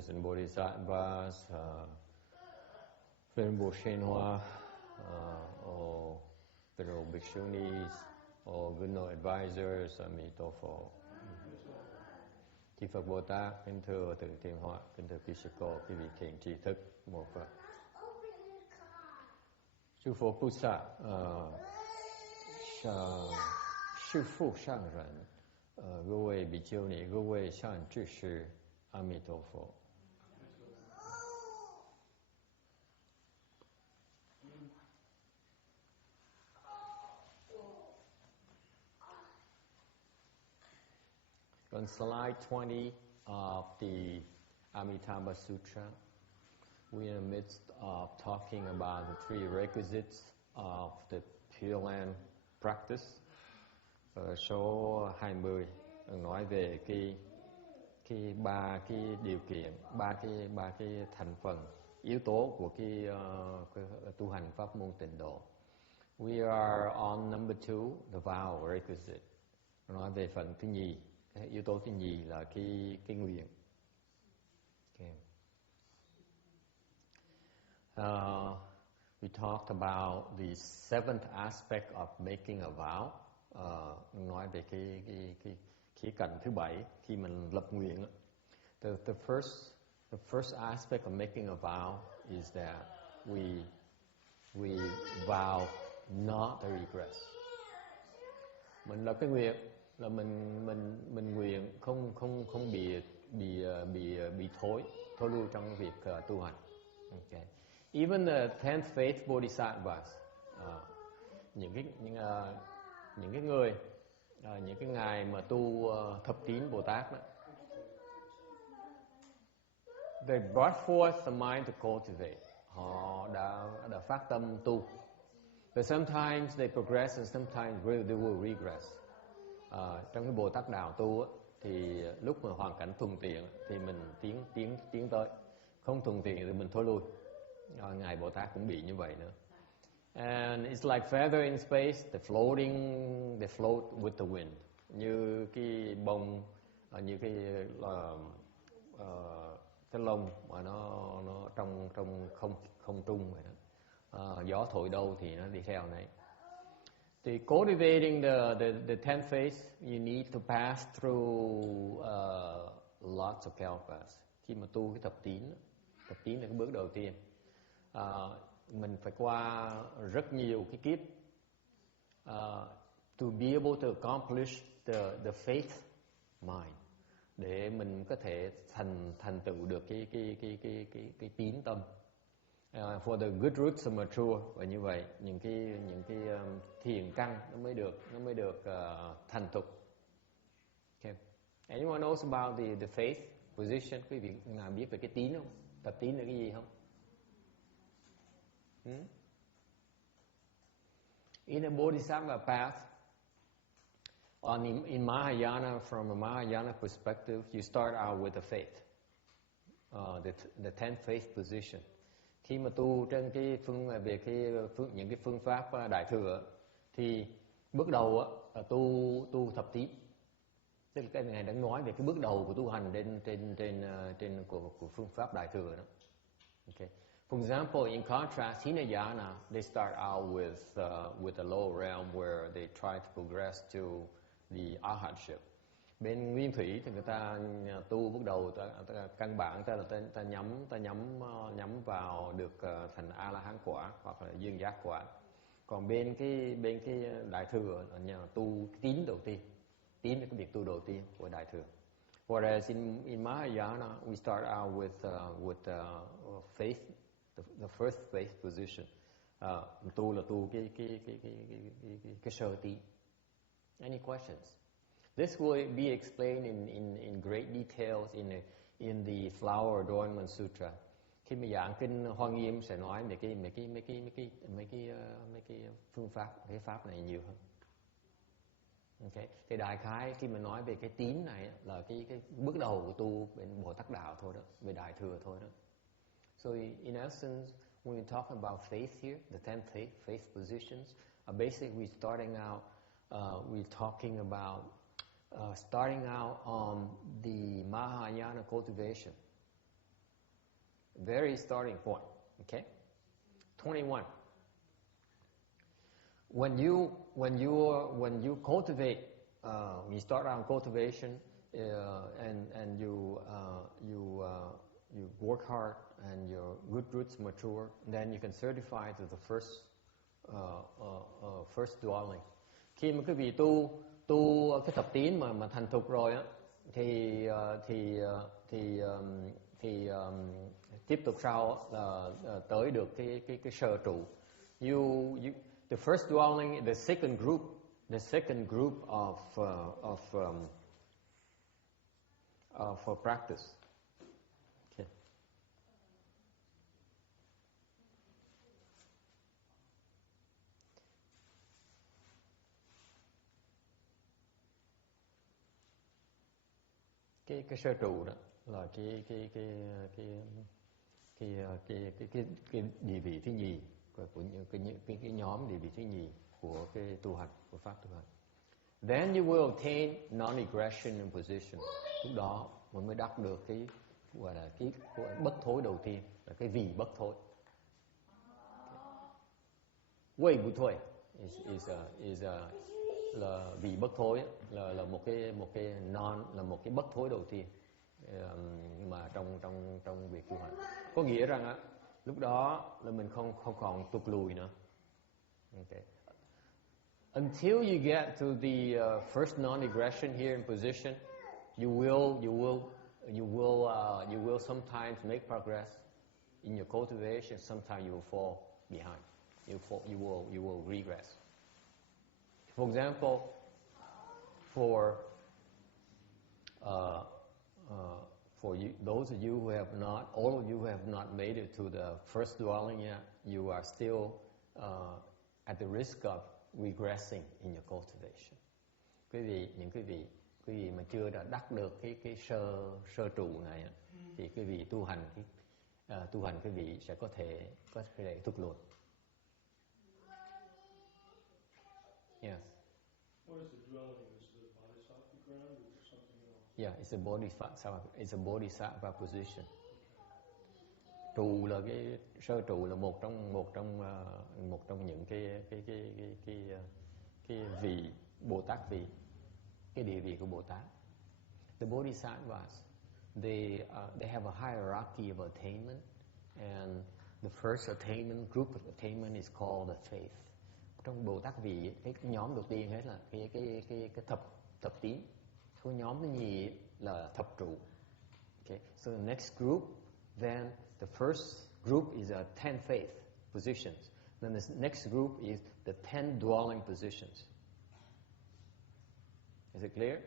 sages and bodhisattvas, venerable Shenhua, or venerable bhikshunis, or good no advisors, Amitabha. Chư Phật Bồ Tát, kính thưa Từ Thiên Hóa, kính thưa quý sư cô, quý vị thiện tri thức, một Phật. Sư phụ菩萨，师父上人，各位比丘尼，各位善知识，阿弥陀佛。On slide 20 of the Amitabha Sutra, we are in the midst of talking about the three requisites of the Pureland practice. Số 20 nói về ba cái điều kiện, ba cái thành phần, yếu tố của cái tu hành pháp môn tịnh độ. We are on number 2, the vow requisite. Nói về phần thứ nhì. Cái yếu tố thứ nhì là cái nguyện. Okay. We talked about the 7th aspect of making a vow. Nói về cái khía cạnh thứ 7 khi mình lập nguyện. The first aspect of making a vow is that we vow not to regress. Mình lập cái nguyện là mình nguyện không bị thối lui trong việc tu hành. Okay. Even the 10th faith bodhisattvas, những cái người, những cái ngài mà tu thập tín Bồ Tát đó, they brought forth the mind to cultivate. Họ đã phát tâm tu. But sometimes they progress and sometimes they will regress. Trong cái Bồ Tát đạo tu thì lúc mà hoàn cảnh thuận tiện thì mình tiến tới, không thuận tiện thì mình thối lui. Ngài Bồ Tát cũng bị như vậy nữa. And it's like feather in space, they float with the wind. Như cái bông, như cái lông mà nó trong không trung vậy đó. Gió thổi đâu thì nó đi theo này. The cultivating the 10th faith, you need to pass through lots of kalpas. Khi mà tu cái thập tín là cái bước đầu tiên. Mình phải qua rất nhiều cái kiếp to be able to accomplish the faith mind, để mình có thể thành tựu được cái tín tâm. For the good roots to mature, và như vậy những cái thiền căn nó mới được thành thục. Okay. Anyone knows about the faith position? Quý vị nào biết về cái tín không? Tập tín là cái gì không? In a Bodhisattva path, in Mahayana, from a Mahayana perspective, you start out with the faith, the 10th faith position. Khi mà tu trên những cái phương pháp đại thừa thì bước đầu là tu thập tín. Tức là cái ngài đã nói về cái bước đầu của tu hành trên của phương pháp đại thừa đó. Okay. For example, in contrast, Hinayana, they start out with a low realm where they try to progress to the arhatship. Bên nguyên thủy thì người ta tu bước đầu, căn bản ta nhắm vào được thành A La Hán quả hoặc là dương giác quả. Còn bên cái đại thừa là tu tín đầu tiên. Tín là cái việc tu đầu tiên của đại thừa. Whereas in Mahayana, we start out with faith, the first faith position. Tu là tu cái sơ tín. Any questions? This will be explained in great details in the Flower Adornment Sutra. Khi mà giảng kinh Hoa Nghiêm sẽ nói về mấy cái phương pháp, cái pháp này nhiều hơn. Okay. Thì đại khái khi mà nói về cái tín này là cái bước đầu của tu bên Bồ Tát đạo thôi đó, về đại thừa thôi đó. So in essence, when we talk about faith here, the 10th faith positions, basically we're starting out, we're talking about starting out on the Mahayana cultivation. Very starting point. Okay. 21. When you cultivate, when you start on cultivation, and you work hard and your good roots mature, then you can certify to the first dwelling. Khi mà quý vị tu cái thập tín mà thành thục rồi á, thì tiếp tục sau là tới được cái sơ trụ. The first dwelling, the second group of practice. Okay. Cái sơ trụ đó là cái địa vị thứ nhì của cái nhóm địa vị thứ nhì của cái tu hành, của pháp tu hành. Then you will obtain non-aggression position. Lúc đó mình mới đắc được cái gọi là cái bất thối đầu tiên, là cái vị bất thối. Quay bu thôi là vị bất thối, là một cái bất thối đầu tiên mà trong việc tu hành. Có nghĩa rằng á, lúc đó là mình không còn tụt lùi nữa. Okay. Until you get to the first non-aggression here in position, you will sometimes make progress in your cultivation. Sometimes you will fall behind. You will regress. For example, for you, those of you who have not, all of you who have not made it to the first dwelling yet, you are still at the risk of regressing in your cultivation. Những quý vị mà chưa đã đắc được cái sơ trụ này, thì quý vị tu hành quý vị sẽ có thể tụt lùi. Yes. What is the dwelling? Is it the Bodhisattva ground or is it something else? Yeah, it's a Bodhisattva position. Trụ là cái sơ trụ là một trong những cái vị Bồ Tát vị, cái địa vị của Bồ Tát. The Bodhisattvas, they have a hierarchy of attainment, and the first group of attainment is called the faith. Trong Bồ Tát vị, cái nhóm đầu tiên hết là cái thập tín. Cái nhóm thứ nhì là thập trụ. Okay, so the next group, then the first group is 10 faith positions. Then the next group is the 10 dwelling positions. Is it clear?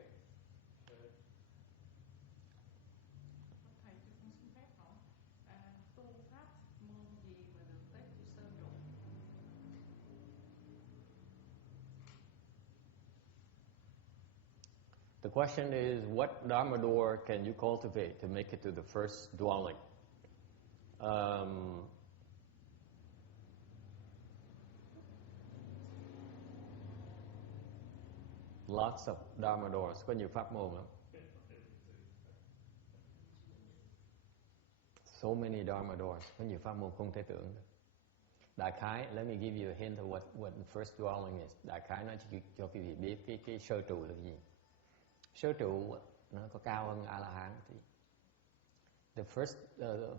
The question is, what Dharma door can you cultivate to make it to the first dwelling? Lots of Dharma doors. Có nhiều pháp môn lắm. So many Dharma doors. Có nhiều pháp môn không thể tưởng được. Đại khái, let me give you a hint of what the first dwelling is. Đại khái nó chỉ cho quý vị biết cái sơ trụ là cái gì. Sơ trụ nó có cao hơn A-la-hán thì the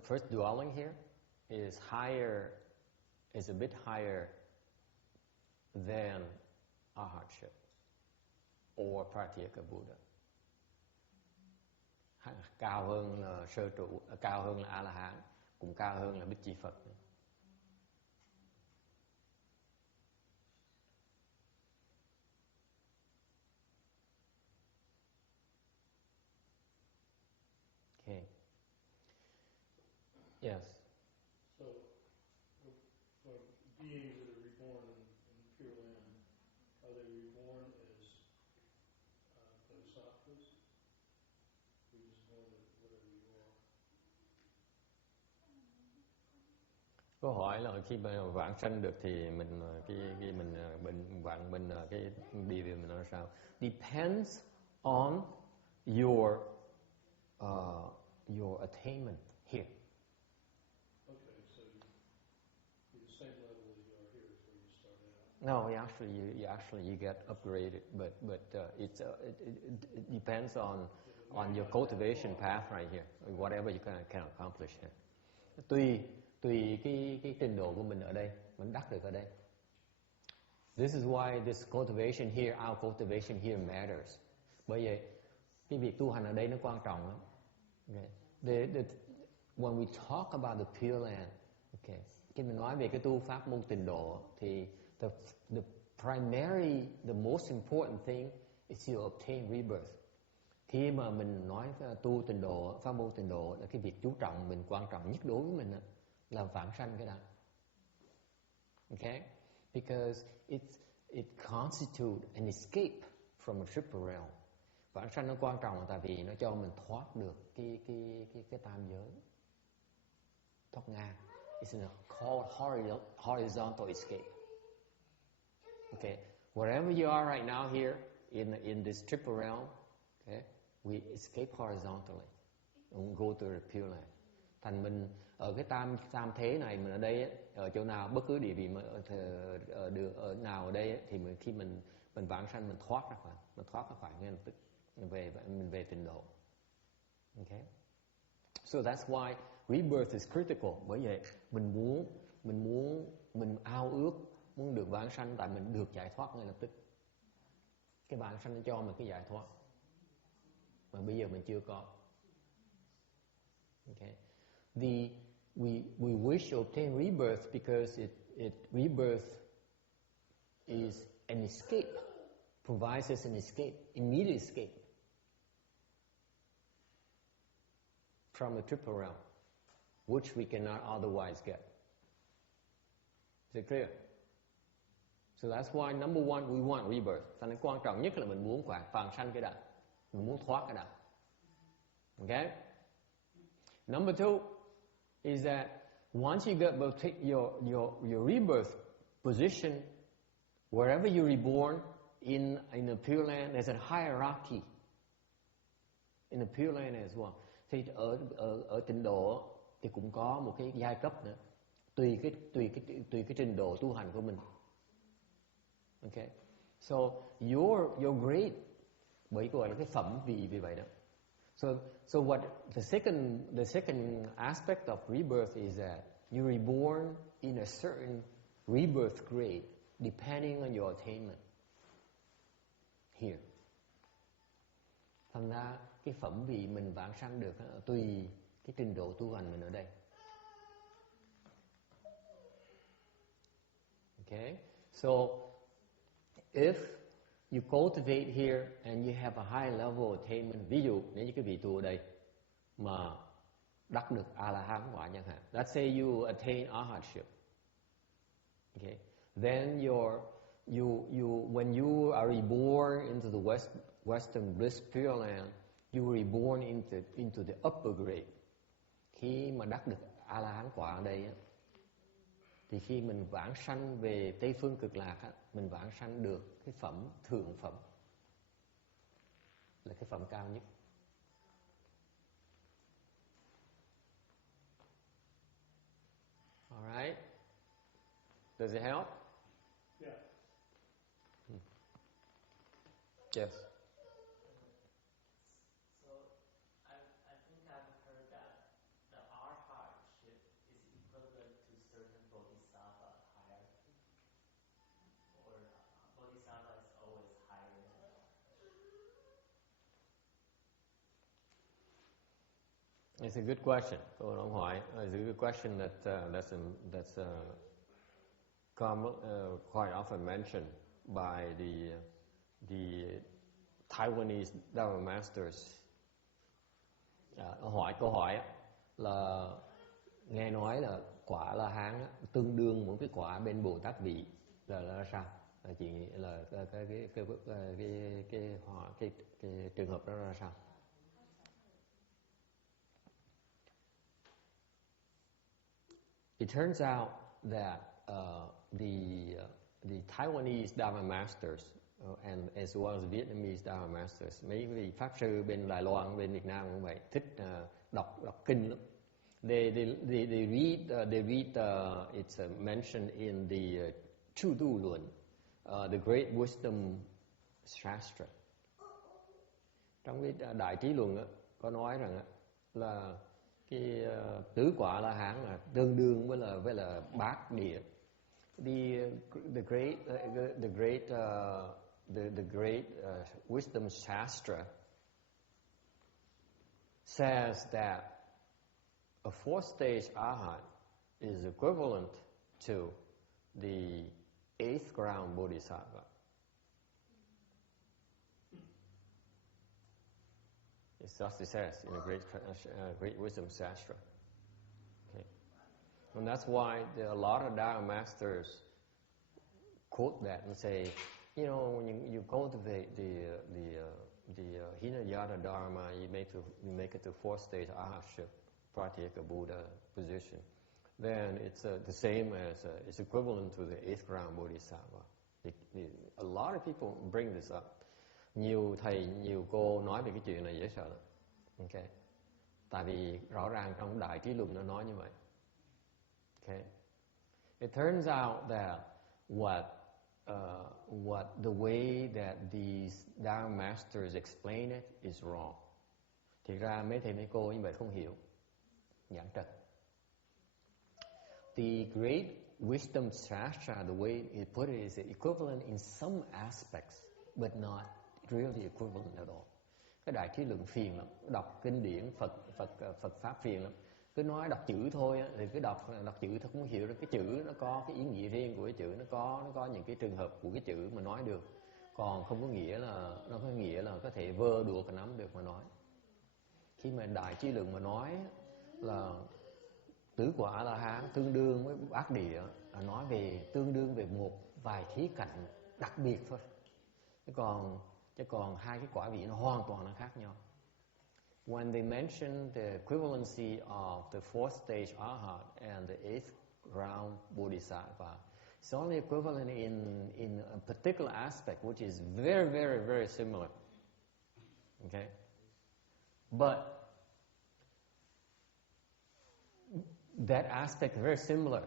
first dwelling here is a bit higher than arhatship or pratyeka Buddha. Cao hơn là sơ trụ, cao hơn là A-la-hán, cũng cao hơn là Bích Chi Phật. Okay. Yes. So, for beings that are reborn in Pureland, are they reborn as bodhisattvas? We just know that whatever you are. Câu hỏi là khi mà vãng sanh được thì mình cái địa vị mình nói sao? Depends on your attainment here. No, you get upgraded, but it depends on your cultivation path right here, whatever you can accomplish here. Tùy cái trình độ của mình ở đây, mình đắc được ở đây. This is why this cultivation here, our cultivation here matters. Bởi vậy cái việc tu hành ở đây nó quan trọng lắm. Okay. When we talk about the Pure Land, okay, khi mình nói về cái tu pháp môn tịnh độ thì the most important thing is to obtain rebirth. Khi mà mình nói tu tịnh độ, pháp môn tịnh độ là cái việc chú trọng mình quan trọng nhất đối với mình là vãng sanh cái đó. Okay? Because it constitutes an escape from a triple realm. Vãng sanh nó quan trọng là tại vì nó cho mình thoát được cái tam giới, thoát ngang. It's called horizontal escape. Okay, wherever you are right now here in this triple realm, okay, we escape horizontally and go to the Pure Land. Thành mình ở cái tam thế này, mình ở đây ở chỗ nào, bất cứ địa vị mà ở nào ở đây thì khi mình vãng sanh, mình thoát ra khỏi ngay lập tức mình về tịnh độ. Okay, so that's why rebirth is critical. Bởi vậy mình ao ước muốn được vãng sanh, tại mình được giải thoát ngay lập tức. Cái vãng sanh nó cho mình cái giải thoát mà bây giờ mình chưa có. Okay, we wish to obtain rebirth because rebirth is an escape, provides us an escape, immediate escape from the triple realm, which we cannot otherwise get. Is it clear? So that's why number one, we want rebirth. Thành nên quan trọng nhất là mình muốn vãng sanh cái đã, mình muốn thoát cái đã. Okay? Number two is that once you get your rebirth position, wherever you're reborn in a Pure Land, there's a hierarchy in the Pure Land as well. Thì ở tịnh độ thì cũng có một cái giai cấp nữa, tùy cái trình độ tu hành của mình. Okay, so your grade, bởi gọi là cái phẩm vị vì vậy đó. So what the second aspect of rebirth is that you reborn in a certain rebirth grade depending on your attainment here. Thành ra cái phẩm vị mình vãng sanh được tùy cái trình độ tu hành mình ở đây. Okay, so if you cultivate here and you have a high level attainment, ví dụ nếu như cái vị tu ở đây mà đắc được A-la-hán quả chẳng hạn, let's say you attain arhatship, okay, then when you are reborn into the Western Bliss Pure Land, you were reborn into the upper grade. Khi mà đắc được A-la-hán quả ở đây thì khi mình vãng sanh về Tây Phương Cực Lạc mình vãng sanh được cái phẩm thượng phẩm, là cái phẩm cao nhất. Alright, does it help? Yeah. Yes. So I think I've heard that the arhatship is equivalent to certain Bodhisattva hierarchy, or Bodhisattva is always higher than that. It's a good question. Câu hỏi hỏi. It's a good question that's quite often mentioned by the Taiwanese Dharma masters. Câu hỏi là nghe nói là quả A-la-hán tương đương một cái quả bên Bồ Tát vị là sao? Là chị nghĩ là cái trường hợp đó là sao? It turns out that the Taiwanese Dharma masters and as well as Vietnamese Dharma masters, mấy vị pháp sư bên Đài Loan, bên Việt Nam cũng vậy, thích đọc kinh lắm. They read it's mentioned in the Chu Du Luận, the Great Wisdom Shastra. Trong cái Đại Trí Luận á, có nói rằng á, là cái tứ quả La Hán là tương đương với là bát địa. The great wisdom shastra says that a fourth stage arhat is equivalent to the eighth ground bodhisattva. It's just it says in a great wisdom shastra. Okay. And that's why a lot of Dharma masters quote that and say, you know, when you cultivate the Hinayana Dharma, you make it to fourth stage arhatship, Pratyeka Buddha position. Then it's the same as it's equivalent to the eighth ground bodhisattva. A lot of people bring this up. Nhiều thầy, nhiều cô nói về cái chuyện này dễ sợ lắm. Okay. Tại vì rõ ràng trong Đại Trí Luận nó nói như vậy. Okay. It turns out that what the way that these Dharma masters explain it is wrong. Thì ra mấy thầy mấy cô như vậy không hiểu. Giảng trật. The Great Wisdom Shastra, the way he put it, is equivalent in some aspects, but not really equivalent at all. Cái Đại Trí Luận phiền lắm, đọc kinh điển Phật pháp phiền lắm. Cứ nói đọc chữ thôi á, thì cứ đọc chữ thôi cũng hiểu được cái chữ nó có cái ý nghĩa riêng của cái chữ, nó có những cái trường hợp của cái chữ mà nói được. Còn không có nghĩa là nó có nghĩa là có thể vơ đùa và nắm được mà nói. Khi mà Đại Trí Luận mà nói là tứ quả La Hán tương đương với bát địa, là nói về tương đương về một vài khía cạnh đặc biệt thôi. Chứ còn hai cái quả vị nó hoàn toàn nó khác nhau. When they mention the equivalency of the fourth stage arhat and the eighth ground bodhisattva, it's only equivalent in a particular aspect, which is very, very, very similar. Okay, but that aspect very similar.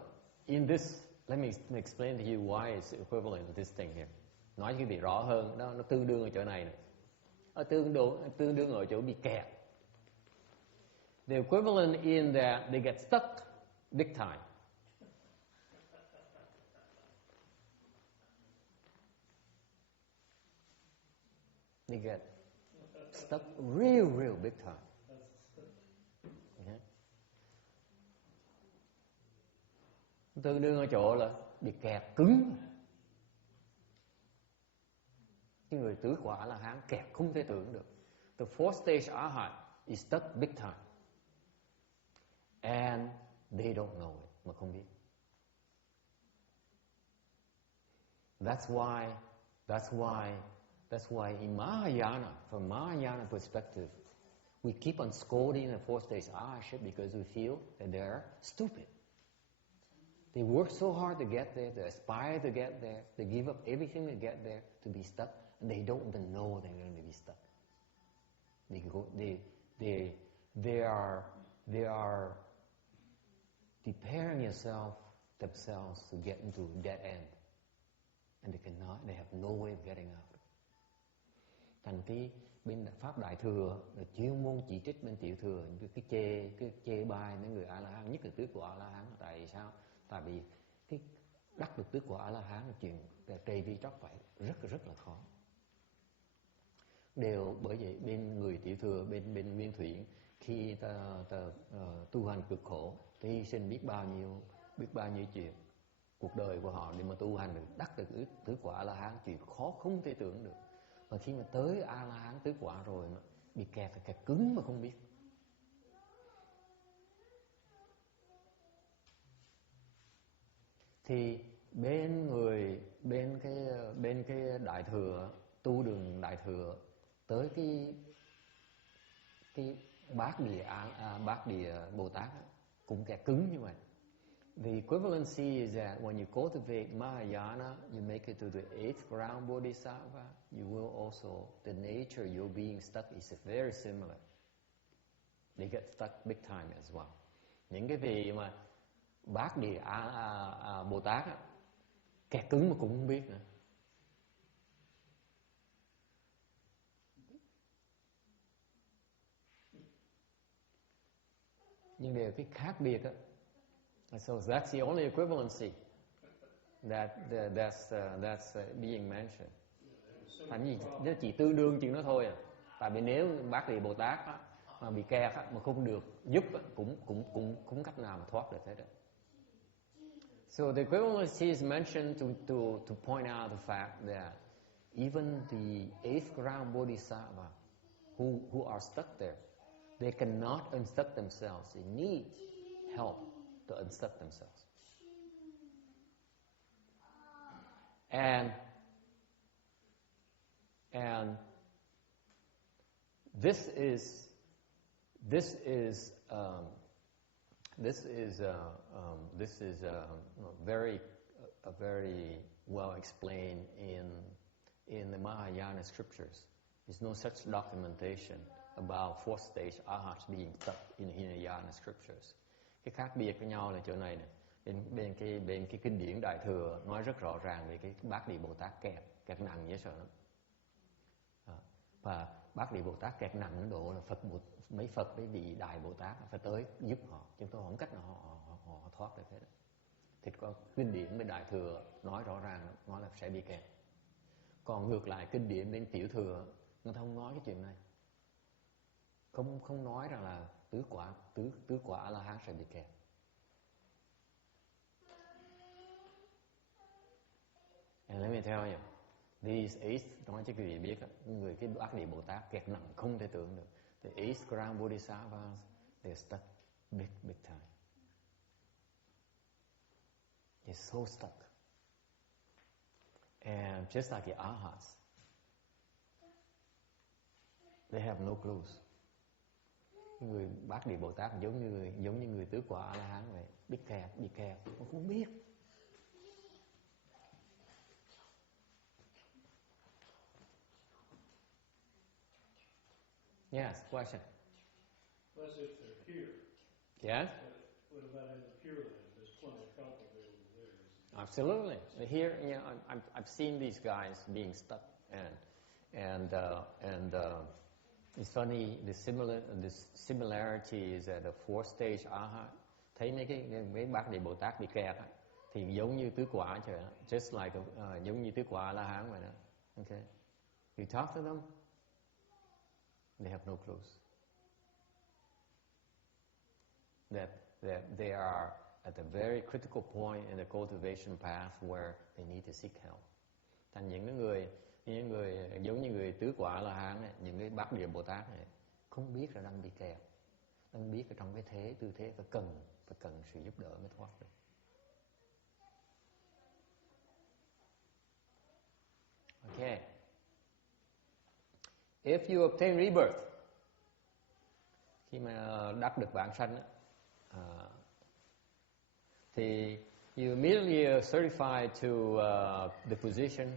In this, let me explain to you why it's equivalent in this thing here. Nói cho quý vị rõ hơn, nó tương đương ở chỗ này. Tương đương ở chỗ bị kẹt. The equivalent in that they get stuck big time. They get stuck real big time. Okay. Tương đương ở chỗ là bị kẹt cứng. Cái người tứ quả La Hán kẹt không thể tưởng được. The fourth stage arhat is stuck big time. And they don't know it, mà không biết. That's why in Mahayana, from Mahayana perspective, we keep on scolding the fourth stage arhatship because we feel that they're stupid. They work so hard to get there, they aspire to get there, they give up everything to get there, to be stuck, and they don't even know they're going to be stuck. They are preparing themselves to get into a dead end, and they have no way of getting out. Thành cái bên pháp Đại thừa là chuyên môn chỉ trích bên tiểu thừa, cái chê bai mấy người A La Hán, nhất là tứ quả A La Hán. Tại sao? Tại vì cái đắc được tứ quả A La Hán là chuyện trì vi tróc phải rất là khó. Đều bởi vậy bên người tiểu thừa, bên nguyên thủy, khi ta tu hành cực khổ, ta hy sinh biết bao nhiêu chuyện cuộc đời của họ để mà tu hành được đắc được tứ quả A La Hán, chuyện khó không thể tưởng được. Mà khi mà tới A La Hán tứ quả rồi mà bị kẹt cứng mà không biết. Thì bên cái đại thừa, tu đường đại thừa tới cái bát địa Bồ Tát cũng kẹt cứng như vậy. The equivalency is that when you cultivate Mahayana, you make it to the eighth ground Bodhisattva, you will also, the nature of your being stuck is very similar. They get stuck big time as well. Những cái vị mà bát địa Bồ Tát kẹt cứng mà cũng không biết nữa. Nhưng đều cái khác biệt á. So that's the only equivalency that's being mentioned. Thành gì nó chỉ tương đương chuyện đó thôi à. Tại vì nếu bác Địa Bồ Tát á, mà bị kẹt á, mà không được giúp á, cũng cách nào mà thoát được thế đó. So the equivalency is mentioned to point out the fact that even the 8th ground Bodhisattva who are stuck there, they cannot unstuck themselves. They need help to unstuck themselves. And this is very well explained in the Mahayana scriptures. There's no such documentation about fourth stage arhats being stuck in Hinayana scriptures. Cái khác biệt với nhau là chỗ này nè. Bên cái kinh điển Đại thừa nói rất rõ ràng về cái Bát Địa Bồ Tát kẹt nặng dễ sợ lắm. Và Bát Địa Bồ Tát kẹt nặng đến độ là mấy Phật với vị Đại Bồ Tát phải tới giúp họ, chúng tôi không cách nào họ thoát được hết. Thì có kinh điển bên Đại thừa nói rõ ràng, nói là sẽ bị kẹt. Còn ngược lại kinh điển bên Tiểu thừa nó không nói cái chuyện này, không nói rằng là tứ quả A La Hán sẽ bị kẹt. And let me tell you, these 8, nói cho quý vị biết, người cái Bát Địa Bồ Tát kẹt nặng không thể tưởng được. The 8th ground Bodhisattvas, they're stuck big time. They're so stuck. And just like the arhats, they have no clues. Người Bát Địa Bồ Tát giống như người tứ quả A La Hán vậy, bị kẹt, họ không biết. Yes, question. That's if they're here. Yes? What about in the Pureland? There's plenty of help available there. Absolutely. Here, you know, I've seen these guys being stuck, and it's funny the similarities at the fourth stage arhat. Thấy mấy Bát Địa Bồ Tát bị kẹt thì giống như tứ quả trời, just like giống như tứ quả A La Hán vậy đó. Okay, you talk to them, they have no clues that they are at a very critical point in the cultivation path where they need to seek help. Thành những người giống như người tứ quả La Hán này, những cái Bát Địa Bồ Tát này không biết là đang bị kẹt, đang biết ở trong cái tư thế phải cần sự giúp đỡ mới thoát được. Okay. If you obtain rebirth, khi mà đắc được vãng sanh, thì you immediately certify to the position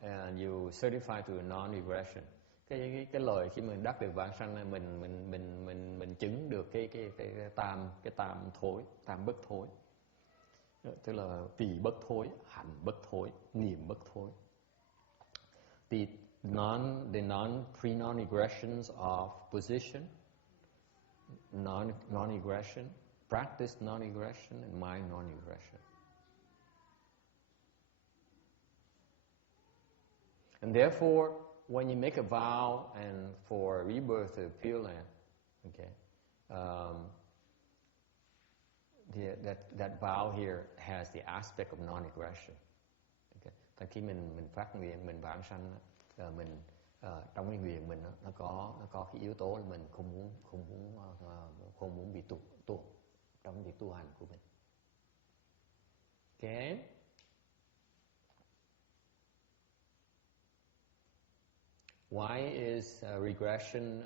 and you certify to non-regression. Cái lời khi mình đắc được vãng sanh này, mình chứng được cái tam bất thối, tức là tỳ bất thối, hạnh bất thối, niệm bất thối. The non-regressions of position, non-regression, practice non-regression, and mind non-regression. And therefore, when you make a vow and for a rebirth of Pureland, okay, that vow here has the aspect of non-regression. Okay. Tại khi mình phát nguyện, mình vãng sanh, mình trong cái nguyện mình nó có cái yếu tố là mình không muốn bị tuột trong việc tu hành của mình. Okay. Why is regression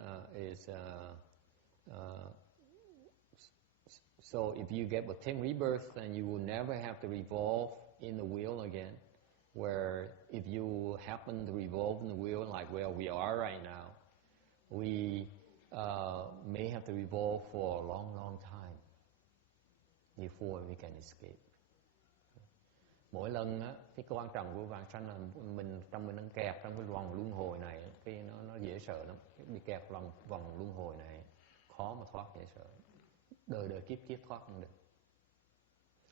so if you get obtain rebirth, then you will never have to revolve in the wheel again. Where if you happen to revolve in the wheel like where we are right now, we may have to revolve for a long time before we can escape. Mỗi lần á, cái quan trọng của vãng sanh là mình đang kẹt trong cái vòng luân hồi này, cái nó dễ sợ lắm, bị kẹt vòng luân hồi này khó mà thoát dễ sợ. Đời đời kiếp kiếp thoát không được.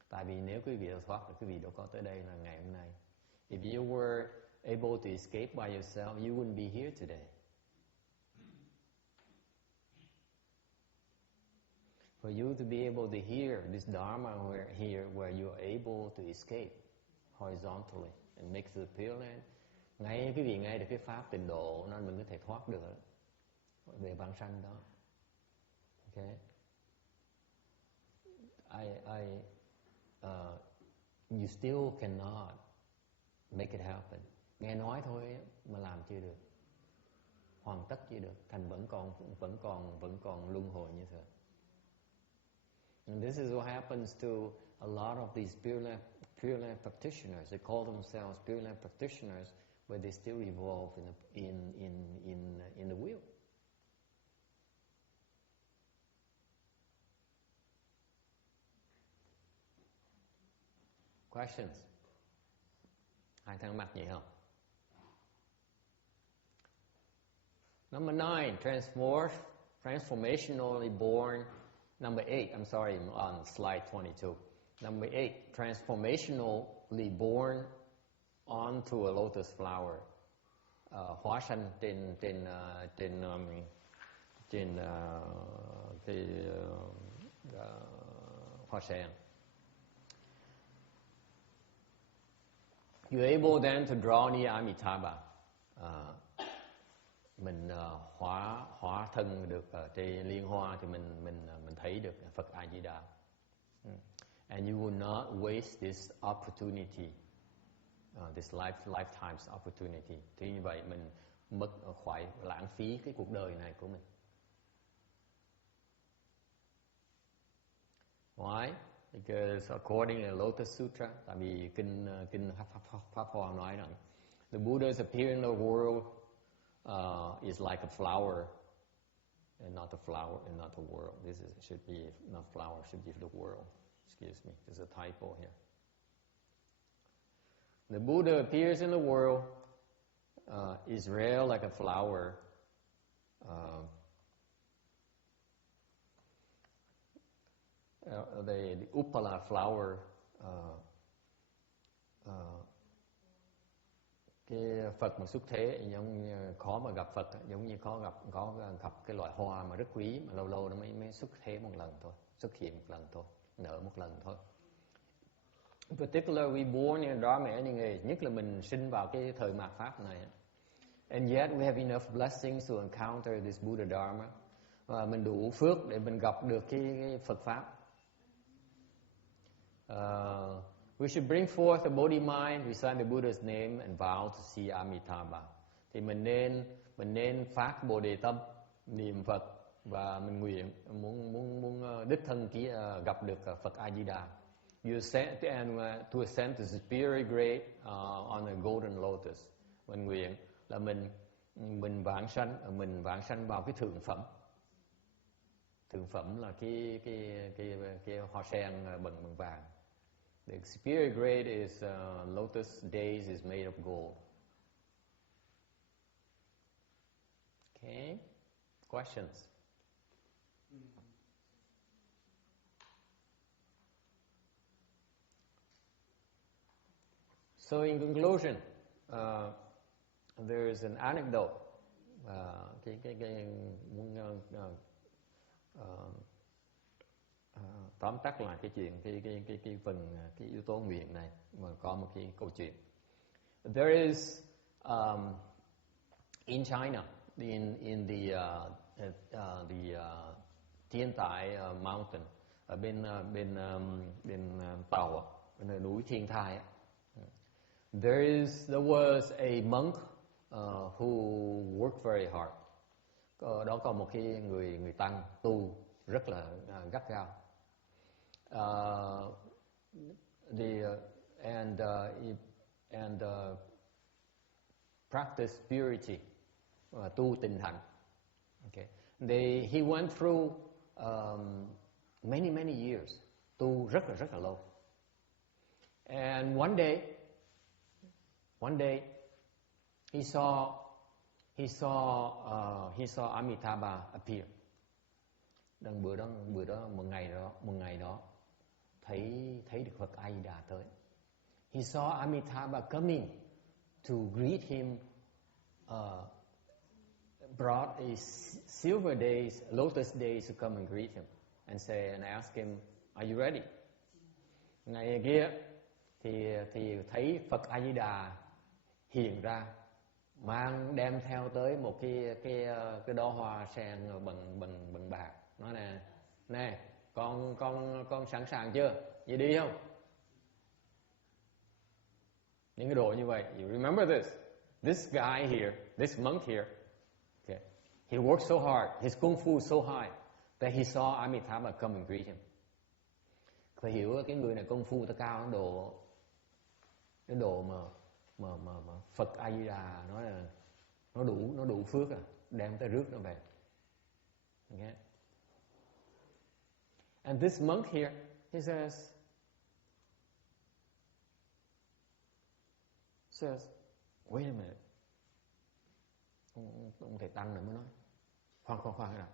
Tại vì nếu quý vị thoát được, quý vị đâu có tới đây là ngày hôm nay. If you were able to escape by yourself, you wouldn't be here today. For you to be able to hear this Dharma where you are able to escape horizontally and make the Pureland, ngay quý vị nghe được cái pháp tịnh độ nên mình có thể thoát được về vãng sanh đó. Okay. You still cannot make it happen. Nghe nói thôi mà làm chưa được, hoàn tất chưa được, thành vẫn còn luân hồi như thế. And this is what happens to a lot of these Pureland practitioners. They call themselves Pureland practitioners, but they still evolve in the wheel. Questions? Hai thắc mắc gì không? Number 9, transformationally born. Number 8, I'm sorry, on slide 22. Number 8, transformationally born onto a lotus flower. Hóa sanh trên hoa sen. You're able then to draw near Amitabha. Mình hóa thân được trên liên hoa thì mình thấy được Phật A Di Đà. And you will not waste this opportunity, this lifetime's opportunity. Thì như vậy mình khỏi lãng phí cái cuộc đời này của mình. Why? Because according to the Lotus Sutra, tại vì kinh Pháp Hoa nói rằng the Buddhas appear in the world is like a flower, and not the flower, and not the world. Should be not flower, should be the world. Excuse me, there's a typo here. The Buddha appears in the world, is rare like a flower. The Upala flower, cái Phật mà xuất thế giống như khó mà gặp Phật, giống như có gặp cái loại hoa mà rất quý mà lâu lâu nó mới xuất thế một lần thôi, xuất hiện một lần thôi, nở một lần thôi. In particular, we born in Dharma ending age, nhất là mình sinh vào cái thời mạt pháp này. And yet we have enough blessings to encounter this Buddha Dharma. Và mình đủ phước để mình gặp được cái Phật pháp. We should bring forth the Bodhi mind, recite the Buddha's name, and vow to see Amitabha. Thì mình nên phát Bồ Đề tâm, niệm Phật và mình nguyện muốn đích thân gặp được Phật A Di Đà. You ascend to ascend to the superior grade on a golden lotus. Mình nguyện là mình vãng sanh vào cái thượng phẩm. Thượng phẩm là cái hoa sen bằng vàng. The superior grade is lotus days is made of gold. Okay, questions? So in conclusion, there is an anecdote. Tóm tắt là cái chuyện cái phần cái yếu tố nguyện này, mà có một cái câu chuyện. There is in China, in the Thiên Tài Mountain, ở bên Tàu, bên núi Thiên Thai. There was a monk who worked very hard. Đó có một cái người tăng tu rất là gắt gao. And practice purity, tu tịnh hạnh. Okay. He went through many years, tu rất là lâu. And one day he saw Amitabha appear. Đằng bữa đó một ngày đó thấy được Phật A Di Đà tới. He saw Amitabha coming to greet him, brought a silver days, lotus days to come and greet him and ask him, are you ready? Ngày kia thì thấy Phật A Di Đà hiện ra, đem theo tới một cái đóa hoa sen bằng bạc. Nói nè, con sẵn sàng chưa? Vậy đi không? Những cái đồ như vậy. You remember this guy here, this monk here, okay, he worked so hard, his kung fu so high that he saw Amitabha come and greet him. Phải hiểu cái người này công phu ta cao cái độ mà Phật A Di Đà nói là nó đủ phước đem tới rước nó về. Okay. And this monk here, he says, wait a minute. Ông thầy tăng này mới nói, khoan nào.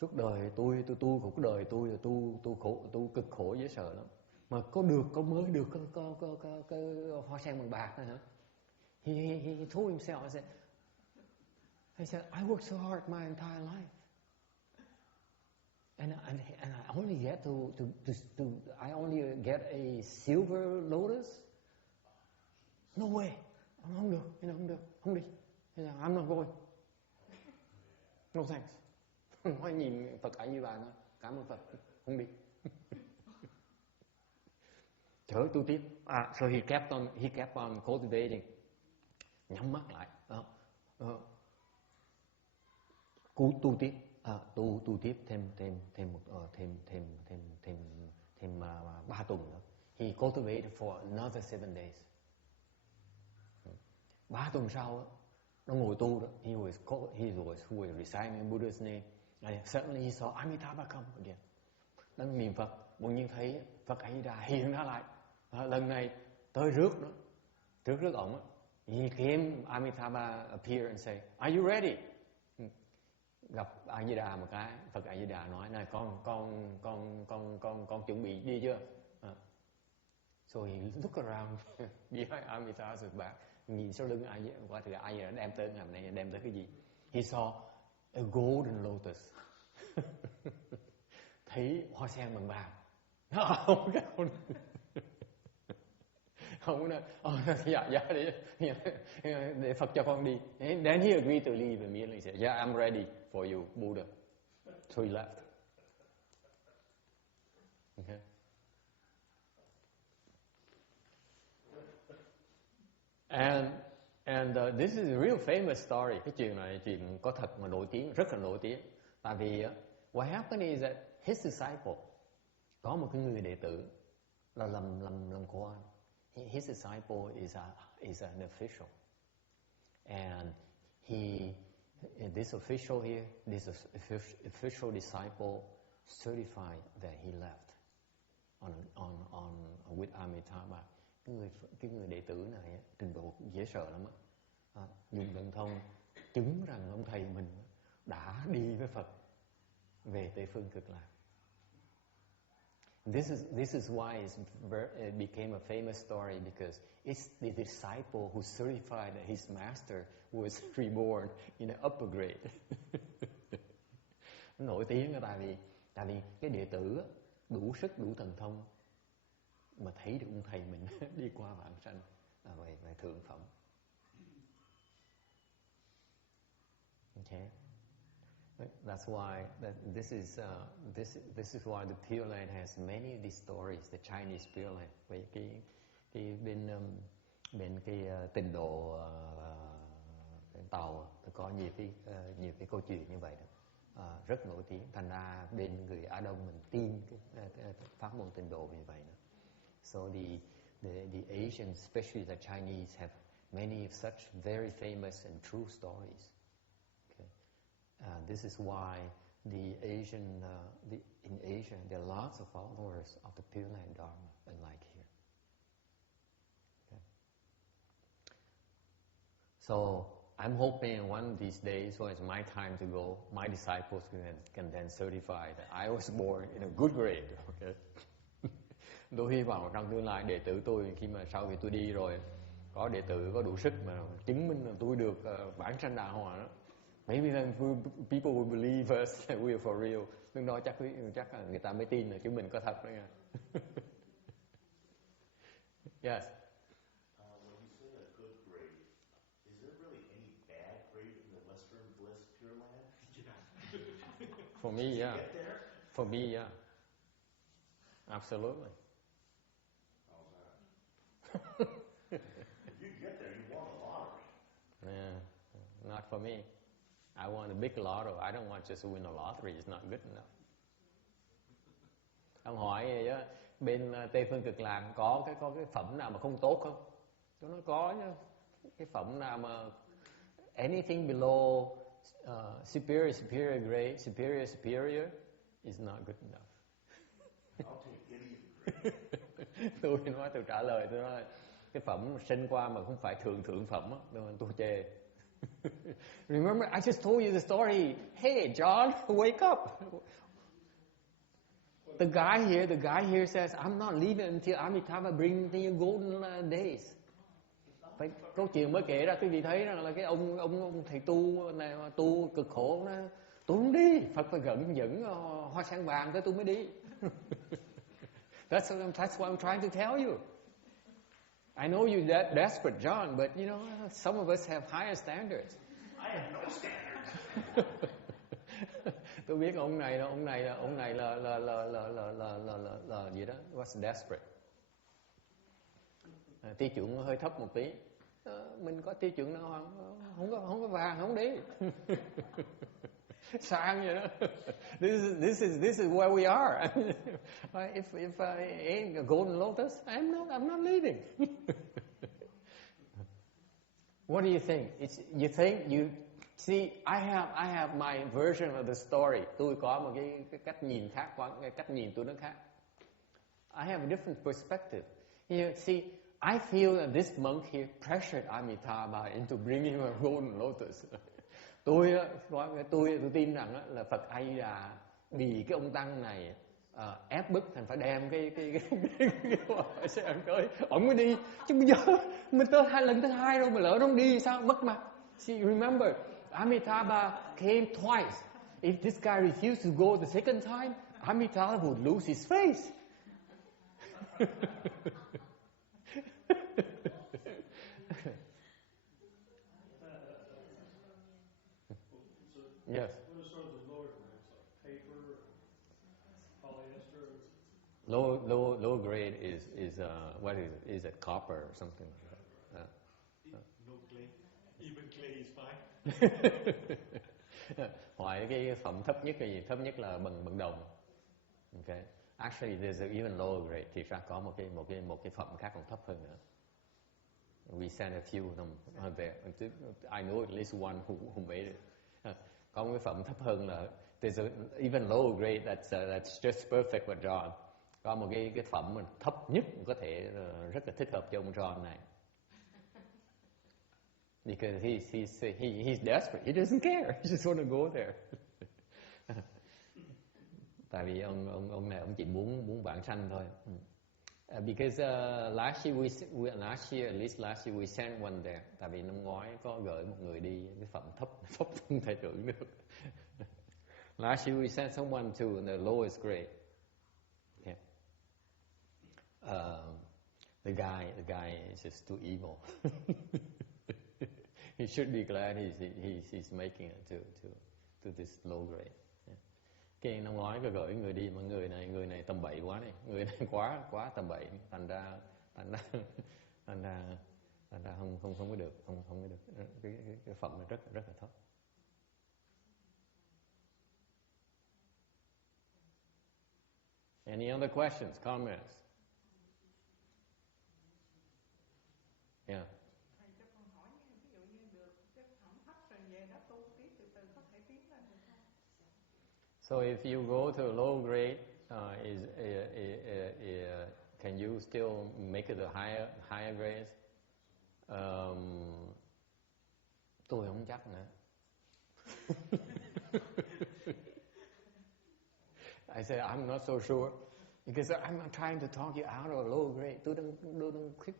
Suốt đời tôi cuộc đời tôi cực khổ dễ sợ lắm. Mà có mới được có hoa sen bằng bạc này hả? He told himself, he said, I worked so hard my entire life. And I only get I only get a silver lotus? No way. Không được. Không đi. I'm not going. No thanks. Nói nhìn Phật A Di Đà nói, cảm ơn Phật, không đi. Chở tu tiếp. So he kept on cultivating. Nhắm mắt lại. Tu tiếp. Tu tiếp thêm 3 tuần nữa. He cultivated for another 7 days. 3 tuần sau nó ngồi tu đó. He was reciting Buddha's name. And suddenly he saw Amitabha come again. Đang niệm Phật, bỗng nhiên thấy Phật A Di Đà hiện ra lại. Lần này tới rước nó, rước ổng. He came, Amitabha appeared and say, are you ready? Gặp A Di Đà một cái, Phật A Di Đà nói, này con chuẩn bị đi chưa? So he looked around behind Amitabha's back, nhìn sau lưng A Di Đà, thì A Di Đà đem tới ngày này, đem tới cái gì? He saw a golden lotus. Thấy hoa sen bằng bạc. Không nói, dạ để Phật cho con đi. Then he agreed to leave immediately. He said, yeah, I'm ready for you, Buddha. So he left. Okay. And this is a real famous story. Cái chuyện này chuyện có thật mà nổi tiếng, rất là nổi tiếng. Tại vì what happened is that his disciple, có một cái người đệ tử là làm quan. His disciple is an official, and this official here, this official disciple certified that he left on with Amitabha. Cái người đệ tử này trình độ dễ sợ lắm á. Dùng thần thông chứng rằng ông thầy mình đã đi với Phật về Tây phương Cực Lạc. This is why it became a famous story, because it's the disciple who certified that his master was reborn in an upper grade. Nổi tiếng là tại vì cái đệ tử đủ sức đủ thần thông mà thấy được ông thầy mình đi qua vãng sanh về thượng phẩm. Okay. That's why this is why the Pureland has many of these stories. The Chinese Pureland, về cái bên cái tịnh độ Tàu có nhiều cái câu chuyện như vậy đó, rất nổi tiếng. Thành ra bên người Á Đông mình tin cái pháp môn tịnh độ như vậy đó. So the Asians, especially the Chinese, have many of such very famous and true stories. This is why in Asia there are lots of followers of the Pureland Dharma, unlike here. Okay. So I'm hoping one of these days when it's my time to go, my disciples can then certify that I was born in a good grade. Okay. Tôi hy vọng trong tương lai đệ tử tôi khi mà sau khi tôi đi rồi, có đệ tử có đủ sức mà chứng minh là tôi được vãng sanh đạo hòa đó. Maybe then people will believe us that we are for real. Lúc đó chắc là người ta mới tin là chúng mình có thật đó nha. Yes. When you say a good grade, is there really any bad grade in the Western Bliss Pure Land? For me, yeah. Get there? For me, yeah. Absolutely. How's that? If you get there, you won the lottery. Yeah, not for me. I want a big lotto. I don't want just to win a lottery. It's not good enough. Ông hỏi vậy á, bên Tây Phương Cực Lạc có cái phẩm nào mà không tốt không? Tôi nói có chứ. Cái phẩm nào mà anything below superior grade, superior is not good enough. I'll take any grade. tôi trả lời tôi nói cái phẩm sinh qua mà không phải thượng phẩm á, tôi chê. Remember, I just told you the story. Hey, John, wake up. The guy here says, I'm not leaving until Amitabha brings the golden days. Phải, câu chuyện mới kể ra quý vị thấy rằng là cái ông thầy tu này mà tu cực khổ đó, tôi không đi, Phật phải dẫn hoa sen vàng tới tôi mới đi. That's what I'm trying to tell you. I know you're that desperate, John, but you know, some of us have higher standards. I have no standards. Tôi biết ông này là gì đó, what's desperate. Tiêu chuẩn hơi thấp một tí. Mình có tiêu chuẩn nào không có vàng không đi. Sang vậy đó. This is where we are. If I ain't a golden lotus, I'm not leaving. What do you think? See, I have my version of the story. Tôi có một cái cách nhìn khác, cái cách nhìn tôi nó khác. I have a different perspective. You see, I feel that this monk here pressured Amitabha into bringing a golden lotus. Tôi tin rằng là Phật A Di Đà vì cái ông tăng này ép bức thành phải đem cái hoa sen tới, ông mới đi. Chứ bây giờ mình tới lần thứ hai rồi mà lỡ nó không đi sao mất mặt. See, remember, Amitabha came twice. If this guy refused to go the second time, Amitabha would lose his face. Yes. What are sort of the lower grades, like paper and polyester? Low grade is what is it, copper or something like that? No clay. Even clay is fine. Hỏi cái phẩm thấp nhất là gì? Thấp nhất là bằng đồng. Okay. Actually, there's an even lower grade. Thì ra có một cái phẩm khác còn thấp hơn nữa. We sent a few of them there. I know at least one who made it. Có một cái phẩm thấp hơn là there's an even lower grade that's just perfect for John. Có một cái phẩm mà thấp nhất có thể rất là thích hợp cho ông John này. Because he's desperate. He doesn't care. He just want to go there. Tại vì ông này ông chỉ muốn vãng sanh thôi. Because last year we sent one there. Tại vì năm ngoái có gửi một người đi cái phẩm thấp không thể tưởng được. Last year we sent someone to the lowest grade. Yeah. The guy is just too evil. He should be glad he's making it to this low grade. Yeah. Cái năm ngoái có gửi người đi mà người này tầm bậy quá này, người này quá tầm bậy, thành ra không có được, không có được, cái phẩm này rất là thấp. Any other questions, comments? Yeah. Thầy cho con hỏi nha, ví dụ như được cái phẩm thấp rồi về đó tu tiếp từ từ có thể tiến lên được không? So if you go to a low grade, can you still make it a higher grade? Tôi không chắc nữa. I said I'm not so sure because I'm trying to talk you out of a low grade. Tôi đang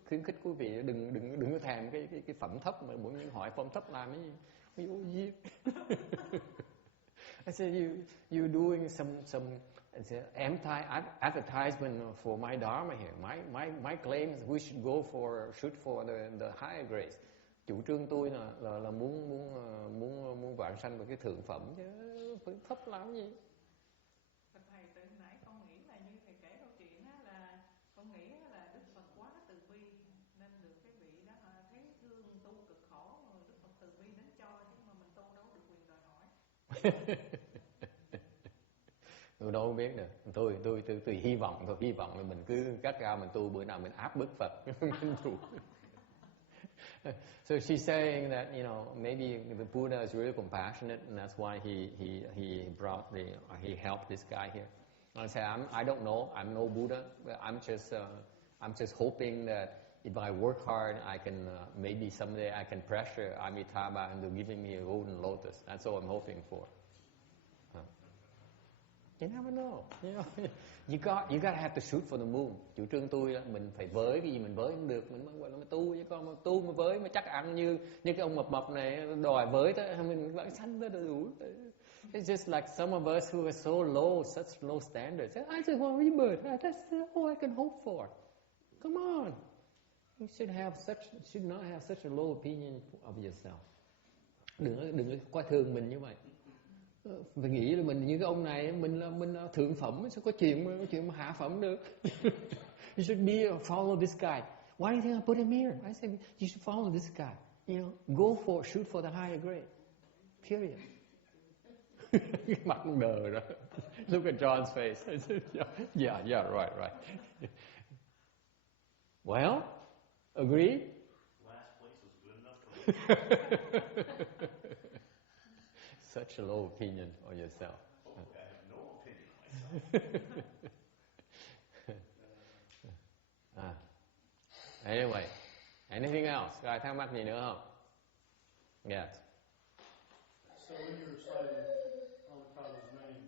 khuyến khích quý vị đừng có thèm cái phẩm thấp mà mỗi những hỏi phẩm thấp làm cái gì. I said you doing some advertisement for my dharma here. My claim is we should shoot for the higher grades. Chủ trương tôi là muốn vãng sanh vào cái thượng phẩm chứ thấp lắm gì. Thầy từ nãy con nghĩ là như thầy kể câu chuyện á, là con nghĩ là Đức Phật quá từ bi nên được cái vị đó thấy thương tu cực khổ rồi Đức Phật từ bi đến cho, chứ mà mình tu đâu được quyền đòi hỏi. Tôi đâu biết được. Tôi hy vọng thôi, hy vọng là mình cứ cắt ra mình tu, bữa nào mình áp bức Phật. So she's saying that, you know, maybe the Buddha is really compassionate, and that's why he helped this guy here. I say I don't know, I'm no Buddha, but I'm just hoping that if I work hard, I can maybe someday I can pressure Amitabha into giving me a golden lotus. That's all I'm hoping for. You never know. You gotta have to shoot for the moon. Chủ trương tôi là mình phải với cái gì mình với không được, mình mới gọi là tu, chứ con mà tu mà với mà chắc ăn như cái ông mập này đòi với tới mình vãng sanh tới đủ. It's just like some of us who are so low, such low standards. I just want rebirth. That's all I can hope for. Come on. You should not have such a low opinion of yourself. Đừng coi thường mình như vậy. Phải nghĩ là mình như cái ông này, mình là thượng phẩm, sao có chuyện mà hạ phẩm được. You should follow this guy. Why do you think I put him here? I said you should follow this guy. You know, shoot for the higher grade. Period. Mặt đờ đó. Look at John's face. I said, yeah, right. Well, agree? Last place was good enough for me. Such a low opinion of yourself. Oh, I have no opinion of myself. Anyway, anything else? Có ai thắc mắc gì nữa không? Yes. So when you're reciting Amitabha's name,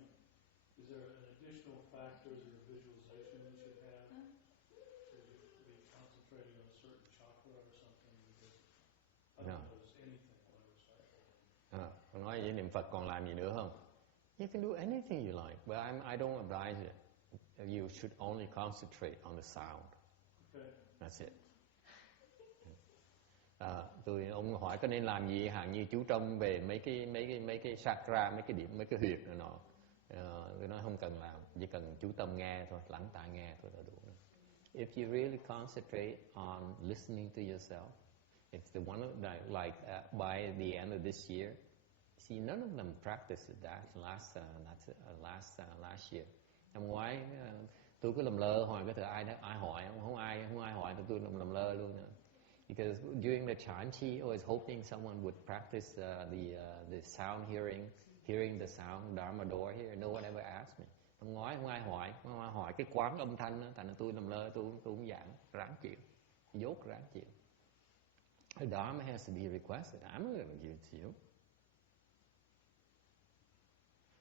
is there an additional factors or visualization you should have? Should you be concentrating on a certain chakra or something? Because I don't notice anything when I recite. Con nói với niệm Phật còn làm gì nữa không? You can do anything you like, but I don't advise it. You should only concentrate on the sound. Okay. That's it. Ông hỏi có nên làm gì, hàng như chú Trông về mấy cái chakra, mấy cái điểm, mấy cái huyệt rồi nọ. Tôi nói không cần làm, chỉ cần chú tâm nghe thôi, lắng tai nghe thôi là đủ. If you really concentrate on listening to yourself, it's the one like by the end of this year. See, none of them practiced that last year. Năm ngoái tôi cứ lầm lơ hỏi cái thứ ai hỏi, không ai hỏi thì tôi lầm lơ luôn nữa. Because during the chanchi, I was hoping someone would practice the sound hearing the sound Dharma door here. No one ever asked me. Năm ngoái không ai hỏi cái quán âm thanh đó, thành ra tôi lầm lơ, tôi cũng giảng, ráng chịu, dốt ráng chịu. The Dharma has to be requested. I'm not going to give it to you.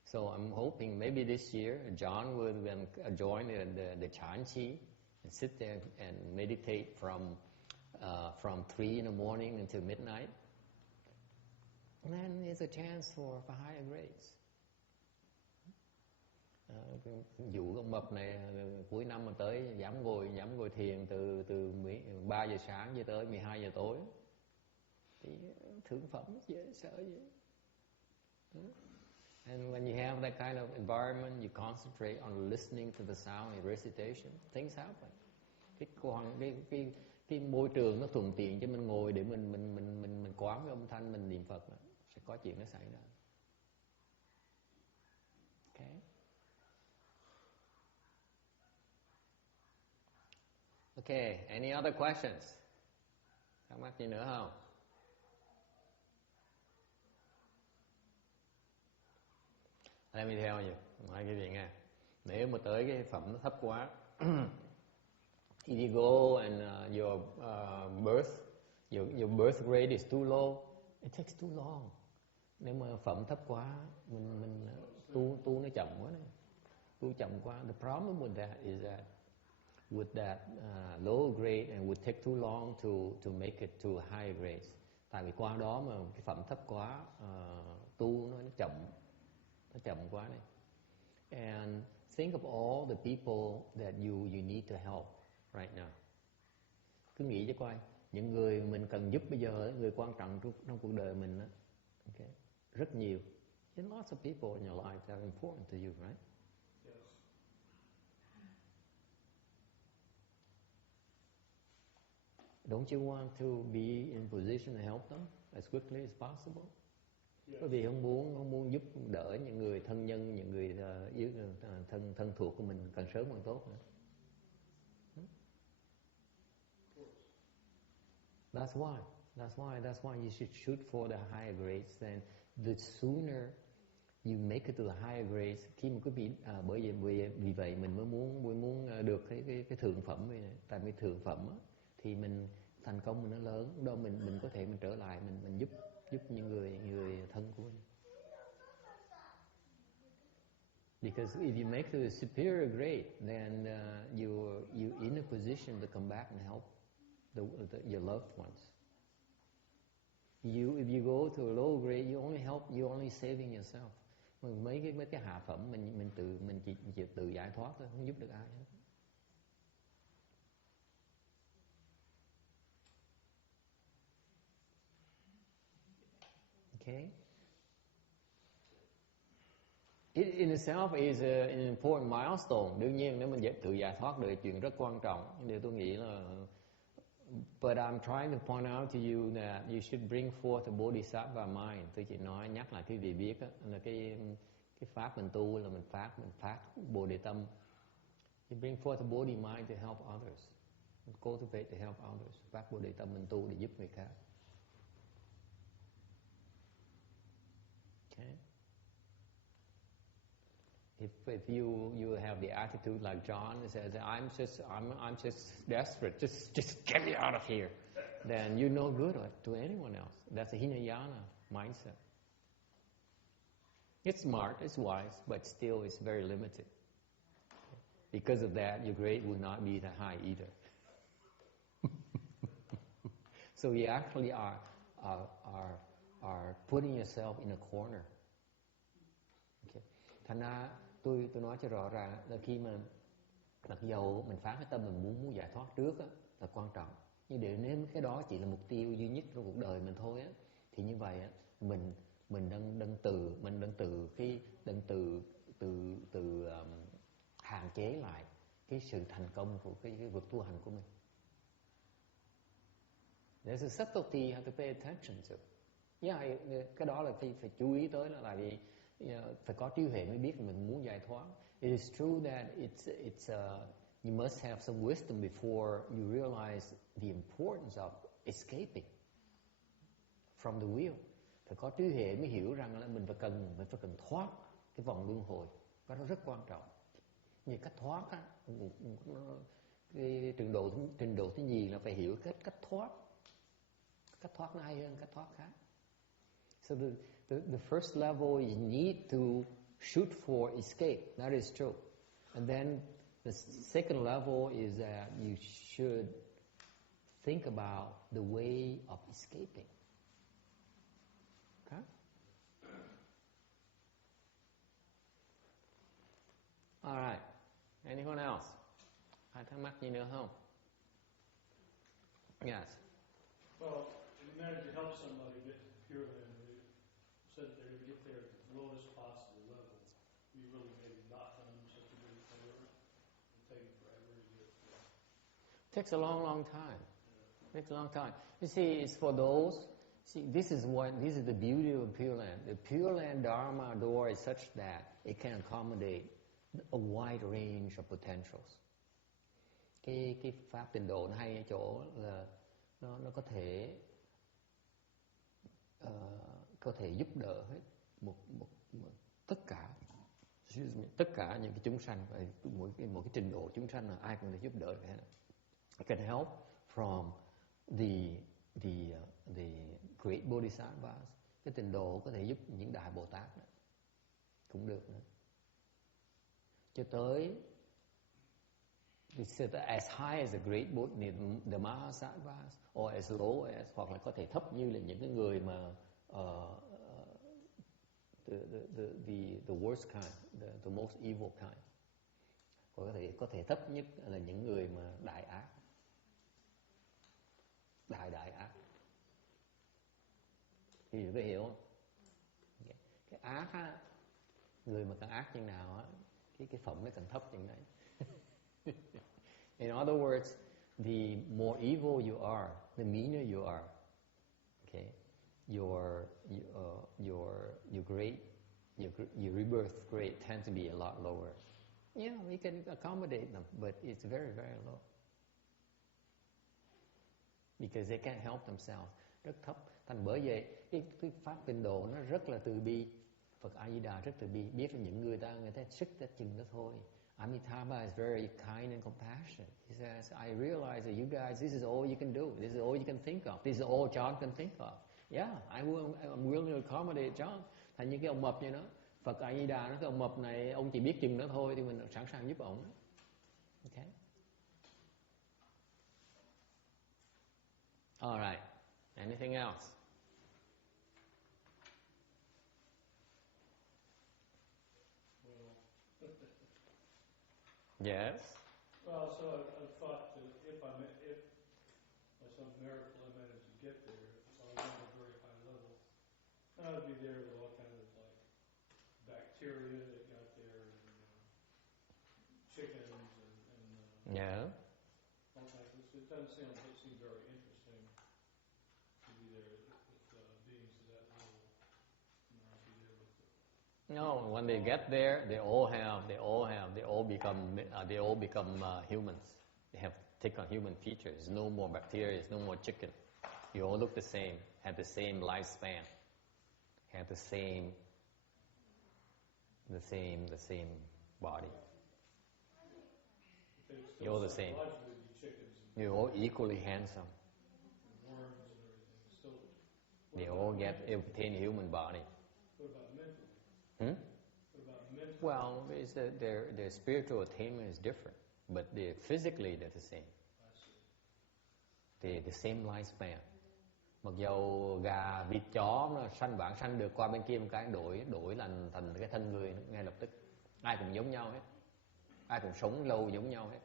So I'm hoping maybe this year John will then join the chanchi and sit there and meditate from 3 in the morning until midnight. And then there's a chance for higher grades. Dụ con mập này cuối năm mà tới dám ngồi thiền từ 3 giờ sáng cho tới 12 giờ tối thì thượng phẩm dễ sợ gì. And when you have that kind of environment, you concentrate on listening to the sound and recitation, things happen. Cái môi trường nó thuận tiện cho mình ngồi để mình quán cái âm thanh, mình niệm Phật, sẽ có chuyện nó xảy ra. Okay. Okay, any other questions? Thắc mắc gì nữa không? Let me tell you, nói cái gì nghe. Nếu mà tới cái phẩm nó thấp quá, if you go and your birth grade is too low, It takes too long. Nếu mà phẩm thấp quá, mình tu nó chậm quá này. Tu chậm quá. The problem with that is that with that lower grade and would take too long to make it to higher grades. Tại vì qua đó mà cái phẩm thấp quá, tu nó chậm quá này. And think of all the people that you need to help right now. Cứ nghĩ cho coi, những người mình cần giúp bây giờ, người quan trọng trong cuộc đời mình đó, okay, rất nhiều. There's lots of people in your life that are important to you, right? Yes. Don't you want to be in position to help them as quickly as possible? Bởi vì không muốn giúp đỡ những người thân nhân, những người yếu thân thuộc của mình càng sớm càng tốt nữa. That's why you should shoot for the higher grades. Then the sooner you make it to the higher grades, khi mà quý vị vì vậy mình mới muốn được cái thượng phẩm này. Tại vì thượng phẩm á, thì mình thành công mình nó lớn, đâu mình có thể mình trở lại mình giúp những người thân của mình. Because if you make the superior grade, then you're in a position to come back and help your loved ones. If you go to a low grade, you're only saving yourself. Mấy cái hạ phẩm mình chỉ tự giải thoát thôi, không giúp được ai hết. Okay. It in itself is an important milestone. Đương nhiên nếu mình tự giải thoát được chuyện rất quan trọng. Điều tôi nghĩ là, but I'm trying to point out to you that you should bring forth a Bodhisattva mind. Tôi chỉ nhắc lại cái vị biết đó, là cái pháp mình tu là mình phát Bodhi tâm. You bring forth a Bodhi mind to help others. Cultivate to help others. Phát Bodhi tâm mình tu để giúp người khác. Okay. If you have the attitude like John and says, I'm just desperate, just get me out of here, then you're no good to anyone else. That's a Hinayana mindset. It's smart, it's wise, but still it's very limited. Because of that, your grade will not be that high either. So you actually are putting yourself in a corner. Okay. Thành ra tôi nói cho rõ ràng là khi mà mặc dầu mình phán cái tâm mình muốn giải thoát trước á, là quan trọng, nhưng nếu cái đó chỉ là mục tiêu duy nhất trong cuộc đời mình thôi á, thì như vậy á, mình đang hạn chế lại cái sự thành công của cái việc tu hành của mình. There's a subtlety you have to pay attention to. Cái đó là phải chú ý tới, là vì phải có trí huệ mới biết là mình muốn giải thoát. It is true that you must have some wisdom before you realize the importance of escaping from the wheel. Phải có trí huệ mới hiểu rằng là mình phải cần thoát cái vòng luân hồi. Cái đó rất quan trọng. Như cách thoát á, cái trình độ thứ nhì là phải hiểu cách thoát. Cách thoát nó hay hơn cách thoát khác. So the first level you need to shoot for escape. That is true. And then the second level is that you should think about the way of escaping. Okay? All right. Anyone else? Ai thắc mắc gì nữa không? Yes. Well, if you manage to help somebody get to Pureland, they said that they're going to get there at the lowest possible level. You really maybe not done such a big favor and taking forever to get there. Takes a long time. Takes a long time. You see, it's for those. See, this is the beauty of Pureland. The Pureland Dharma door is such that it can accommodate a wide range of potentials. Cái pháp tịnh độ nó hay ở chỗ là nó có thể giúp đỡ hết tất cả những cái chúng sanh, mỗi cái trình độ chúng sanh là ai cũng thể giúp đỡ hết. It can help from the great Bodhisattva. Cái tịnh độ có thể giúp những đại Bồ Tát đó. Cũng được nữa. Cho tới as high as the great the Mahasattvas, or as low as, hoặc là có thể thấp như là những cái người mà the worst kind, the most evil kind. Có thể thấp nhất là những người mà đại ác, đại ác. Thì có hiểu không? Cái ác á, người mà càng ác chừng nào á, cái phẩm nó càng thấp chừng đấy. In other words, the more evil you are, the meaner you are. Okay, your rebirth grade tends to be a lot lower. Yeah, we can accommodate them, but it's very, very low. Because they can't help themselves. Rất thấp. Thành bởi vậy, cái pháp tịnh độ nó rất là từ bi. Phật A Di Đà rất từ bi. Biết là những người ta sức ta chừng đó thôi. Amitabha is very kind and compassionate. He says, I realize that you guys, this is all you can do. This is all you can think of. This is all John can think of. Yeah, I'm willing to accommodate John. Thành như cái ông mập như đó. Phật A Di Đà nói cái ông mập này, ông chỉ biết chừng đó thôi thì mình sẵn sàng giúp ông. Okay. All right. Anything else? Yes. Well, so I thought that if by some miracle I managed to get there, if I was on a very high level, then I'd be there with all kinds of like bacteria that got there, and chickens, and Yeah. all kinds of. It doesn't seem very interesting to be there with beings at that level. I'd be there with them. No, when they get there, they all become humans. They have take on human features. No more bacteria, no more chicken. You all look the same, have the same lifespan, have the same body. You're all the same. You're all equally handsome. Worms and everything. Still. They all obtain human body. What about mentally? Hmm? What about mentally? Well, their spiritual attainment is different, but physically they're the same. I see. They're the same lifespan. Mặc dầu gà, vịt, chó nó sanh được qua bên kia một cái đổi thành cái thân người ngay lập tức. Ai cũng giống nhau hết. Ai cũng sống lâu giống nhau hết.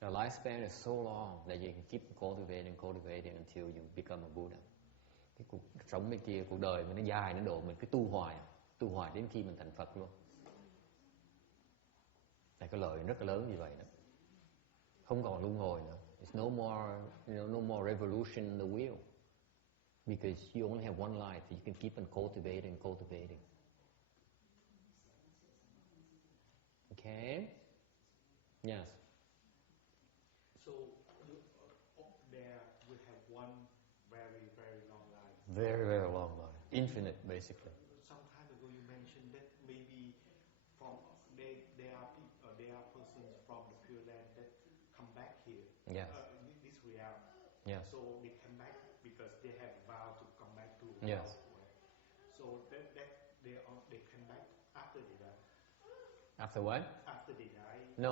The lifespan is so long that you can keep cultivating until you become a Buddha. Cái cuộc sống bên kia, cuộc đời mình nó dài, nó độ mình cứ tu hoài đến khi mình thành Phật luôn. Là cái lợi rất là lớn như vậy đó. Không còn luân hồi nữa. It's no more revolution in the wheel. Because you only have one life, you can keep on cultivating. Okay? Yes. So there we have one very, very long life. Very, very long life. Infinite, basically. Some time ago you mentioned that maybe there are persons from the Pureland that come back here. Yes. This realm. Yes. So they come back because they have vowed to come back to Yes. So that they come back after they die. After what? After they die. No.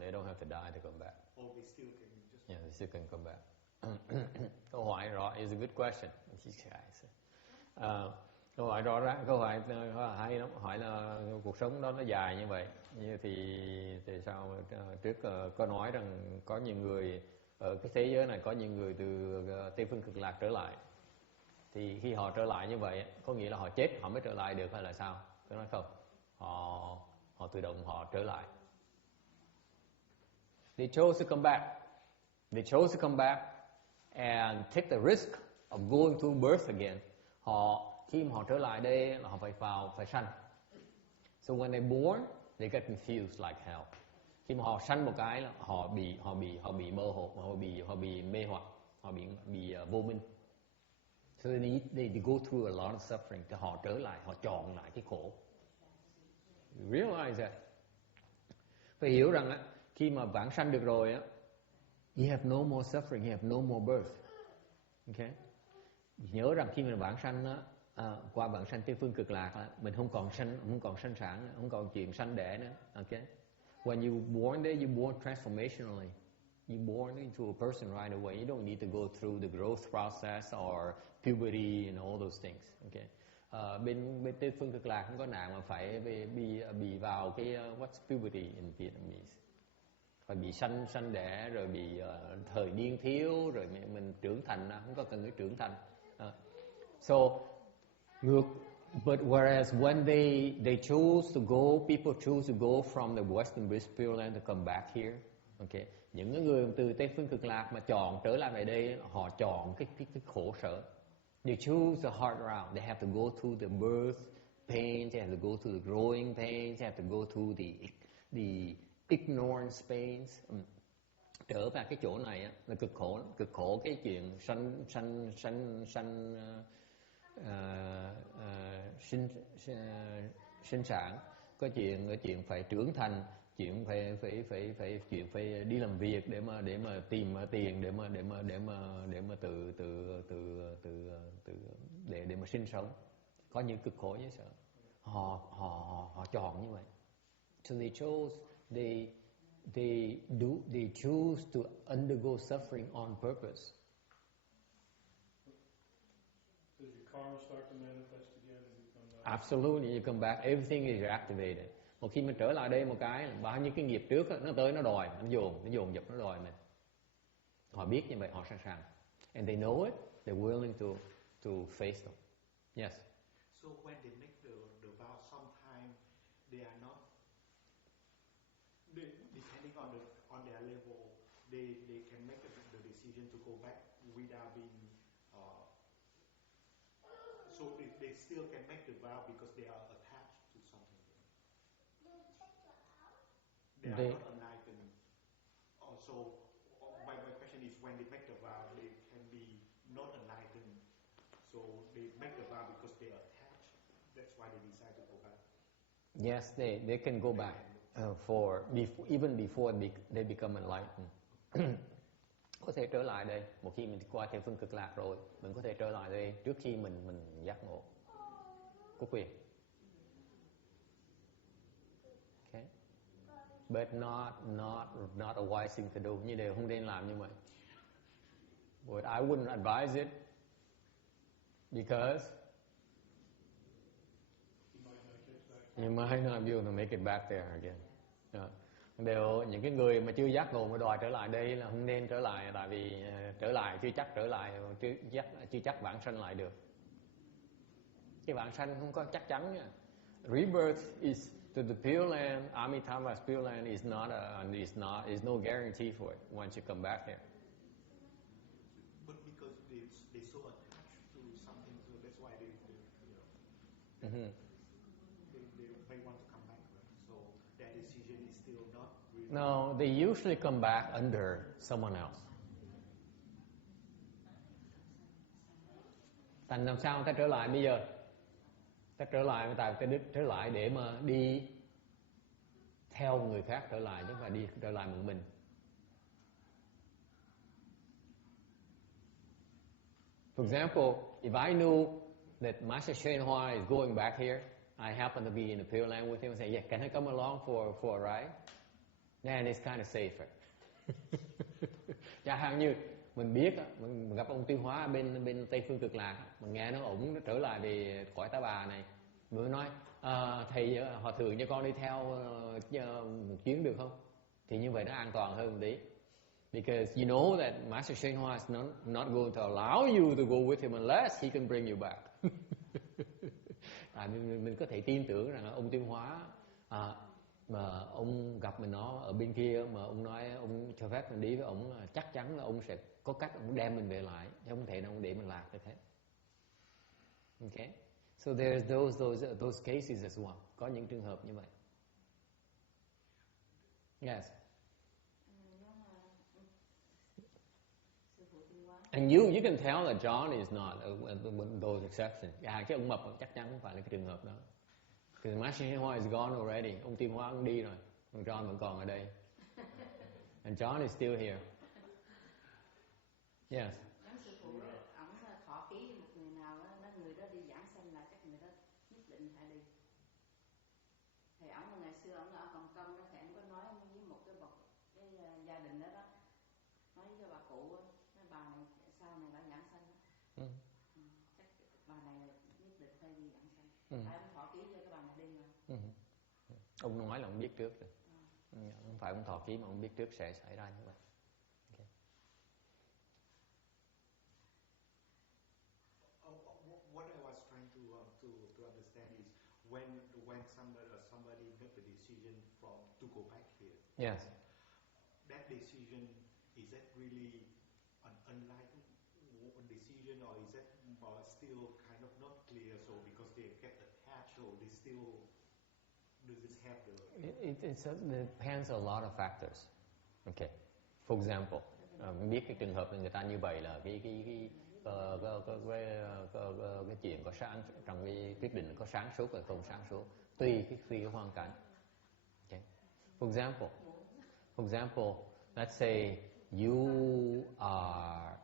They don't have to die to come back. Or they still can just. Yeah, they still can come back. Câu hỏi rõ is a good question. Câu hỏi rõ ràng, câu hỏi hay lắm. Hỏi là cuộc sống đó nó dài như vậy, như thì sao trước có nói rằng có nhiều người ở cái thế giới này, có nhiều người từ Tây phương cực lạc trở lại. Thì khi họ trở lại như vậy, có nghĩa là họ chết họ mới trở lại được hay là sao? Tôi nói không, họ tự động họ trở lại. They chose to come back. They chose to come back and take the risk of going through birth again. Khi mà họ trở lại đây là họ phải sanh. So when they born, they get confused like hell. Khi mà họ sanh một cái là họ bị mơ hồ, họ bị mê hoặc, họ bị vô minh. So they go through a lot of suffering. Thì họ trở lại, họ chọn lại cái khổ. You realize that. Phải hiểu rằng á, khi mà vãng sanh được rồi á, you have no more suffering, you have no more birth. Okay? nhớ rằng khi mình vãng sanh á, qua vãng sanh Tây phương cực lạc á, mình không còn sanh sản nữa, không còn chuyện sanh đẻ nữa. Okay? When you born there, you born transformationally. You born into a person right away. You don't need to go through the growth process or puberty and all those things. Okay? Bên Tây phương cực lạc không có nạn mà phải bị vào cái what's puberty in Vietnamese. Phải bị sanh đẻ rồi bị thời niên thiếu rồi mình trưởng thành, không có cần cái trưởng thành. So but whereas when they choose to go, people choose to go from the Western Pureland to come back here. Okay, những cái người từ Tây phương cực lạc mà chọn trở lại về đây, họ chọn cái khổ sở. They choose the hard route. They have to go through the birth pain. They have to go through the growing pains. They have to go through the ignorance pains. Trở về cái chỗ này là cực khổ cái chuyện sinh sản, có chuyện phải trưởng thành, chuyện phải đi làm việc để mà tìm tiền để mà sinh sống, có những cực khổ dễ sợ. Họ chọn như vậy. So they choose to undergo suffering on purpose. Does your karma start to manifest again as you come back? Absolutely, you come back, everything is activated. Một khi mình trở lại đây một cái, bao nhiêu cái nghiệp trước nó tới nó đòi, nó dồn dập nó đòi mình. Họ biết như vậy, họ sẵn sàng. And they know it, they're willing to face them. Yes. So when they make the vow, sometimes they are not. Depending on their level, they can make the decision to go back without being. So they still can make the vow because they are attached to something. They are not enlightened. So my question is, when they make the vow, they can be not enlightened. So they make the vow because they are attached. That's why they decide to go back. Yes, they can go back even before they become enlightened. Có thể trở lại đây một khi mình qua Tây phương cực lạc rồi, mình có thể trở lại đây trước khi mình giác ngộ, có quyền. Okay. But not a wise thing to do. Như đều không nên làm như vậy. But I wouldn't advise it because you might not be able to make it back there again. Đều những cái người mà chưa giác ngộ mà đòi trở lại đây là không nên trở lại, tại vì trở lại chưa chắc vãng sanh lại được. Cái vãng sanh không có chắc chắn nha. Rebirth is to the Pureland, Amitabha Pureland is no guarantee for it once you come back here. But because they so attached to something, so that's why they may want to come back, right? So their decision is still not really. No, they usually come back under someone else. Thành làm sao người ta trở lại bây giờ? Ta trở lại trở lại để mà đi theo người khác trở lại, chứ không phải đi trở lại một mình. For example, if I knew that Master Shen Hoa is going back here, I happen to be in the Pureland with him and say, yeah, can I come along for a ride? Then it's kind of safer. Chẳng hạn như mình biết, mình gặp ông Tiêu Hóa bên Tây phương cực lạc, mình nghe nó ổng trở lại về cõi Ta Bà này, mới nói thầy hòa thượng cho con đi theo một chuyến được không? Thì như vậy nó an toàn hơn một tí. Because you know that Master Shen Hoa is not going to allow you to go with him unless he can bring you back. Mình có thể tin tưởng rằng ông Tiêu Hóa mà ông gặp mình nó ở bên kia mà ông nói ông cho phép mình đi với ông là chắc chắn là ông sẽ có cách ông đem mình về lại, chứ không thể nào ông để mình lạc được hết. Okay, so there's those cases as well. Có những trường hợp như vậy. Yes. And you can tell that John is not those exceptions. Cái ông mập chắc chắn không phải là cái trường hợp đó. Because Master Shen Hoa is gone already. Ông Tiên Hóa cũng đi rồi. Còn John vẫn còn ở đây. And John is still here. Yes. Sư phụ ổng thọ ký một đó đi giảng sanh là chắc người đó nhất định phải đi. Thì ổng ngày xưa ổng ở Hồng Kông đó, thì ổng có nói với một cái gia đình đó nói với bà cụ nói bà này sau này bà giảng sanh đó. Chắc bà này nhất định phải đi giảng sanh. Tại ông thọ ký cho cái bà này đi mà. Ông nói là ông biết trước rồi. Không phải ông thọ ký mà ông biết trước sẽ xảy ra như vậy. Okay. What I was trying to understand is when somebody make the decision to go back here. Yes. That decision, is that really an enlightened decision, or is that still kind of not clear? So because they get attached, or they still doesn't have the. It depends on a lot of factors. Okay. For example, biết cái trường hợp người ta như vậy là cái chuyện có sáng trong cái quyết định có sáng suốt hay không sáng suốt, tùy cái hoàn cảnh. Okay. For example, let's say you are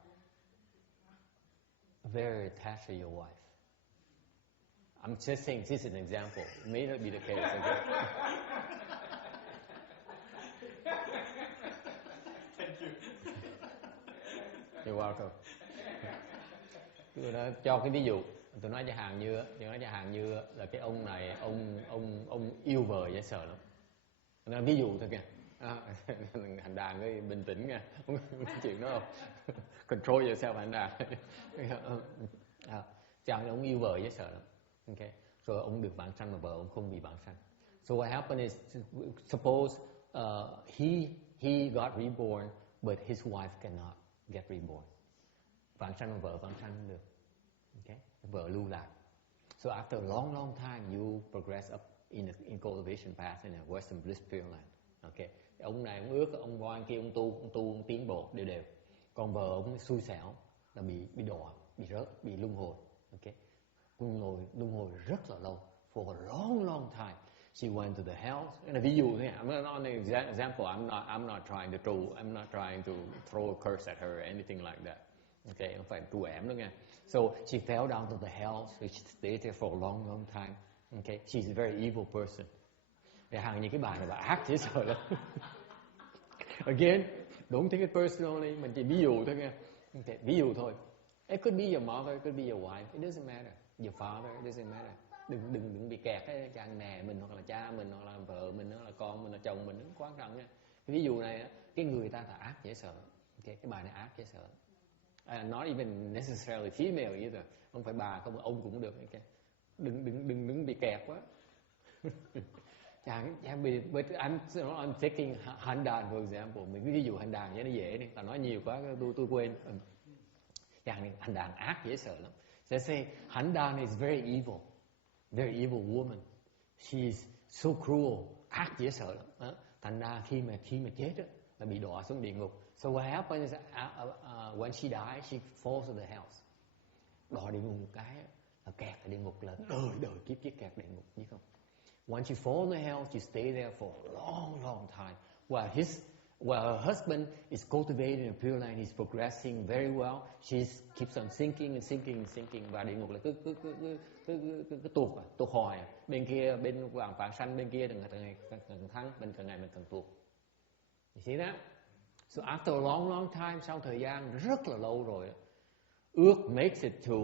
very attached to your wife. I'm just saying this is an example. It may not be the case. Okay? Thank you. You're welcome. Tôi đã cho cái ví dụ. Tôi nói cho hàng như là cái ông này ông yêu vợ dễ sợ lắm. Nói ví dụ thôi kìa. Hành đàn ơi, bình tĩnh nha, không có chuyện đó không. Control yourself, hành đàn. Chàng ông yêu vợ dễ sợ lắm. Okay. Rồi ông được vãng sanh mà vợ ông không bị vãng sanh. So what happened is, suppose he got reborn, but his wife cannot get reborn. Vãng sanh mà vợ vãng sanh được. Okay. Vợ lưu lạc. So after a long time, you progress up in cultivation path in a Western bliss Pureland. Okay. Ông này ông ước, ông qua kia ông tu ông tiến bộ đều. Còn vợ ông xui xẻo là bị đọa, bị rớt, bị luân hồi. Okay. Luân hồi rất là lâu, for a long time. She went to the hells. Ví dụ thế, I'm not an example. I'm not trying to throw a curse at her or anything like that. Okay, không phải trù ẻm nữa nha. So she fell down to the hells, which stayed there for a long time. Okay, she's a very evil person. Để hàng những cái bà này bà ác dễ sợ lắm. Again, don't take it personally. Mình chỉ ví dụ thôi nha. Okay, ví dụ thôi. It could be your mother, it could be your wife. It doesn't matter. Your father, it doesn't matter. Đừng bị kẹt cái cha mẹ mình hoặc là cha mình hoặc là vợ mình hoặc là con mình hoặc là chồng mình, nó quan trọng nha. Cái ví dụ này cái người ta là ác dễ sợ. Okay, cái bà này ác dễ sợ. Not even necessarily female either. Không phải bà không, ông cũng được. Okay. Đừng bị kẹt quá. Chẳng bị. But I'm taking hành đàn for example. Mình ví dụ hành đàn cho nó dễ đi. Ta nói nhiều quá tôi quên. Chẳng hành đàn ác dễ sợ lắm. They say hành đàn is very evil woman. She is so cruel, ác dễ sợ lắm. Thành ra khi mà chết á, là bị đọa xuống địa ngục. So what happens is when she dies, she falls to the hells. Đọa địa ngục một cái là kẹt ở địa ngục là đời kiếp kẹt địa ngục, biết không? Once you fall in the hell, you stay there for a long time. While her husband is cultivating in Pure Land, he's progressing very well. She keeps on sinking. Và địa ngục là cứ tuột hoài. Bên kia, bên vãng sanh bên kia càng thắng, bên càng ngày mình càng tuột. You see that? So after a long time, sau thời gian rất là lâu rồi, ước makes it to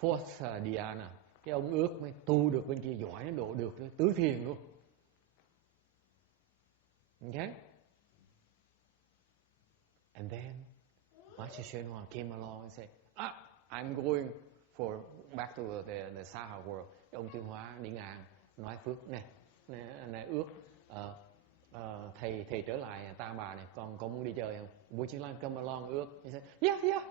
fourth dhyana. Cái ông ước mới tu được bên kia, giỏi đến độ được tứ thiền luôn. Okay? And then Master Shenhuang came along and said, I'm going back to the Saha world. Ông Tiêu Hóa đi ngang nói phước này ước thầy trở lại ta bà này, con muốn đi chơi không? Would you like come along ước? He said, yeah.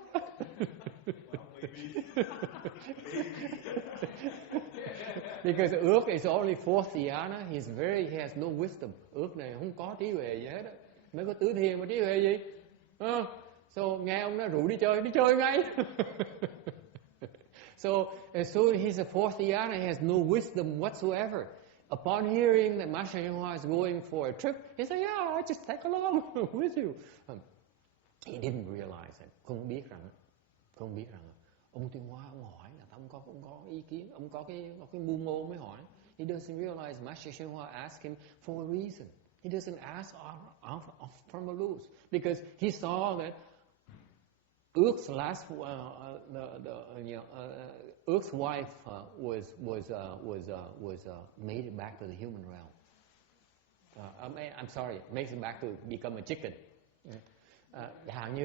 Because ước is only fourth dhyana, he has no wisdom. Ước này không có trí huệ gì hết á. Mới có tứ thiền mà trí huệ gì? So nghe ông nói rủ đi chơi ngay. So he's a fourth dhyana, he has no wisdom whatsoever. Upon hearing that Master Shenhua is going for a trip, he said, yeah, I'll just take along with you. He didn't realize it. Không biết rằng ông Tuyên Hóa ông hỏi là ông có ý kiến, ông có cái mưu mô mới hỏi. He doesn't realize Master Shenhua asked him for a reason. He doesn't ask from a loose because he saw that Ước last Ước wife was made it back to the human realm. I'm sorry, makes it back to become a chicken. Dạng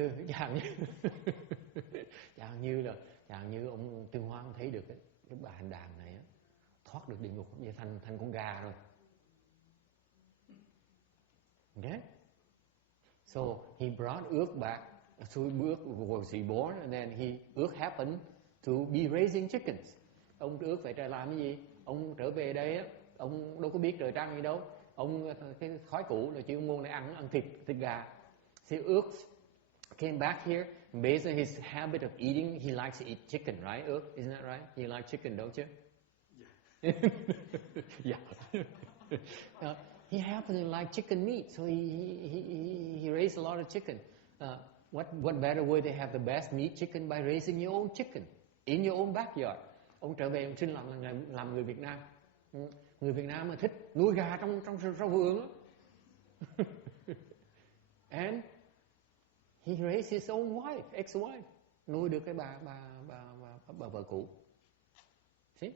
như ông Tuyên Hóa thấy được cái bà hành đàn này thoát được địa ngục như thành con gà rồi. Okay? So he brought Ước back. So Ước was reborn, and then Ước happened to be raising chickens. Ông Ước phải làm cái gì? Ông trở về đây á, ông đâu có biết trời trăng gì đâu. Ông cái khói cũ là chuyên môn để ăn thịt gà. See, Ước came back here based on his habit of eating. He likes to eat chicken, right? Ước, isn't that right? You like chicken, don't you? Yeah. He happened to like chicken meat, so he raised a lot of chicken. What better way to have the best meat chicken by raising your own chicken in your own backyard? Ông trở về ông xin làm người Việt Nam. Người Việt Nam mà thích nuôi gà trong sâu vườn đó. And he raised his own wife, ex-wife, nuôi được cái bà vợ cũ. See?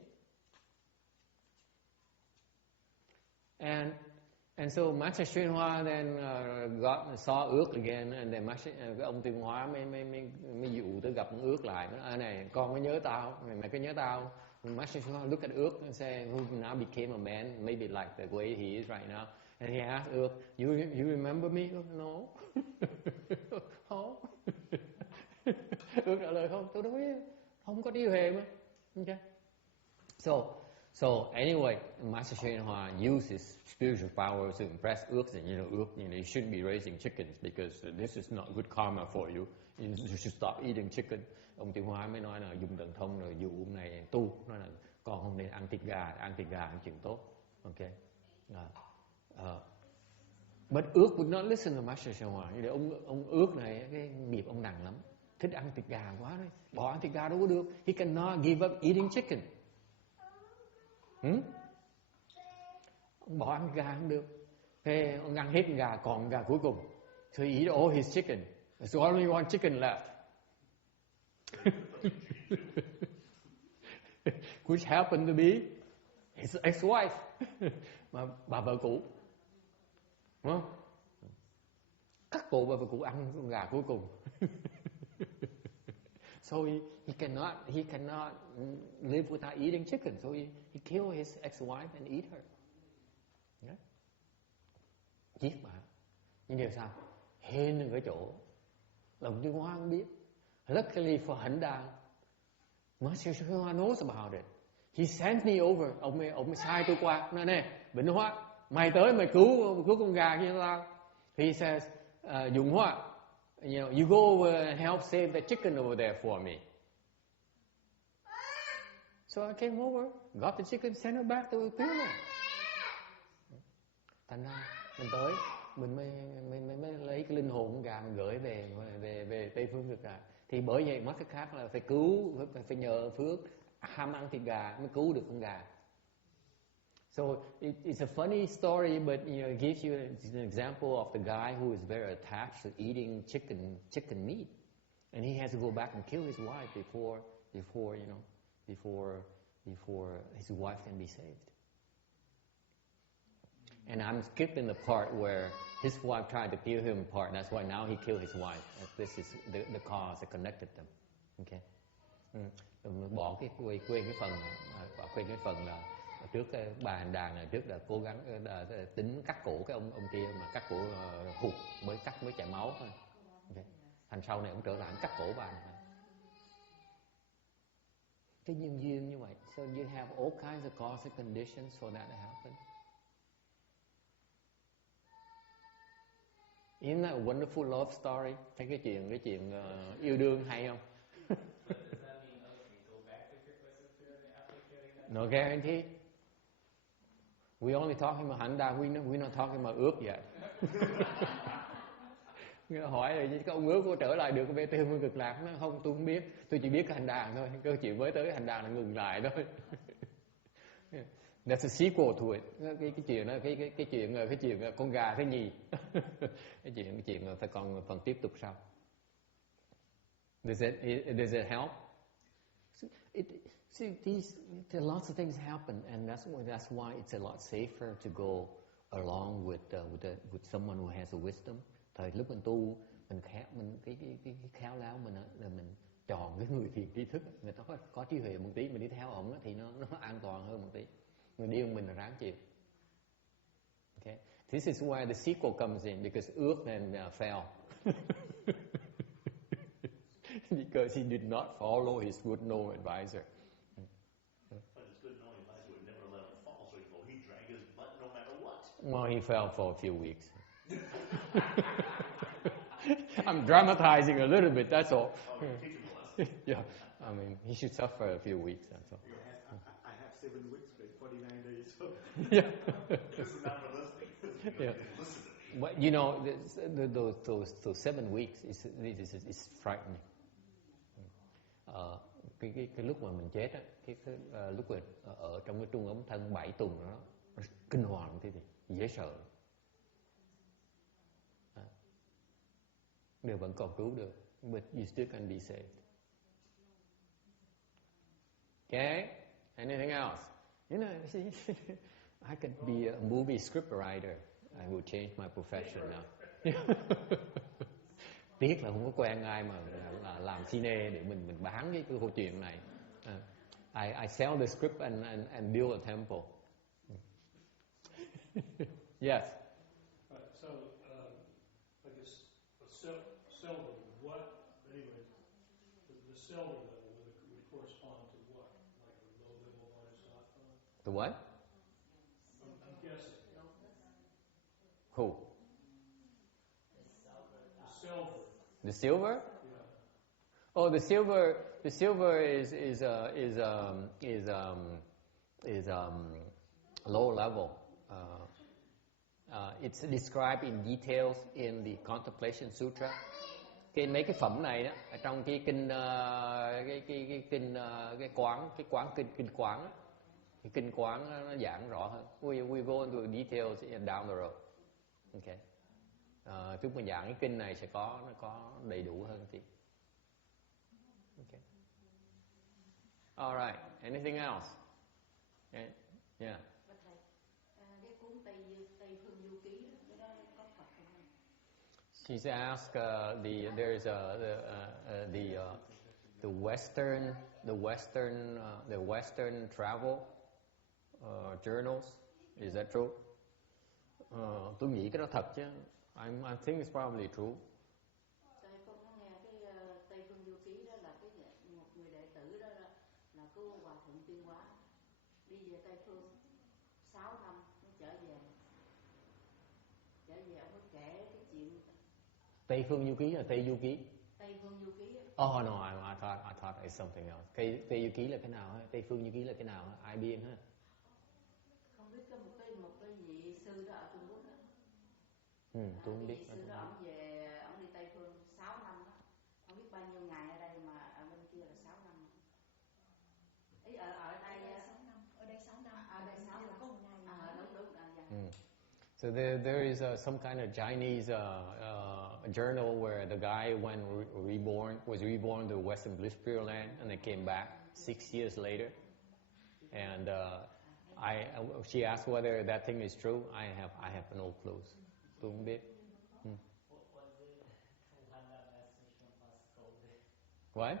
And so Master Shenhua then saw Ước again, and then ông Tuyên Hóa mới dụ tới gặp Ước lại. Nói, này con có nhớ tao, mày có nhớ tao? Master Shenhua look at Ước and say, who now became a man, maybe like the way he is right now. And he asked Ước, you remember me? No. Không. Ước trả lời không, tôi đâu biết, không có đi về mà. Okay. So anyway, Master Shenhua uses spiritual power to impress Ước that Ước, you shouldn't be raising chickens because this is not good karma for you. You should stop eating chicken. Ông Tuyên Hóa mới nói là dùng thần thông rồi dụ ông này tu, nói là con không nên ăn thịt gà là chuyện tốt. Okay. But Ước would not listen to Master Shenhua. Ông Ước này cái nghiệp ông nặng lắm, thích ăn thịt gà quá đấy, bỏ ăn thịt gà đâu có được. He cannot give up eating chicken. Ông bỏ ăn gà không được. Thế ông ăn hết gà, còn gà cuối cùng. So he eat all his chicken. There's only one chicken left. Which happened to be his ex-wife. Mà bà vợ cũ. Đúng không? Cắt cổ bà vợ cũ ăn con gà cuối cùng. So he cannot live without eating chicken. So he killed his ex-wife and eat her. Yeah. Giết bà. Nhưng điều sao? Hên ở cái chỗ lòng Tuyên Hóa không biết. Luckily for Hạnh Đàn, Master Shenhua knows about it. He sent me over. Ông mới sai tôi qua. Nói nè, Bình Hóa, mày tới mày cứu con gà kia tao. He says, Dung Hóa, you go over and help save the chicken over there for me. So I came over, got the chicken, sent her back to Pureland. Thành ra mình tới, mình mới lấy cái linh hồn con gà mình gửi về Tây Phương Cực Lạc. Thì bởi vậy mất cái khác là phải cứu, phải nhờ phước ham ăn thịt gà mới cứu được con gà. So it's a funny story, but it gives you an example of the guy who is very attached to eating chicken meat, and he has to go back and kill his wife before his wife can be saved. And I'm skipping the part where his wife tried to kill him part. That's why now he killed his wife. This is the cause that connected them. Okay. Bỏ quên cái phần là trước cái bà hành đàn này trước là cố gắng tính cắt cổ cái ông kia mà cắt cổ hụt mới chảy máu thôi. Okay. Thành sau này ông trở lại cắt cổ bà này. Cái nhân duyên như vậy. So you have all kinds of causes conditions for that to happen. Isn't that a wonderful love story? Thấy cái chuyện yêu đương hay không? No guarantee. We only talking about Hạnh Đàn. We're not talking about Ước yet. Hỏi rồi cái ông ước có trở lại được cái BT Phương Cực Lạc? Nó không, tôi không biết, tôi chỉ biết cái hành đàn thôi, câu chuyện mới tới hành đàn là ngừng lại thôi. That's a sequel to it. Cái chuyện đó, cái chuyện con gà thứ nhì. cái chuyện phải còn tiếp tục sau. Does it help? Lots of things happen, and that's why it's a lot safer to go along with someone who has a wisdom. Thời lúc mình tu, mình khéo léo mình là mình chọn cái người thiền tri thức, người ta có trí huệ một tí, mình đi theo ổng thì nó an toàn hơn một tí. Người điên mình là ráng chịu. Okay, this is why the sequel comes in, because ước and fell. Because he did not follow his good no advisor. But his good no advisor would never let him fall, so he dragged his butt no matter what. Well, he fell for a few weeks. I'm dramatizing a little bit, that's all. Oh, you're teaching a lesson. Yeah, I mean, he should suffer a few weeks, that's all. I have 7 weeks, but 49 days. So. Yeah. This is not for listening. Yeah. Listen to me. But you know, those 7 weeks is frightening. Cái lúc mà mình chết á, lúc mà ở trong cái trung ấm thân 7 tuần đó, kinh hoàng thế thì dễ sợ. Đều vẫn còn cứu được, but you still can be saved. Okay, anything else? You know, I could be a movie script writer. I would change my profession now. Tiếc là không có quen ai mà làm cine để mình bán cái câu chuyện này. I sell the script and build a temple. Yes. So, I guess silver, what, anyway, the silver level would correspond to what? Like a low level Bodhisattva? The what? I'm guessing. Who? The silver. The silver? Yeah. Oh, the silver is low level. It's described in details in the Contemplation Sutra. Mấy cái phẩm này đó ở trong cái kinh kinh quán, cái kinh quán nó giảng rõ hơn. We go into details down the road. Okay. Chúng mình giảng cái kinh này sẽ có đầy đủ hơn tí. Okay. All right. Anything else? Okay. Yeah. Cái cuốn Tây Phương Du Ký đó, cái đó có Phật không? She's asked there's the Western travel journals. Is that true? Tôi nghĩ cái đó thật chứ. I think it's probably true. Tại con có nghe cái Tây Phương Du Ký đó là cái một người đệ tử đó là cứu Hòa Thượng Tiên Hóa đi về Tây Phương 6 năm mới trở về ông mới kể cái chuyện. Tây Phương Du Ký là Tây Du Ký. Tây Phương Du Ký. Oh no, I thought it's something else. Tây Du Ký là cái nào? Tây Phương Du Ký là cái nào? Ai biết hả? Không biết có một cái vị sư đó ở Trung Quốc đó. Tôi không biết. Vị sư đó ông đi Tây Phương 6 năm đó. Không biết bao nhiêu ngày ở đây mà ở bên kia là 6 năm. Ý ở đây 6 năm. Ở đây 6 năm. Ở đây 6 năm. Có một ngày. Đúng. So there is some kind of Chinese journal where the guy was reborn to Western Bliss Pureland, and they came back 6 years later. And she asked whether that thing is true. I have no clues. Tôi không biết. What?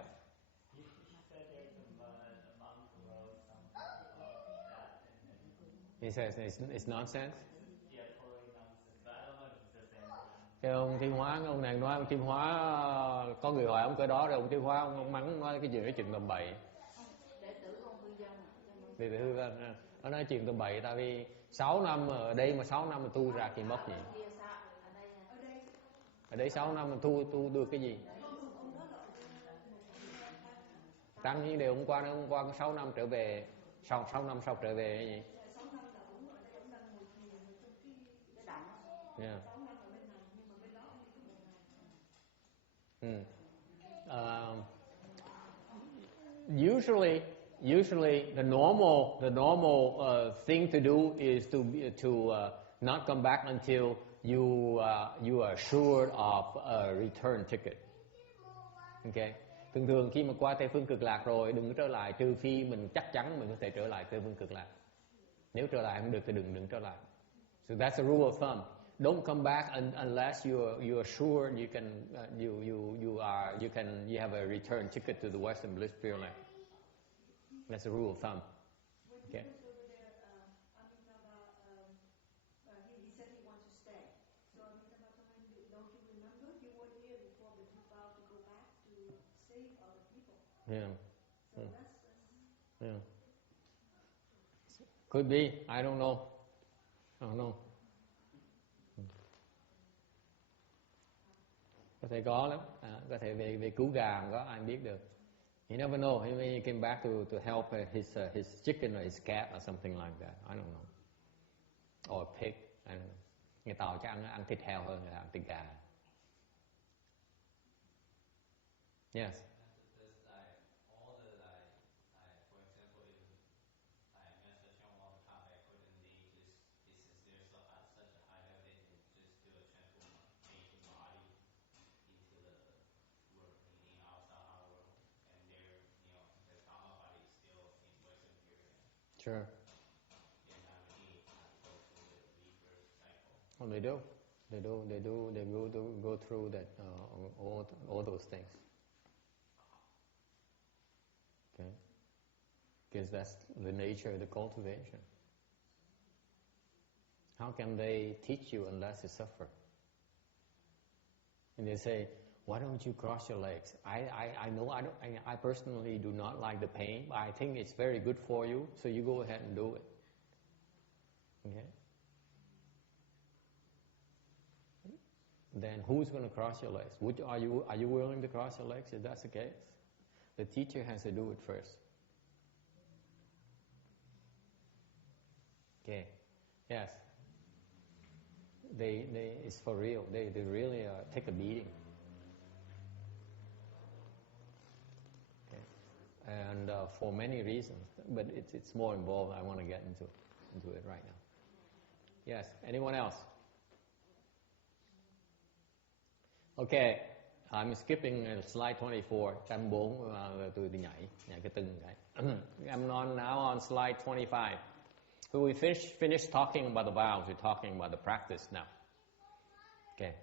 He said there's a monk who wrote something about that. He says it's nonsense. Yeah, totally nonsense. But I don't know if it's the same thing. Cái ông Kim Hóa, ông này nói ông Kim Hóa có người hỏi ông cái đó rồi ông Kim Hóa ông mắng nói cái gì cái chuyện tầm bậy. Đệ tử con hư dân. Đệ tử hư dân. Nó nói chuyện tầm bậy tại vì 6 năm ở đây mà 6 năm mà tu ra thì mất gì? Ở đây 6 năm mà tu được cái gì? Tăng như điều hôm qua có 6 năm trở về, 6 năm sau trở về cái gì? Yeah. Usually the normal thing to do is to not come back until you are sure of a return ticket. Okay. Thường khi mà qua Tây phương cực lạc rồi đừng trở lại, trừ phi mình chắc chắn mình có thể trở lại Tây phương cực lạc. Nếu trở lại không được thì đừng trở lại. So that's a rule of thumb. Don't come back unless you are sure you can you have a return ticket to the Western Bliss Pureland. That's a rule of thumb. Okay. He said he wants to stay. So Amitabha told him, don't you remember you were here before, but you vowed to go back to save other people. Yeah. So Yeah. Could be. I don't know. Có thể có lắm. Có thể về cứu gà có ai biết được. You never know. He may came back to help his chicken or his cat or something like that. I don't know. Or pig. I don't know. Người Tàu chắc ăn thịt heo hơn là ăn thịt gà. Yes. Sure. Well, they do. They go through that all those things. Okay, because that's the nature of the cultivation. How can they teach you unless you suffer? And they say, why don't you cross your legs? I know I personally do not like the pain, but I think it's very good for you, so you go ahead and do it. Okay? Then who's going to cross your legs? Are you willing to cross your legs if that's the case? The teacher has to do it first. Okay. Yes. It's for real. They really take a beating. And for many reasons, but it's more involved. I want to get into it right now. Yes, anyone else? Okay, I'm skipping slide 24. 24 tôi đi nhảy cái từng cái. I'm now on slide 25. So we finished talking about the vows. We're talking about the practice now. Okay.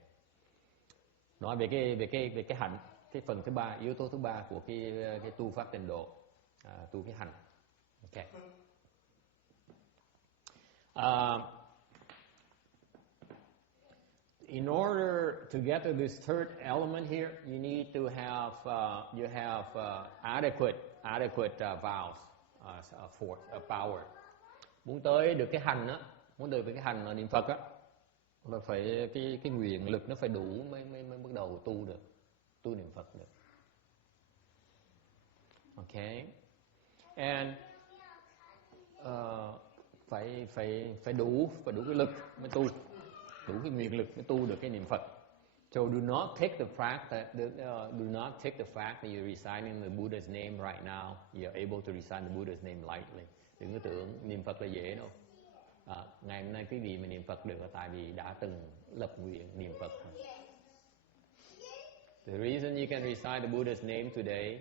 Nói về cái hạnh. Cái phần thứ ba, yếu tố thứ ba của cái tu pháp tịnh độ, tu cái hành. Okay. In order to get to this third element here, you need to have adequate vows, force, power. Muốn tới được cái hành á, muốn được cái hành là niệm Phật á, là phải cái nguyện lực nó phải đủ mới bắt đầu tu được. Tu niệm Phật được. Okay. And phải đủ cái lực mới tu, đủ cái nguyện lực mới tu được cái niệm Phật. So do not take the fact that you're reciting the Buddha's name right now, you're able to recite the Buddha's name lightly. Đừng có tưởng niệm Phật là dễ đâu. Ngày hôm nay quý vị mà niệm Phật được là tại vì đã từng lập nguyện niệm Phật. The reason you can recite the Buddha's name today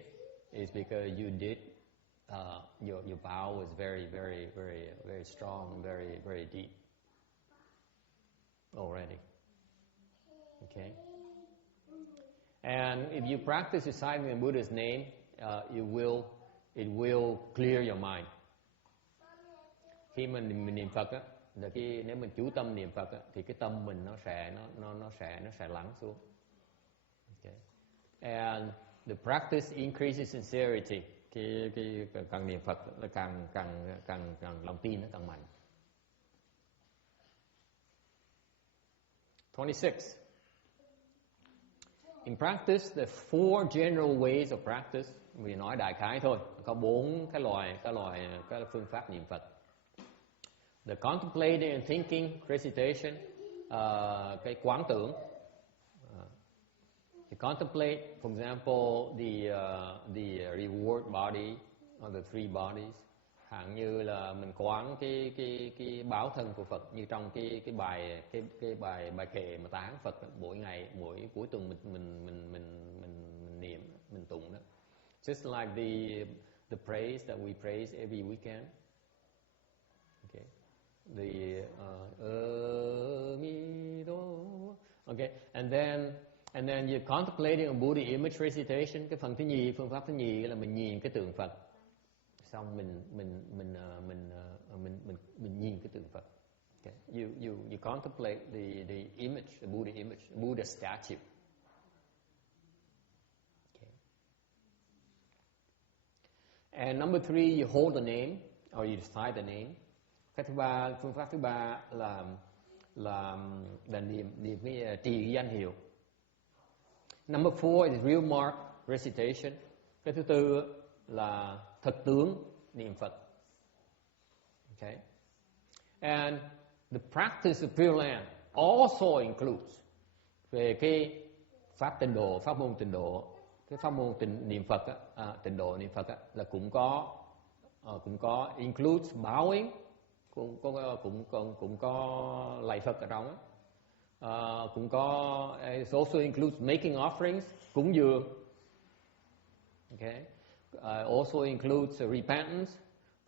is because you did your vow was very, very, very, very strong, very, very deep already. Okay. And if you practice reciting the Buddha's name, it will clear your mind. Khi mình niệm Phật á, là nếu mình chú tâm niệm Phật á, thì cái tâm mình nó sẽ lắng xuống. Okay. And the practice increases sincerity. Cái càng niệm Phật là càng lòng tin nó càng mạnh. 26. In practice, the four general ways of practice. Vì nói đại khái thôi, có 4 cái phương pháp niệm Phật. The contemplating and thinking recitation, cái quán tưởng. You contemplate, for example, the reward body or the three bodies. Hẳn như là mình quán cái báo thân của Phật, như trong cái bài kệ mà tán Phật mỗi ngày, mỗi cuối tuần mình niệm, mình tụng đó. Just like the praise that we praise every weekend. Okay. The okay, and then you're contemplating a Buddha image recitation. Cái phần thứ nhì, phương pháp thứ nhì là mình nhìn cái tượng Phật. Xong mình nhìn cái tượng Phật. Okay. You contemplate the image, the Buddha image, Buddha statue. Okay. And number 3, you hold the name or you decide the name. Cái thứ ba, phương pháp thứ ba là niệm cái trì danh hiệu. Number 4 is real mark recitation. Cái thứ tư là thực tướng niệm Phật. Okay. And the practice of Pureland also includes về cái pháp tịnh độ, pháp môn tịnh độ, cái pháp môn niệm Phật tịnh độ niệm Phật là cũng có includes bowing, cũng có lạy Phật ở trong, cũng có it also includes making offerings, cúng dường. Okay. Also includes repentance,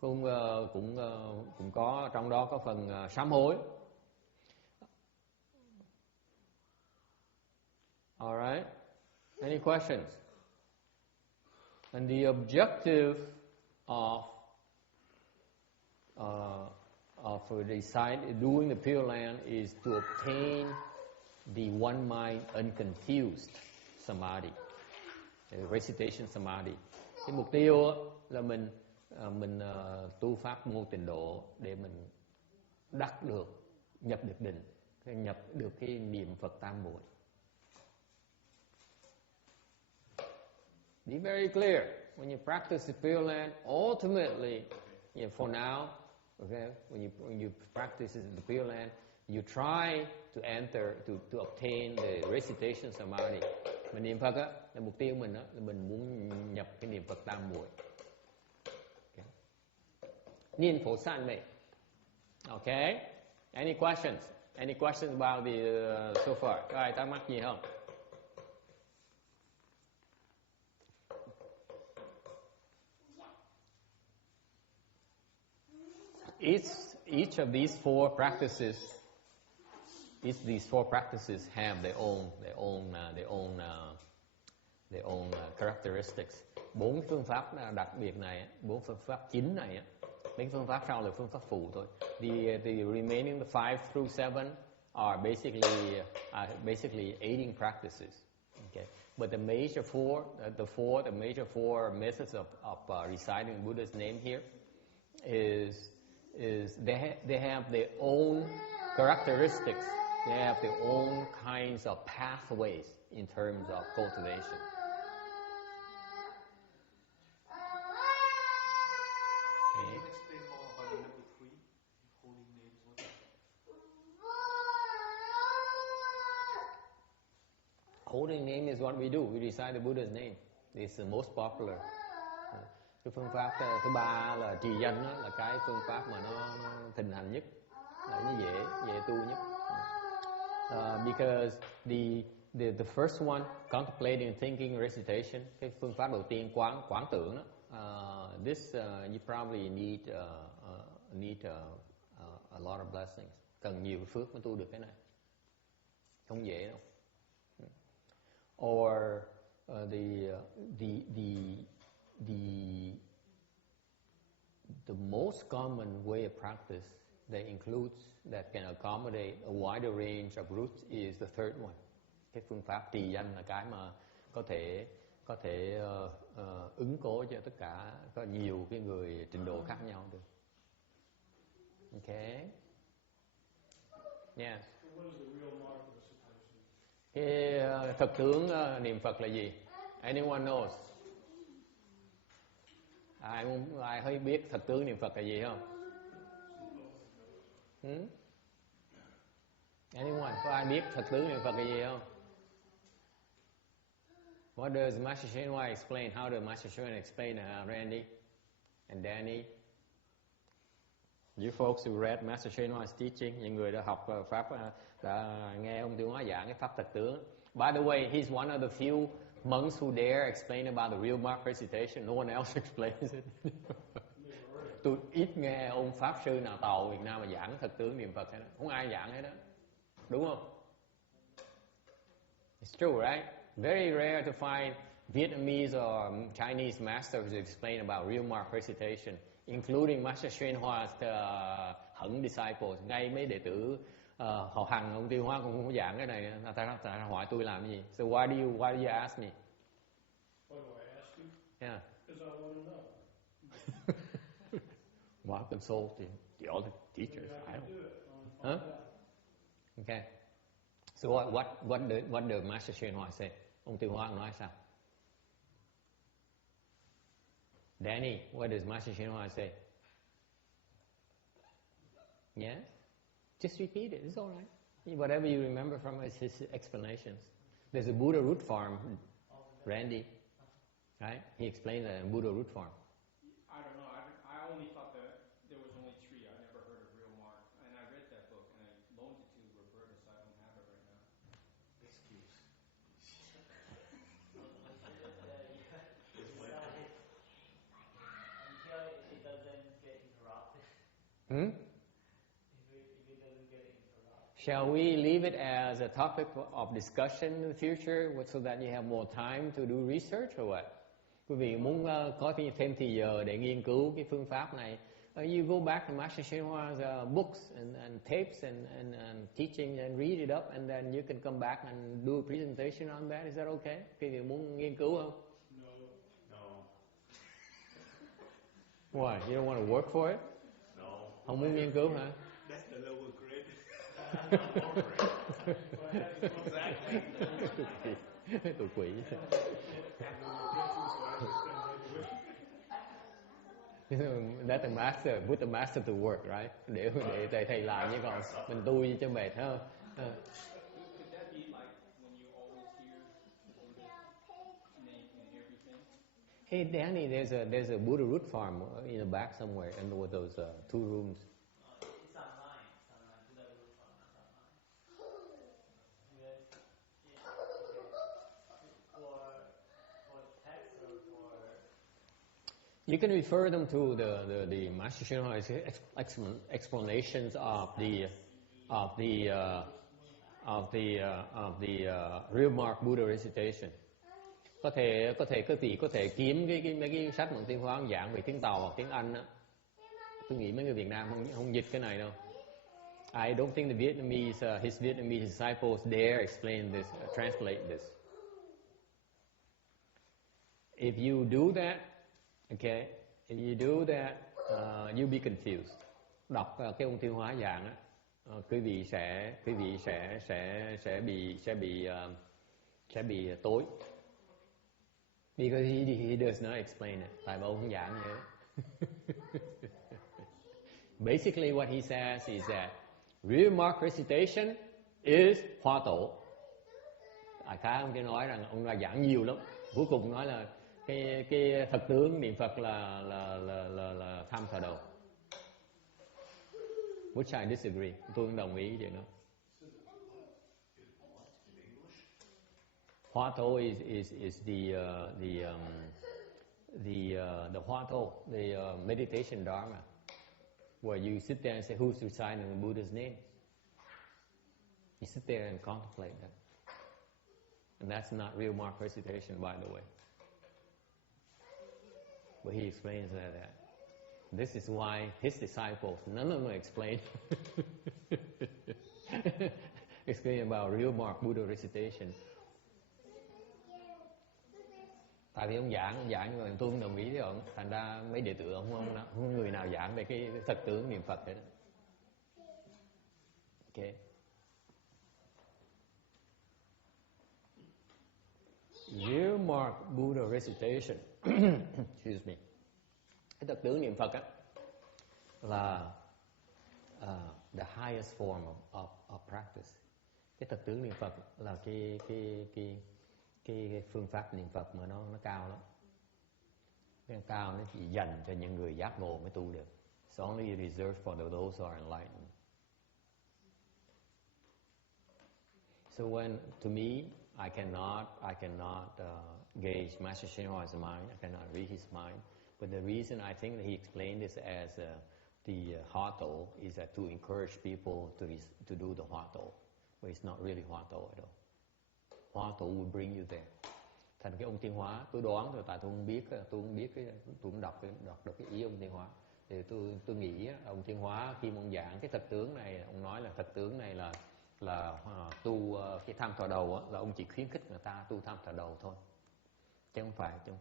cũng có trong đó có phần sám hối. All right. Any questions? And the objective of doing the Pureland is to obtain the one mind unconfused samadhi, recitation samadhi. Cái mục tiêu là mình tu pháp môn tịnh độ để mình đắc được, nhập được định, nhập được cái niệm Phật tam muội. Be very clear when you practice the Pureland. Ultimately, for now, okay, when you practice the Pureland, you try to enter to obtain the recitation samadhi. Mình niệm Phật á, là mục tiêu mình á, là mình muốn nhập cái niệm Phật tam muội. Okay. Niệm phổ san mê. Okay. Any questions? Any questions about the so far? Có ai thắc mắc gì không? Each of these four practices have their own characteristics. 4 phương pháp đặc biệt này, 4 phương pháp chính này, mấy phương pháp sau là phương pháp phụ thôi. The remaining 5 through 7 are basically aiding practices. Okay, but the major four methods of reciting Buddha's name here is they have their own characteristics. They have their own kinds of pathways in terms of cultivation. Can you explain more about number 3, holy names? Holy name is what we do. We recite the Buddha's name. It's the most popular. Cái phương pháp thứ ba là trì danh, đó là cái phương pháp mà nó thịnh hành nhất, là nó dễ tu nhất. Because the first one, contemplating, thinking, recitation, cái phương pháp đầu tiên quán tưởng đó. You probably need a lot of blessings. Cần nhiều phước mới tu được cái này. Không dễ đâu. Or the most common way of practice that can accommodate a wider range of routes is the third one. Cái phương pháp trì danh là cái mà có thể ứng cố cho tất cả, có nhiều cái người trình độ khác nhau được. Okay. Yes. Cái thực tướng niệm Phật là gì? Anyone knows? Ai hơi biết thật tướng niệm Phật là gì không? Anyone? Có ai biết thật tướng niệm Phật là gì không? What does Master Shen Hua explain? How does Master Shen explain Randy and Danny? You folks who read Master Shen Hua's teaching, những người đã học pháp, đã nghe ông Tiêu Hóa giảng cái pháp thật tướng. By the way, he's one of the few monks who dare explain about the real mark recitation. No one else explains it. Tôi ít nghe ông pháp sư nào tàu Việt Nam mà giảng thật tướng niệm Phật hết đó. Không ai giảng hết đó. Đúng không? It's true, right? Very rare to find Vietnamese or Chinese masters who explain about real mark recitation, including Master Shen Hua's hẳn disciples. Ngay mấy đệ tử họ Hằng ông Tiêu Hóa cũng không có giảng cái này. Ta hỏi tôi làm cái gì? So why do you ask me? Why do I ask you? Yeah. Because I want to know. Well, consult the other teachers. Maybe I I can don't. do it. Huh? Find out. Okay. So what did Master Shen Hua say? Ông Tiêu Hóa nói sao? Danny, what does Master Shen Hua say? Yes? Just repeat it. It's all right. Whatever you remember from his explanations. There's a Buddha root form, Randy. Right? He explained that in Buddha root form. I don't know. I only thought that there was only 3. I never heard of real mark. And I read that book and I loaned it to Roberta, so I don't have it right now. Excuse. Until it doesn't get interrupted. Hmm? If it doesn't get interrupted. Shall we leave it as a topic of discussion in the future so that you have more time to do research or what? Quý vị muốn có thêm thì giờ để nghiên cứu cái phương pháp này. You go back to Master Shen Hua's books and tapes and teaching and read it up and then you can come back and do a presentation on that. Is that okay? Quý vị muốn nghiên cứu không? No. No. Why? You don't want to work for it? No. Không muốn nghiên cứu hả? That's the lower grade. Exactly. Tụi quỷ. Let the master, put the master to work, right? Để thầy làm chứ còn mình tôi cho mệt hơn. Could that be like when you always hear the Buddha's name in everything? Hey Danny, there's a Buddha root farm in the back somewhere, and with those 2 rooms. It's online. It's online. Buddha root form is online. For text or for You can refer them to the Master Shen Hua's explanations of the real mark Buddha recitation. Có thể các vị có thể kiếm mấy cái sách mà Tiêu Hóa giảng về tiếng Tàu hoặc tiếng Anh á. Tôi nghĩ mấy người Việt Nam không dịch cái này đâu. I don't think the Vietnamese, his Vietnamese disciples dare explain this, translate this. If you do that, okay, if you do that, you'll be confused. Đọc cái ông Tiêu Hóa giảng á, quý vị sẽ bị tối. Because he does not explain it. Tại ông không giảng vậy. Basically what he says is that real mark recitation is Hoa Tổ. Khá ông kia nói rằng ông là giảng nhiều lắm. Cuối cùng nói là cái thật tướng niệm Phật là tham thờ đầu. Which I disagree. Tôi không đồng ý chuyện đó. Hoa Tổ is the Hoa Tổ, the meditation Dharma, where you sit there and say, who's reciting the Buddha's name? You sit there and contemplate that. And that's not real mark recitation, by the way. But he explains that. This is why his disciples, none of them explain about real mark Buddha recitation. Tại vì ông giảng nhưng mà tôi không đồng ý với ông. Thành ra mấy đệ tử ông không người nào giảng về cái thật tướng niệm Phật hết. Okay. Real mark Buddha recitation. Excuse me. Cái thật tướng niệm Phật á là the highest form of practice. Cái thật tướng niệm Phật là cái phương pháp niệm Phật mà nó cao lắm. Cái cao nó chỉ dành cho những người giác ngộ mới tu được. It's only reserved for those who are enlightened. So when, to me, I cannot gauge Master Hsien Hua's mind. I cannot read his mind. But the reason I think that he explained this as the Hoa Tổ is that to encourage people to do the Hoa Tổ, but it's not really Hoa Tổ at all. Hoa Tổ will bring you there. Thành cái ông Thiên Hóa, tôi đoán rồi, tại tôi không biết tôi cũng đọc được cái ý ông Thiên Hóa. Thì tôi nghĩ ông Thiên Hóa khi ông giảng cái thật tướng này, ông nói là thật tướng này là tu cái tham thọ đầu á, là ông chỉ khuyến khích người ta tu tham thọ đầu thôi, chứ không phải tham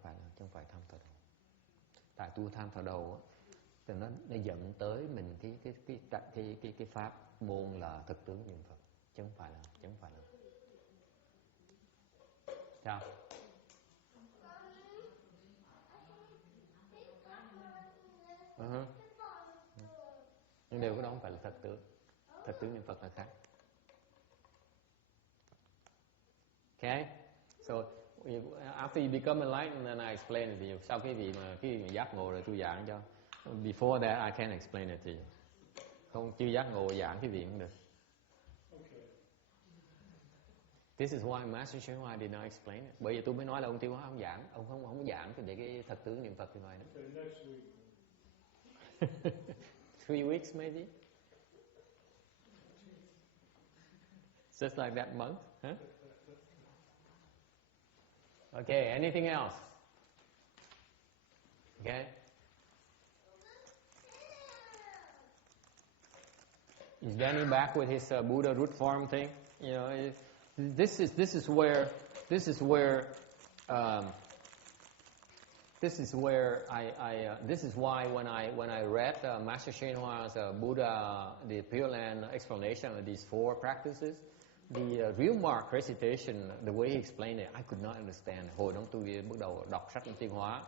thọ đầu. Tại tu tham thọ đầu á, thì nó dẫn tới mình cái pháp môn là thực tướng niệm Phật, chứ không phải là sao? Nhưng điều đó không phải là thật tướng niệm Phật là khác. Okay, so after you become enlightened, then I explain it to you. Sau khi mà giác ngộ rồi tôi giảng cho. Before that, I can't explain it to you. Không chưa giác ngộ giảng cái gì cũng được. This is why Master Hsien Hoa did not explain it. Bởi vì tôi mới nói là ông Tiêu Hóa không giảng, ông không giảng cái thật tướng niệm Phật như vậy đó. 3 weeks maybe. Just like that month, huh? Okay, anything else? Okay. Is Danny back with his Buddha root form thing? You know, this is where this is why when I read Master Hsien Hua's Buddha, the Pureland explanation of these 4 practices, the real mark recitation, the way he explained it, I could not understand. Hồi đó tôi bắt đầu đọc sách Tiên Hóa,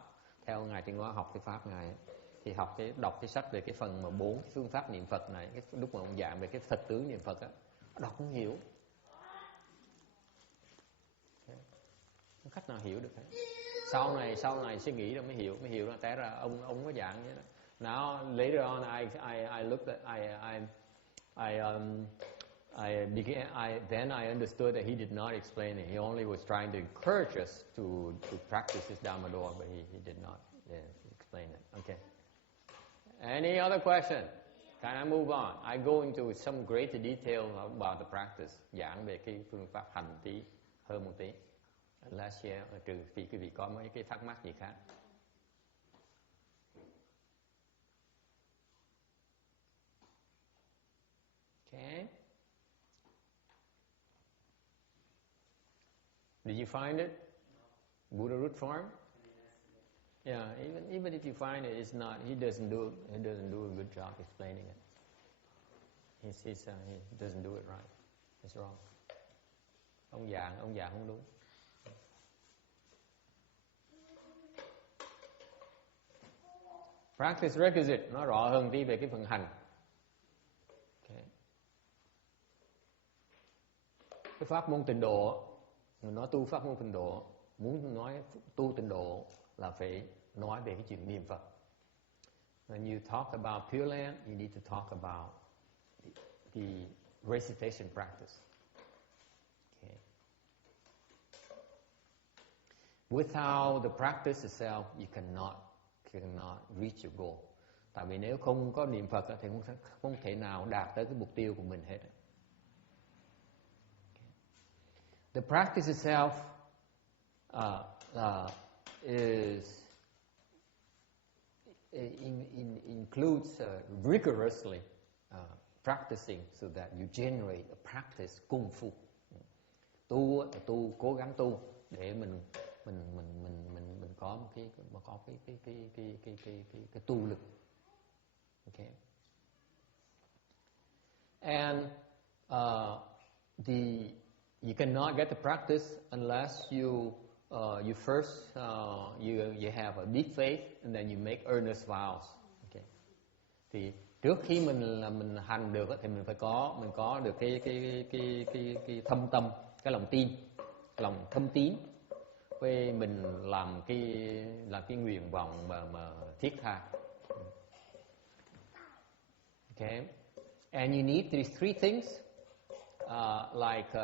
theo ngài Tiên Hóa học cái pháp ngài, thì đọc cái sách về cái phần mà 4 cái phương pháp niệm Phật này, cái lúc mà ông giảng về cái thật tướng niệm Phật á, đọc không hiểu. Không cách nào hiểu được hết. Sau này suy nghĩ rồi mới hiểu là té ra ông có giảng vậy đó. Now later on I looked at then I understood that he did not explain it. He only was trying to encourage us to practice his Dhamma door, but he did not explain it. Okay. Any other question? Can I move on? I go into some greater detail about the practice. Giảng về cái phương pháp hành tí hơn một tí. Last year, trừ khi quý vị có mấy cái thắc mắc gì khác. Okay. Did you find it? Buddha root form? Yeah, even if you find it, it's not. He doesn't do a good job explaining it. He doesn't do it right. It's wrong. Ông giảng không đúng. Practice requisite nó rõ hơn tí về cái phần hành. Okay. Cái pháp môn tịnh độ, người nói tu pháp môn tịnh độ, muốn nói tu tịnh độ là phải nói về cái chuyện niệm Phật. When you talk about Pureland, you need to talk about the recitation practice. Okay. Without the practice itself, you cannot reach your goal. Tại vì nếu không có niệm Phật thì không thể nào đạt tới cái mục tiêu của mình hết. Okay. The practice itself includes rigorously practicing so that you generate a practice kung fu. Tu cố gắng tu để mình có một cái tu lực. Okay. And you cannot get the practice unless you first you have a deep faith and then you make earnest vows. Okay. Thì trước khi mình hành được thì mình có được cái thâm tâm, cái lòng tin, lòng thâm tín. với mình làm cái nguyện vọng mà thiết tha. Okay, and you need these three things, like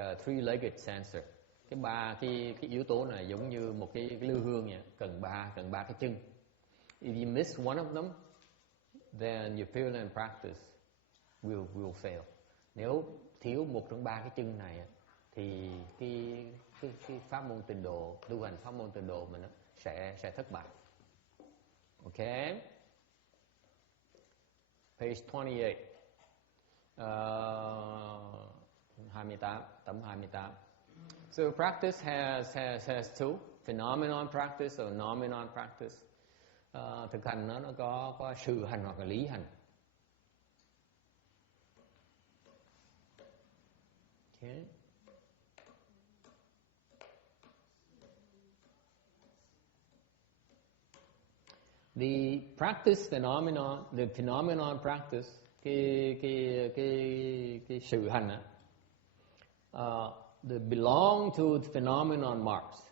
a three-legged sensor. Cái yếu tố này giống như một cái lư hương vậy, cần ba cái chân. If you miss one of them, then your Pureland practice will fail. Nếu thiếu một trong ba cái chân này thì cái pháp môn tịnh độ, tu hành pháp môn tịnh độ mình sẽ thất bại. Okay? Page 28. 28, tấm 28. So practice has two, phenomenon practice or nomenon practice. Thực hành nó có sự hành hoặc là lý hành. Okay. The phenomenon practice, cái sự hành they belong to the phenomenon marks.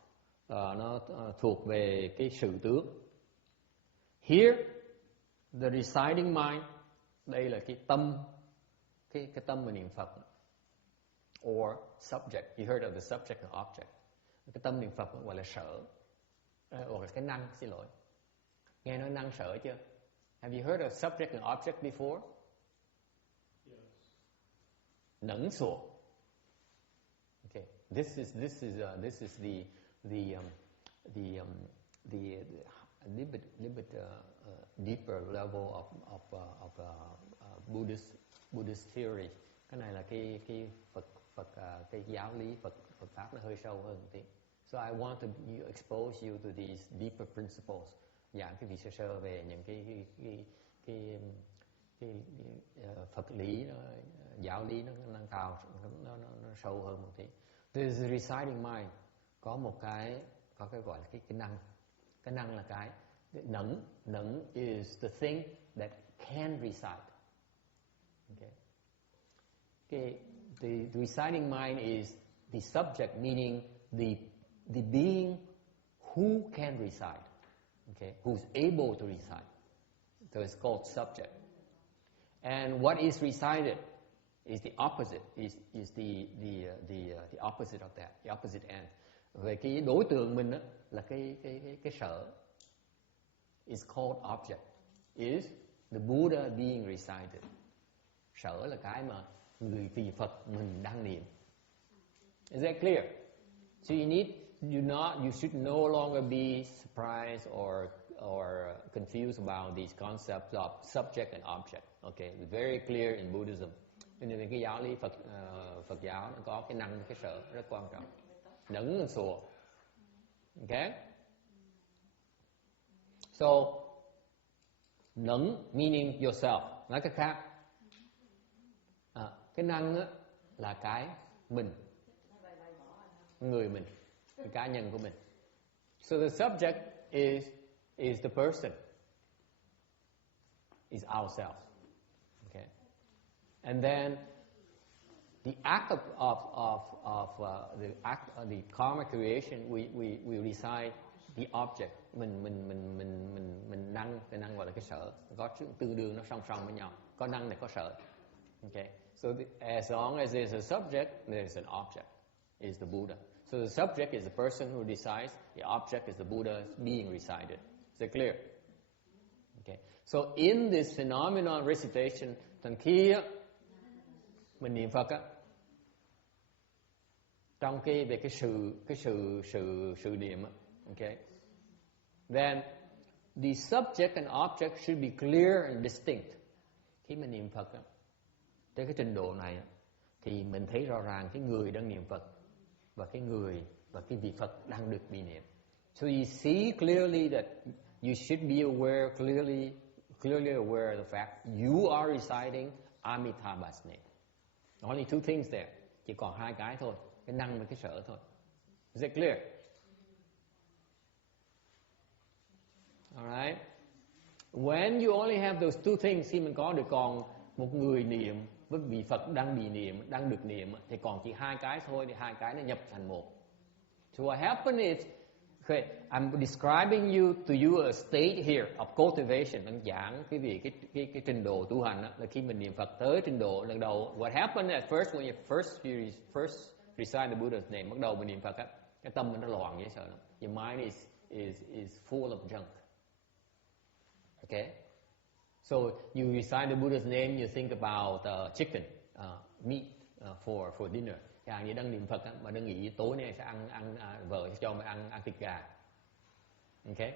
Nó thuộc về cái sự tướng. Here, the residing mind, đây là cái tâm, cái tâm mà niệm Phật, or subject. You heard of the subject and object. Cái tâm niệm Phật gọi là sở, hoặc là cái năng, xin lỗi. Nghe nói năng sở chưa? Have you heard of subject and object before? Yes. Nẫn sủa. Okay, this is the deeper level of Buddhist theory. Cái này là cái Phật cái giáo lý Phật pháp nó hơi sâu hơn một tí. So I want to expose you to these deeper principles. Giảng cái vị sơ về những cái Phật lý, giáo lý nó nâng cao, nó sâu hơn một tí. This residing mind có cái gọi là cái năng. Cái năng là cái nẫn is the thing that can reside. Okay. The residing mind is the subject, meaning the being who can reside. Okay, who's able to reside. So it's called subject. And what is resided is the opposite, is the opposite of that, the opposite end. Về cái đối tượng mình đó, là cái sở. It's called object. Is the Buddha being resided. Sở là cái mà người vị Phật mình đang niệm. Is that clear? So you should no longer be surprised or confused about these concepts of subject and object. Okay, it's very clear in Buddhism. Nên cái giáo lý Phật giáo nó có cái năng, cái sở rất quan trọng. Nẫn sủa. Okay? So, nẫn meaning yourself. Nói cách khác, cái năng á, là cái mình, người mình, cái cá nhân của mình. So the subject is the person, is ourselves. Okay, and then the act of the karma creation, we reside the object. Mình năng, cái năng gọi là cái sở, có tương đương, nó song song với nhau. Có năng này có sở. Okay, so as long as there's a subject, there's an object. Is the Buddha. So the subject is the person who decides. The object is the Buddha being resided. Is that clear? Okay. So in this phenomenon recitation, thần khi mình niệm Phật á, trong về cái sự niệm á, okay, then the subject and object should be clear and distinct. Khi mình niệm Phật á, tới cái trình độ này á, thì mình thấy rõ ràng cái người đang niệm Phật và cái người và cái vị Phật đang được bị niệm. So you see clearly that you should be aware, clearly aware of the fact you are reciting Amitabha's name. Only two things there. Chỉ còn hai cái thôi, cái năng và cái sở thôi. Is that clear? Alright. When you only have those two things, khi mình có được còn một người niệm với vị Phật đang bị niệm, đang được niệm, thì còn chỉ hai cái thôi, thì hai cái nó nhập thành một. So what happened is, okay, I'm describing to you a state here of cultivation. Đang giảng cái trình độ tu hành đó, là khi mình niệm Phật tới trình độ lần đầu. What happened at first when you first recite the Buddha's name, bắt đầu mình niệm Phật á, cái tâm mình nó loạn dễ sợ lắm. Your mind is full of junk. Okay, so you recite the Buddha's name, you think about chicken meat for dinner. Như đang niệm Phật á, mà đang nghĩ tối nay sẽ ăn vợ sẽ cho mày ăn thịt gà. Okay,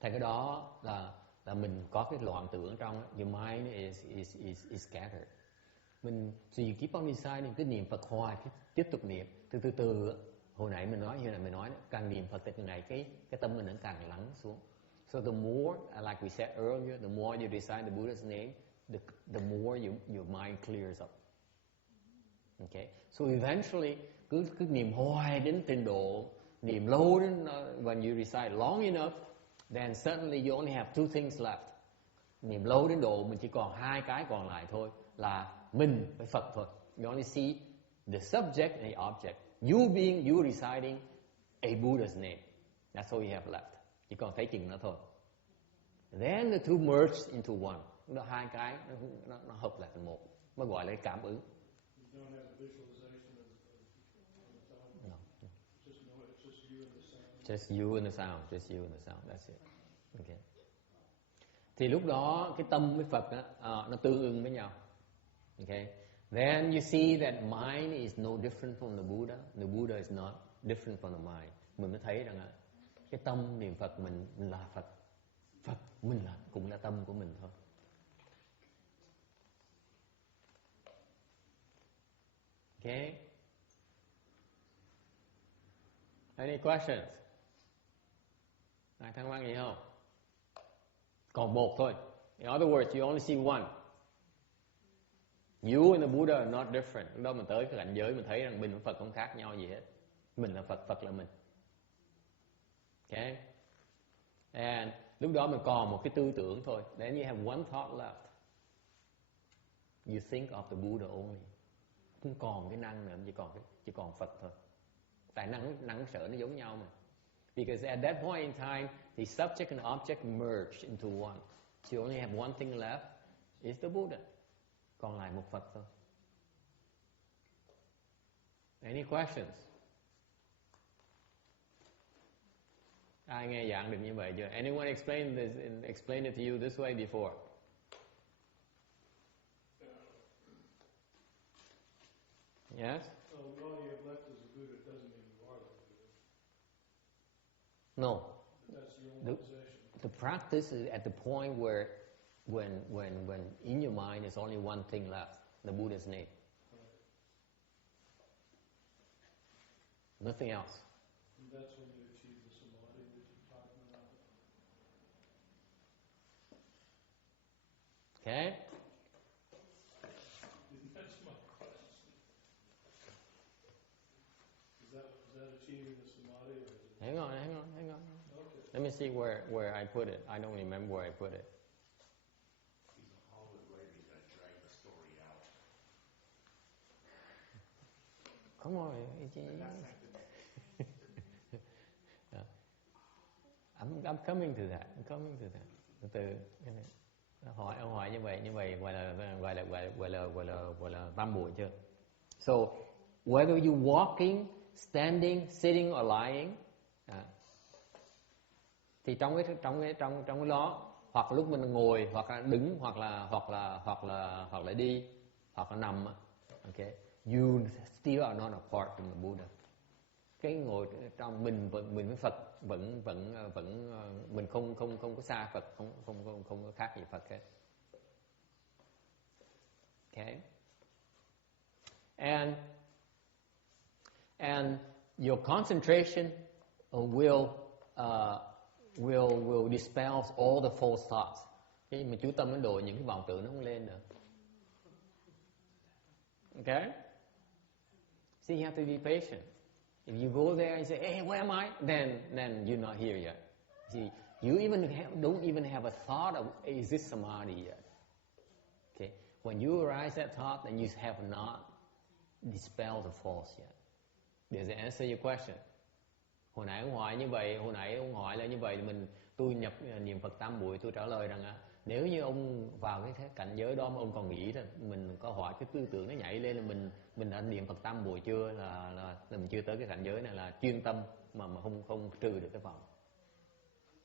thành cái đó là mình có cái loạn tưởng trong. Your mind is scattered. Mình so you keep on reciting, cứ niệm Phật hoài, tiếp tục niệm từ hồi nãy mình nói như là mình nói càng niệm Phật từ ngày cái tâm mình nó càng lắng xuống. So the more, like we said earlier, the more you recite the Buddha's name, the more your mind clears up. Okay, so eventually cứ niệm hoài đến trình độ niệm lâu đến when you recite long enough, then suddenly you only have two things left. Niệm lâu đến độ mình chỉ còn hai cái còn lại thôi, là mình với Phật thôi. You only see the subject and the object. You reciting a Buddha's name. That's all you have left. Chỉ còn thấy chừng nữa thôi. Then the two merge into one. Đó hai cái nó hợp lại thành một, mới gọi là cảm ứng. You don't have a visualization of No. just know it's just you and the sound. Just you and the sound. Just you and the sound. That's it. Okay. Thì lúc đó cái tâm với Phật đó, nó tương ưng với nhau. Okay. Then you see that mind is no different from the Buddha. The Buddha is not different from the mind. Mình mới thấy rằng cái tâm niệm Phật mình là Phật, Phật mình cũng là tâm của mình thôi. Okay. Any questions? Ai thắc mắc gì không? Còn một thôi. In other words, you only see one. You and the Buddha are not different. Lúc đó mình tới cái cảnh giới mình thấy rằng mình và Phật không khác nhau gì hết. Mình là Phật, Phật là mình. Okay. And lúc đó mình còn một cái tư tưởng thôi. Then you have one thought left. You think of the Buddha only. Không còn cái năng nữa, chỉ còn Phật thôi. Tại năng sở nó giống nhau mà. Because at that point in time, the subject and object merge into one. So you only have one thing left, is the Buddha. Còn lại một Phật thôi. Any questions? Ai nghe giảng được như vậy chưa? Anyone explain it to you this way before? Yes? So all you have left is the Buddha. It doesn't mean you are the Buddha. No. But that's your own possession. The practice is at the point where when in your mind there's only one thing left, the Buddha's name. Nothing else. And that's when you achieve the samadhi that you're talking about. Okay? That's my question. Is that achieving the samadhi or is it? Hang on. Okay. Let me see where I put it. I don't remember where I put it. He's a Hollywood writer. He's going to drag the story out. Come on. I'm coming to that. Từ hỏi như vậy gọi là tam muội chưa? So whether you walking, standing, sitting or lying, thì trong cái đó, hoặc lúc mình ngồi, hoặc là đứng, hoặc là đi, hoặc là nằm, okay, you still are not apart from the Buddha. Cái ngồi trong mình với Phật vẫn mình không có xa Phật, không có khác gì Phật hết. Okay. And your concentration will dispel all the false thoughts. Khi mà chú tâm đến độ những cái vọng tưởng nó không lên nữa. Okay? So you have to be patient. If you go there and say, "Hey, where am I?" Then you're not here yet. See, you don't even have a thought of, is this samadhi yet? Okay? When you arise that thought, then you have not dispelled the false yet. Does it answer your question? Hồi nãy ông hỏi như vậy, hồi nãy ông hỏi là như vậy, tôi nhập niệm Phật tam muội, tôi trả lời rằng nếu như ông vào cái cảnh giới đó mà ông còn nghĩ là mình có hỏi cái tư tưởng nó nhảy lên là mình đã niệm Phật tam muội chưa, là mình chưa tới cái cảnh giới này, là chuyên tâm mà không trừ được cái vọng.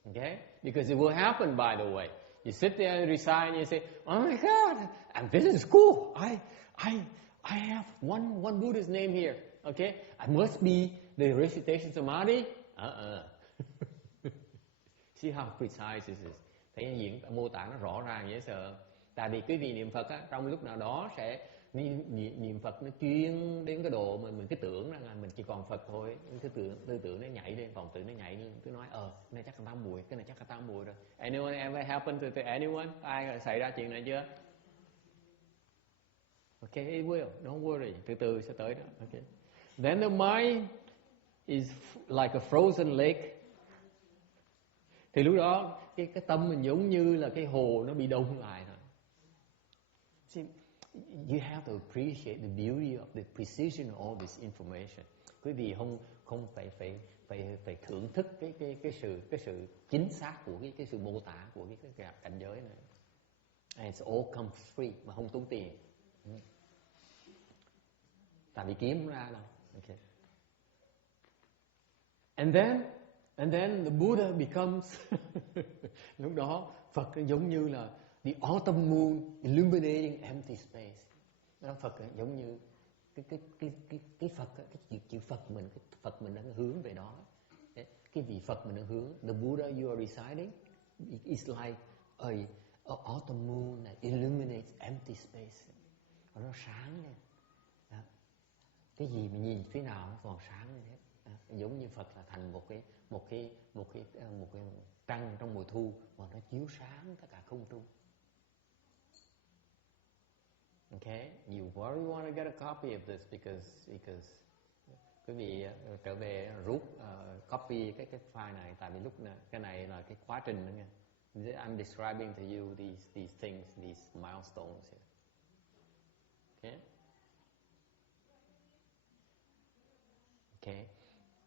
Okay? Because it will happen, by the way. You sit there and recite and you say, oh my God, and this is cool. I have one Buddha's name here. Okay? I must be the recitation samadhi. See how precise this is. Thấy mô tả nó rõ ràng dễ sợ. Tại vì quý vị niệm Phật trong lúc nào đó sẽ niệm Phật nó chuyên đến cái độ mà mình cứ tưởng rằng là mình chỉ còn Phật thôi. Cái tư tưởng nó nhảy lên, vọng tưởng nó nhảy lên, cứ nói cái này chắc là tam muội, cái này chắc là tam muội rồi. Anyone ever happened to anyone? Ai xảy ra chuyện này chưa? Okay, it will. Don't worry. Từ từ sẽ tới đó. Okay. Then the mind is like a frozen lake. Thì lúc đó cái tâm mình giống như là cái hồ nó bị đông lại thôi. See, you have to appreciate the beauty of the precision of all this information. Quý vị không phải thưởng thức cái sự chính xác của cái sự mô tả của cái cảnh giới này. And it's all comes free mà không tốn tiền. Tại vì kiếm không ra đâu. Okay. And then the Buddha becomes lúc đó Phật giống như là the autumn moon illuminating empty space. Đó, Phật giống như cái Phật, cái chữ Phật mình đang hướng về đó. Cái vị Phật mình đang hướng. The Buddha you are reciting is like a autumn moon that illuminates empty space. Nó sáng nha. Đó. Cái gì mà nhìn phía nào nó còn sáng như thế. Giống như Phật là thành một cái trăng trong mùa thu mà nó chiếu sáng tất cả không trung. Okay, you really want to get a copy of this because quý vị trở về rút copy cái file này, tại vì lúc này cái này là cái quá trình đó nha. I'm describing to you these things, these milestones here. Okay. Okay.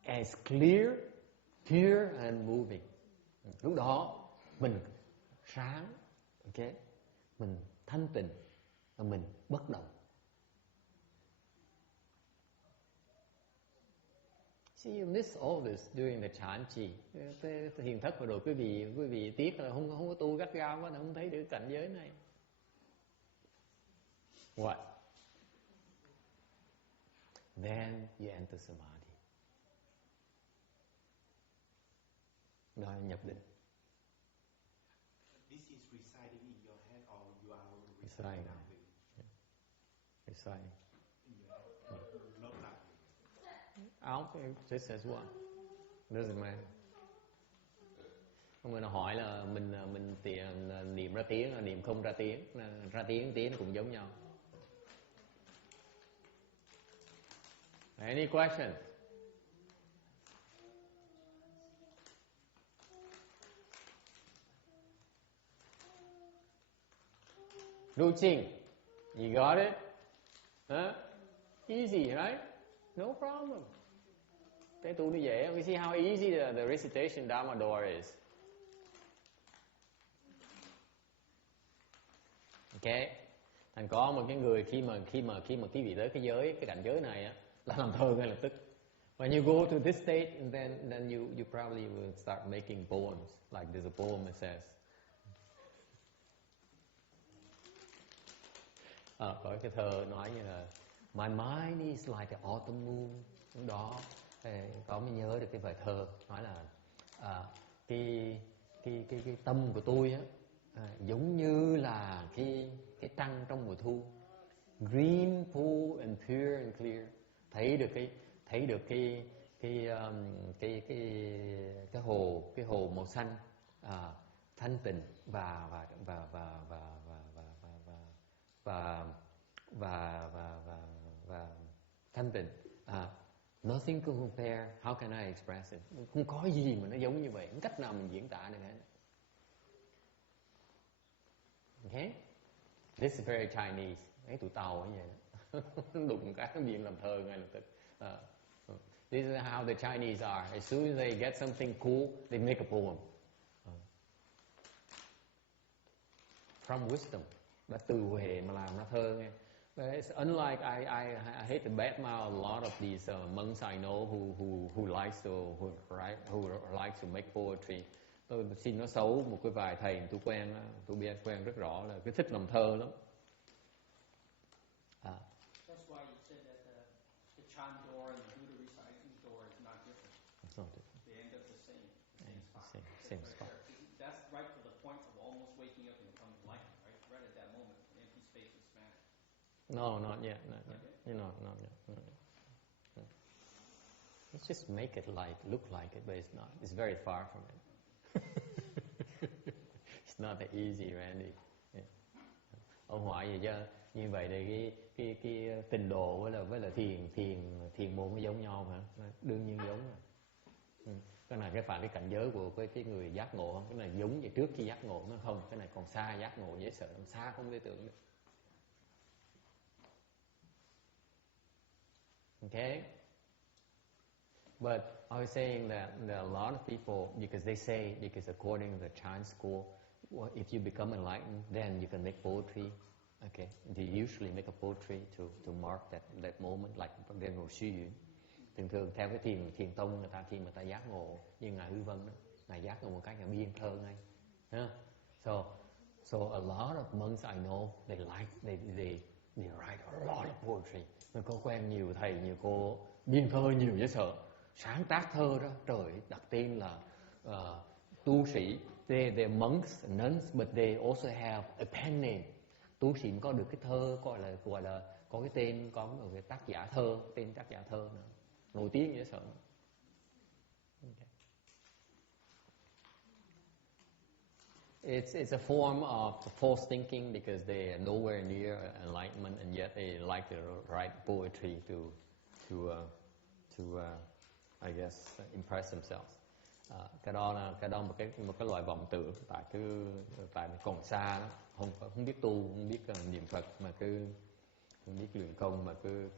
As clear, pure and moving. Lúc đó mình sáng, okay, mình thanh tịnh và mình bất động. See, you miss all this during the chanchi. Cái hiền thất vừa rồi quý vị tiếc là không có tu gắt gao quá, không thấy được cảnh giới này. What? Then you enter samadhi. Đó nhập định. This is residing in your head or you are Residing. Residing in your head. Not like Out, just as one. Doesn't matter. Ông nào hỏi là mình niệm ra tiếng là niệm không ra tiếng cũng giống nhau. Any questions? Routine, you got it? Huh? Easy, right? No problem. Cái tu nó dễ. You see how easy the recitation Dharma door is. Okay. Thành có một cái người khi mà quý vị tới cái cảnh giới này á, là làm thơ ngay lập tức. When you go to this state, and then you probably will start making poems. Like there's a poem that says. Có cái thơ nói như là my mind is like an autumn moon. Lúc đó có mới nhớ được cái bài thơ nói là cái tâm của tôi á giống như là cái trăng trong mùa thu, green, full and pure and clear. Thấy được cái hồ màu xanh, thanh tịnh và thanh tịnh. Nothing can compare. How can I express it? Không có gì mà nó giống như vậy. Không cách nào mình diễn tả được hết. Okay? This is very Chinese. Mấy tụi Tàu như vậy. Đụng cái miệng làm thơ ngay lập tức. This is how the Chinese are. As soon as they get something cool, they make a poem. From wisdom. Đã từ huệ mà làm ra thơ nghe. But it's unlike I hate to badmouth a lot of these monks I know who likes to make poetry. Tôi xin nói xấu một cái vài thầy tôi quen rất rõ là cái thích làm thơ lắm. That's why you said that the chant door and the Buddha reciting door is not different. It's not different. They end up the same. Same spot. That's right to the point of almost waking up and becoming light, right at that moment, the empty space is vanished. No, not yet. Not yet. Let's just make it look like it, but it's not. It's very far from it. It's not that easy, Randy. Yeah. Ông ngoại vậy chứ như vậy thì cái tịnh độ với là thiền môn nó giống nhau hả? Đương nhiên giống rồi. Cái này phải cái cảnh giới của cái người giác ngộ không? Cái này giống như trước khi giác ngộ nó không? Cái này còn xa giác ngộ dễ sợ, xa không thể tưởng được. Okay? But I was saying that there are a lot of people, because according to the Chan school, well, if you become enlightened, then you can make poetry. Okay, they usually make a poetry to mark that moment, like they ngồi suy diễn. Thường theo cái thiền tông người ta khi mà ta giác ngộ, như ngài Hư Vân đó, ngài giác ngộ một cái ngài biên thơ ngay. So a lot of monks I know they write a lot of poetry. Mình có quen nhiều thầy nhiều cô biên thơ nhiều dễ sợ. Sáng tác thơ đó, trời, đặt tên là tu sĩ. They're monks, nuns, but they also have a pen name. Tu sĩ có được cái thơ gọi là có cái tên, có một cái tác giả thơ, tên tác giả thơ nữa. Nổi tiếng dễ sợ. Okay. It's a form of false thinking because they are nowhere near enlightenment and yet they like to write poetry to I guess impress themselves. Cái đó là một cái loại vọng tưởng tại còn xa đó, không biết tu, không biết niệm Phật mà cứ không biết luyện công mà cứ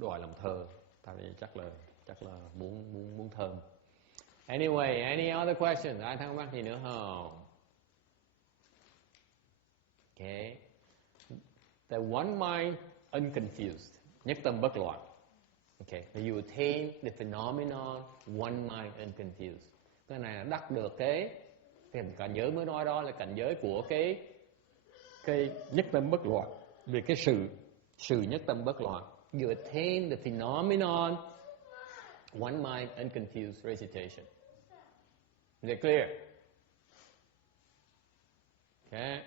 đòi làm thơ. Tại vì chắc là muốn thơm. Anyway, any other questions? Ai thắc mắc gì nữa không? Okay. The one mind unconfused, nhất tâm bất loạn. Okay, you attain the phenomenon one mind unconfused. Cái này là đắc được cái cảnh giới mới nói đó là cảnh giới của cái nhất tâm bất loạn. Về cái sự nhất tâm bất loạn. You attain the phenomenon one mind unconfused recitation. Is it clear? Okay.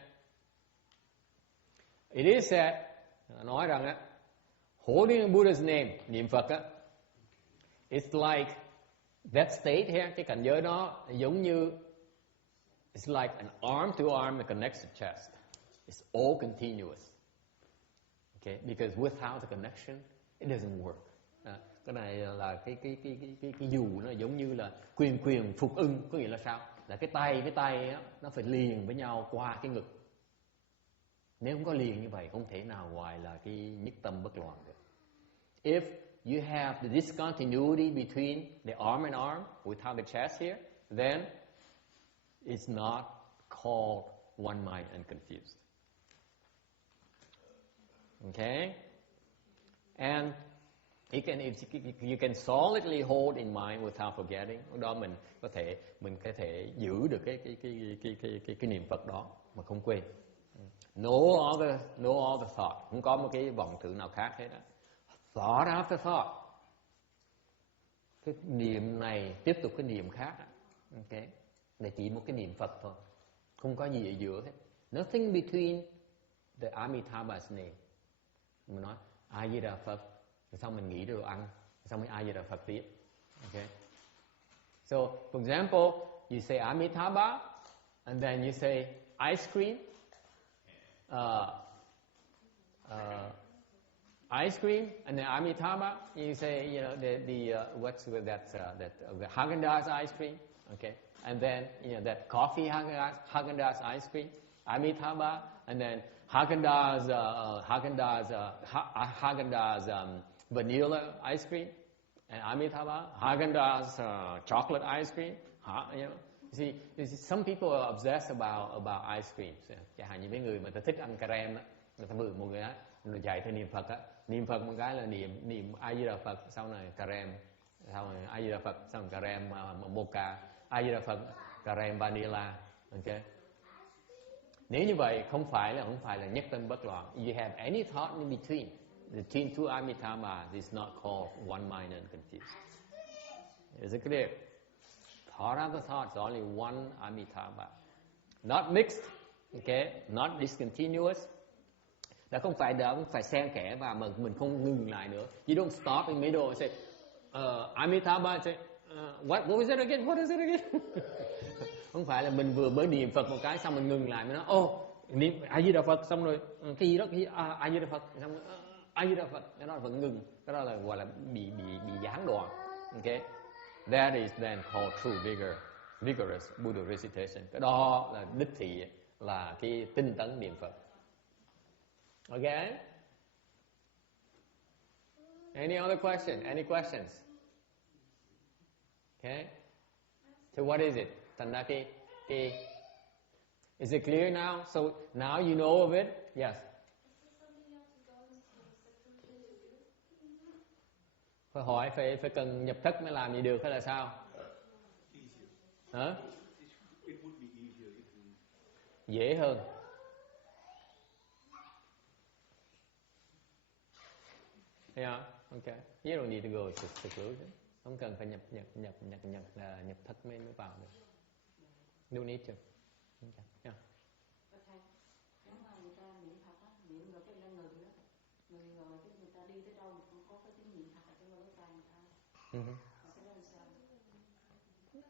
It is said, nói rằng á, holding Buddha's name, niệm Phật á, it's like that state here, cái cảnh giới đó giống như it's like an arm to arm that connects the chest. It's all continuous. Okay, because without the connection, it doesn't work. Cái này là cái dù nó giống như là quyền phục ưng, có nghĩa là sao? Là cái tay á, nó phải liền với nhau qua cái ngực. Nếu không có liền như vậy, không thể nào ngoài là cái nhất tâm bất loạn được. If you have the discontinuity between the arm and arm without the chest here, then it's not called one mind unconfused. Okay? And you can solidly hold in mind without forgetting. Lúc đó mình có thể giữ được cái niệm Phật đó mà không quên. No other thought. Không có một cái vọng tưởng nào khác hết đó. Thought after thought. Cái niệm này tiếp tục cái niệm khác. Okay. Để chỉ một cái niệm Phật thôi. Không có gì ở giữa hết. Nothing between the Amitabha's name. Mình nói A Di Đà Phật, rồi xong mình nghĩ đồ ăn, xong mình A Di Đà Phật tiếp. Okay. So, for example, you say Amitabha, and then you say ice cream. Ice cream, and then Amitabha. You say, what's with that Haagen-Dazs ice cream, okay? And then that coffee Haagen-Dazs ice cream, Amitabha, and then Haagen-Dazs vanilla ice cream, And Amitabha, Haagen-Dazs chocolate ice cream. You know, you see, some people are obsessed about ice creams. Chẳng hạn như mấy người mà ta thích ăn kem, người ta một người á, người dạy theo niệm Phật á, niệm Phật một cái là niệm A Di Đà Phật, sau này kem, sau này A Di Đà Phật, sau này kem mocha, A Di Đà Phật, kem vanilla, ok. Nếu như vậy không phải là nhất tâm bất loạn. You have any thought in between two Amitabha is not called one mind and confused. Is it clear? Thought after thought is only one Amitabha, not mixed, okay, not discontinuous. Đã không phải xen kẽ và mà mình không ngừng lại nữa. You don't stop in middle and say Amitabha, say what is it again? What is it again? Không phải là mình vừa mới niệm Phật một cái xong mình ngừng lại, mình nói niệm A Di Đà Phật xong rồi cái gì đó A Di Đà Phật xong rồi A Di Đà Phật, cái đó vẫn ngừng, cái đó là gọi là bị gián đoạn, okay? That is then called true vigorous Buddha recitation. Cái đó là đích thị, là cái tinh tấn niệm Phật. Okay? Any other question? Any questions? Okay? So what is it? Thành ra is it clear now? So now you know of it? Yes. Phải hỏi, phải cần nhập thất mới làm gì được hay là sao? Hả? Dễ hơn. Yeah, okay. You don't need to go to seclusion. Không cần phải nhập thất mới vào được. No need to. Okay. Yeah. Thầy, nếu mà người ta niệm Phật á, niệm rồi cái ngừng đó, ngừng rồi cái người ta đi tới đâu cũng có cái tiếng niệm Phật ở trong lỗ tai người ta. Cái đó là sao?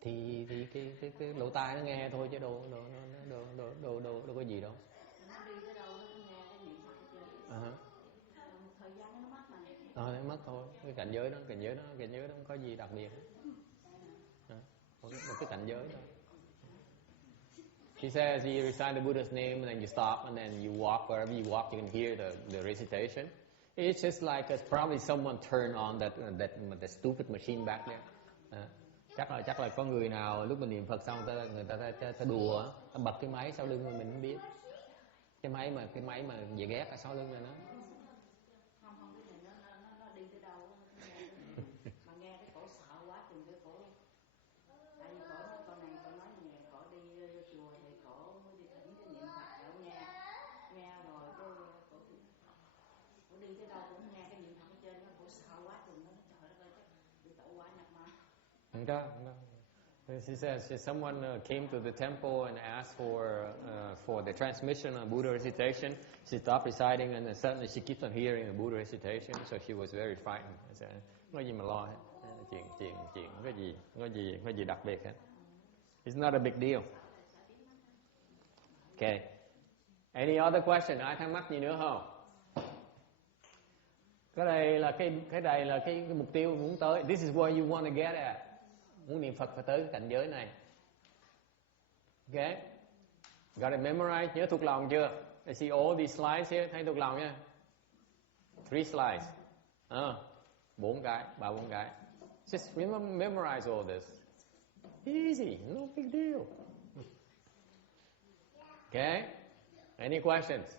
Thì cái lỗ tai nó nghe thôi chứ đâu có gì đâu. Nó đi tới đâu nó nghe cái niệm Phật hết trơn. Một thời gian nó mất mà. Nó mất thôi. Cái cảnh giới đó không có gì đặc biệt. Một cái cảnh giới thôi. He says you recite the Buddha's name and then you stop and then you walk wherever you walk, you can hear the recitation. It's just like probably someone turned on that stupid machine back there. Chắc là có người nào lúc mình niệm Phật xong người ta đùa, ta bật cái máy sau lưng mà mình không biết. Cái máy mà về ghét ở sau lưng này nó. Không biết là nó đi tới đâu mà nghe cái cổ sợ quá chừng cái cổ. Tại vì cổ nói con này con nói nè, cổ đi chùa thì cổ mới đi thỉnh cái niệm Phật cổ nghe rồi cổ đi tới đâu cũng nghe cái niệm Phật ở trên nó, cổ sợ quá chừng nó trời đất ơi chắc bị tổ quá nhập ma. No. She says someone came to the temple and asked for the transmission of Buddha recitation. She stopped reciting and then suddenly she keeps on hearing the Buddha recitation, so she was very frightened. I said, có gì mà lo hết, chuyện có gì đặc biệt hết. It's not a big deal. Okay. Any other question? Ai thắc mắc gì nữa không? Cái đây là cái mục tiêu muốn tới. This is where you want to get at. Muốn niệm Phật phải tới cái cảnh giới này. Okay? Got it memorized? Nhớ thuộc lòng chưa? I see all these slides here. Thấy thuộc lòng nha. 3 slides. 4 cái. Just memorize all this. Easy. No big deal. Okay? Any questions?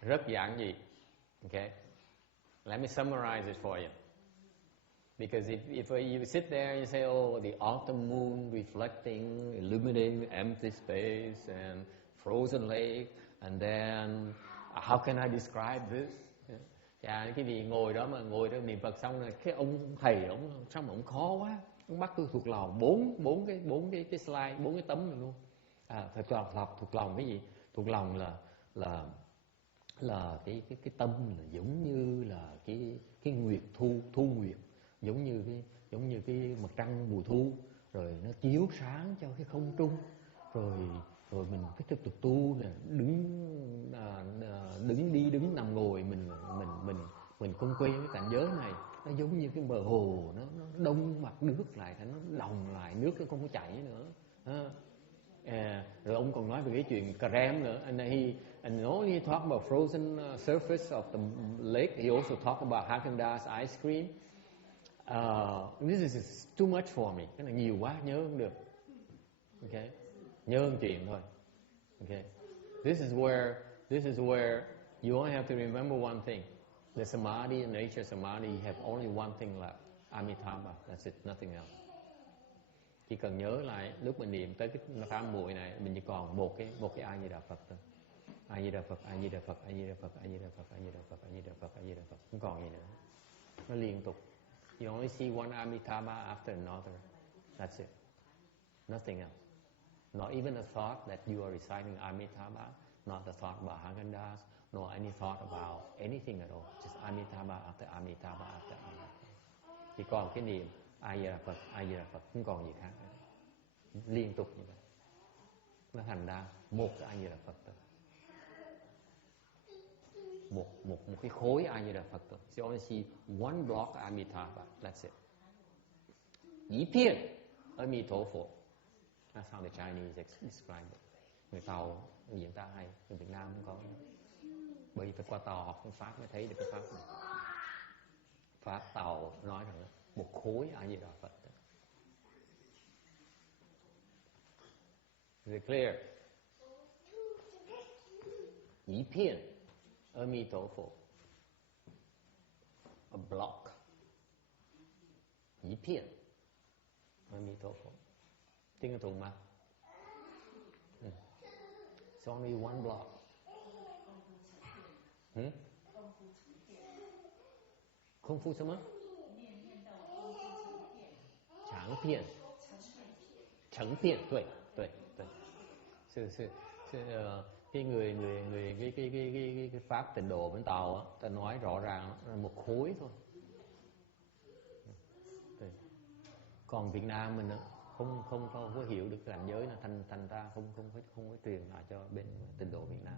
Rất giản dị. Okay? Let me summarize it for you. Because if you sit there and you say, oh, the autumn moon reflecting, illuminating empty space and frozen lake, and then how can I describe this? Cái gì ngồi đó niệm Phật xong rồi cái ông thầy sao mà ông khó quá, ông bắt tôi thuộc lòng bốn cái slide, 4 cái tấm này luôn. Phải thuộc lòng cái gì? Thuộc lòng là cái tâm là giống như là cái nguyệt thu nguyệt, giống như cái mặt trăng mùa thu, rồi nó chiếu sáng cho cái không trung, rồi mình cứ tiếp tục tu nè, đứng nằm ngồi, mình không quên cái cảnh giới này. Nó giống như cái bờ hồ, nó đông mặt nước lại, nó đồng lại, nước nó không có chảy nữa. Rồi ông còn nói về cái chuyện crème nữa. And not only talk about frozen surface of the lake, he also talk about Haagen-Dazs ice cream. This is too much for me. Cái này nhiều quá, nhớ không được. Okay, nhớ một chuyện thôi. Okay, this is where you only have to remember one thing. The samadhi and nature samadhi have only one thing left. Amitabha. That's it, nothing else. Chỉ cần nhớ lại lúc mình niệm tới cái tam muội này, mình chỉ còn một cái A Di Đà Phật thôi. A Di Đà Phật, A Di Đà Phật, A Di Đà Phật, A Di Đà Phật, A Di Đà Phật, A Di Đà Phật, A Di Đà Phật, không còn gì nữa. Nó liên tục. You only see one Amitabha after another. That's it. Nothing else. Not even a thought that you are reciting Amitabha, not the thought about Haagen-Dazs, nor any thought about anything at all. Just Amitabha after Amitabha after Amitabha. Chỉ còn cái niệm A Di Đà Phật, A Di Đà Phật, không còn gì khác nữa. Liên tục như vậy. Nó thành ra một cái A Di Đà Phật thôi. Một cái khối A Di Đà Phật thôi. You only see one block Amitabha. That's it. Dĩ phiền Amitabha Phật. That's how the Chinese describe it. Người Tàu diễn tả hay, người Việt Nam không có. Bởi vì phải qua Tàu học Pháp mới thấy được cái Pháp này. Pháp Tàu nói rằng một khối A Di Đà Phật. Is it clear? Dĩ phiền Amitabha Phật. A block. Dĩ phiền Amitabha Phật. Tiếng Anh thuận mà. It's only one block. Không phu sao? Chẳng phiền. Chẳng phiền, tuệ. Cái pháp tịnh độ bên Tàu á, ta nói rõ ràng là một khối thôi. Còn Việt Nam mình á, không có hiểu được cảnh giới là thành ra không có truyền lại cho bên tịnh độ Việt Nam.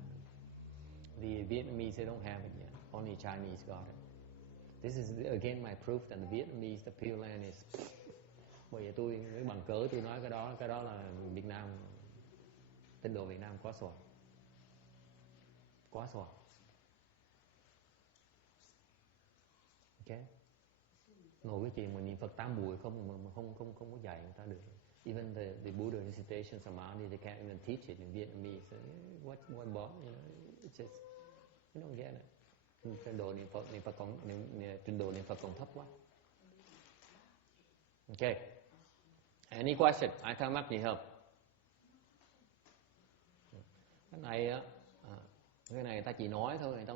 The Vietnamese they don't have it yet. Only Chinese got it. This is again my proof that the Vietnamese, the Pureland is. Bởi vậy tôi cái bằng cớ tôi nói cái đó là Việt Nam, tịnh độ Việt Nam quá xòa. Ok. Ngồi cái chuyện mà niệm Phật 8 buổi không có dạy người ta được. Even the Buddha recitation samadhi, they can't even teach it in Vietnamese. What about, you know, it's just you don't get it. Trình độ niệm Phật còn thấp quá. Ok. Any question? Ai thắc mắc gì không? Cái này á, cái này ta chỉ nói thôi, người ta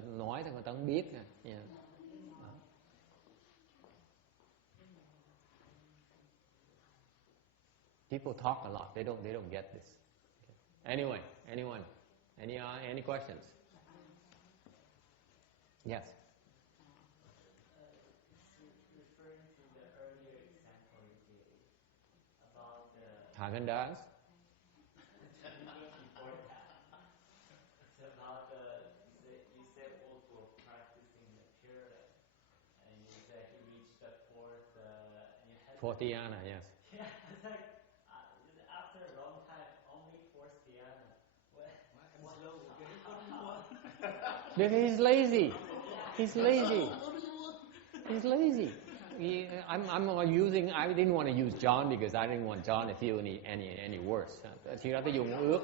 nói thôi, người ta không biết nha. Yeah. People talk a lot. They don't get this. Okay. Anyway, anyone? Any questions? Yes. Referring to the earlier example you gave about the Haagen-Dazs. before that, it's about you said Wolf were practicing the Pureland, and you said he reached the fourth. And you had Fourth dhyana, yes. Yeah, it's like after a long time, only fourth dhyana. Because he's lazy. He's lazy. I'm using. I didn't want to use John because I didn't want John to feel any worse. Chỉ ra tôi dùng ước.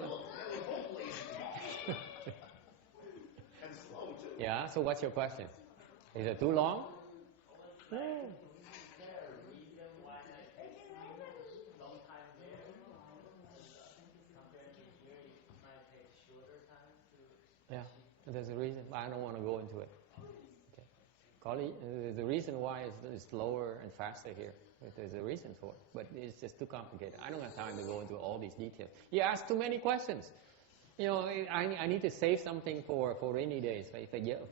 Yeah. So what's your question? Is it too long? No. Yeah, there's a reason, but I don't want to go into it. Okay. The reason why is slower and faster here. There's a reason for it, but it's just too complicated. I don't have time to go into all these details. You ask too many questions. You know, I need to save something for rainy days.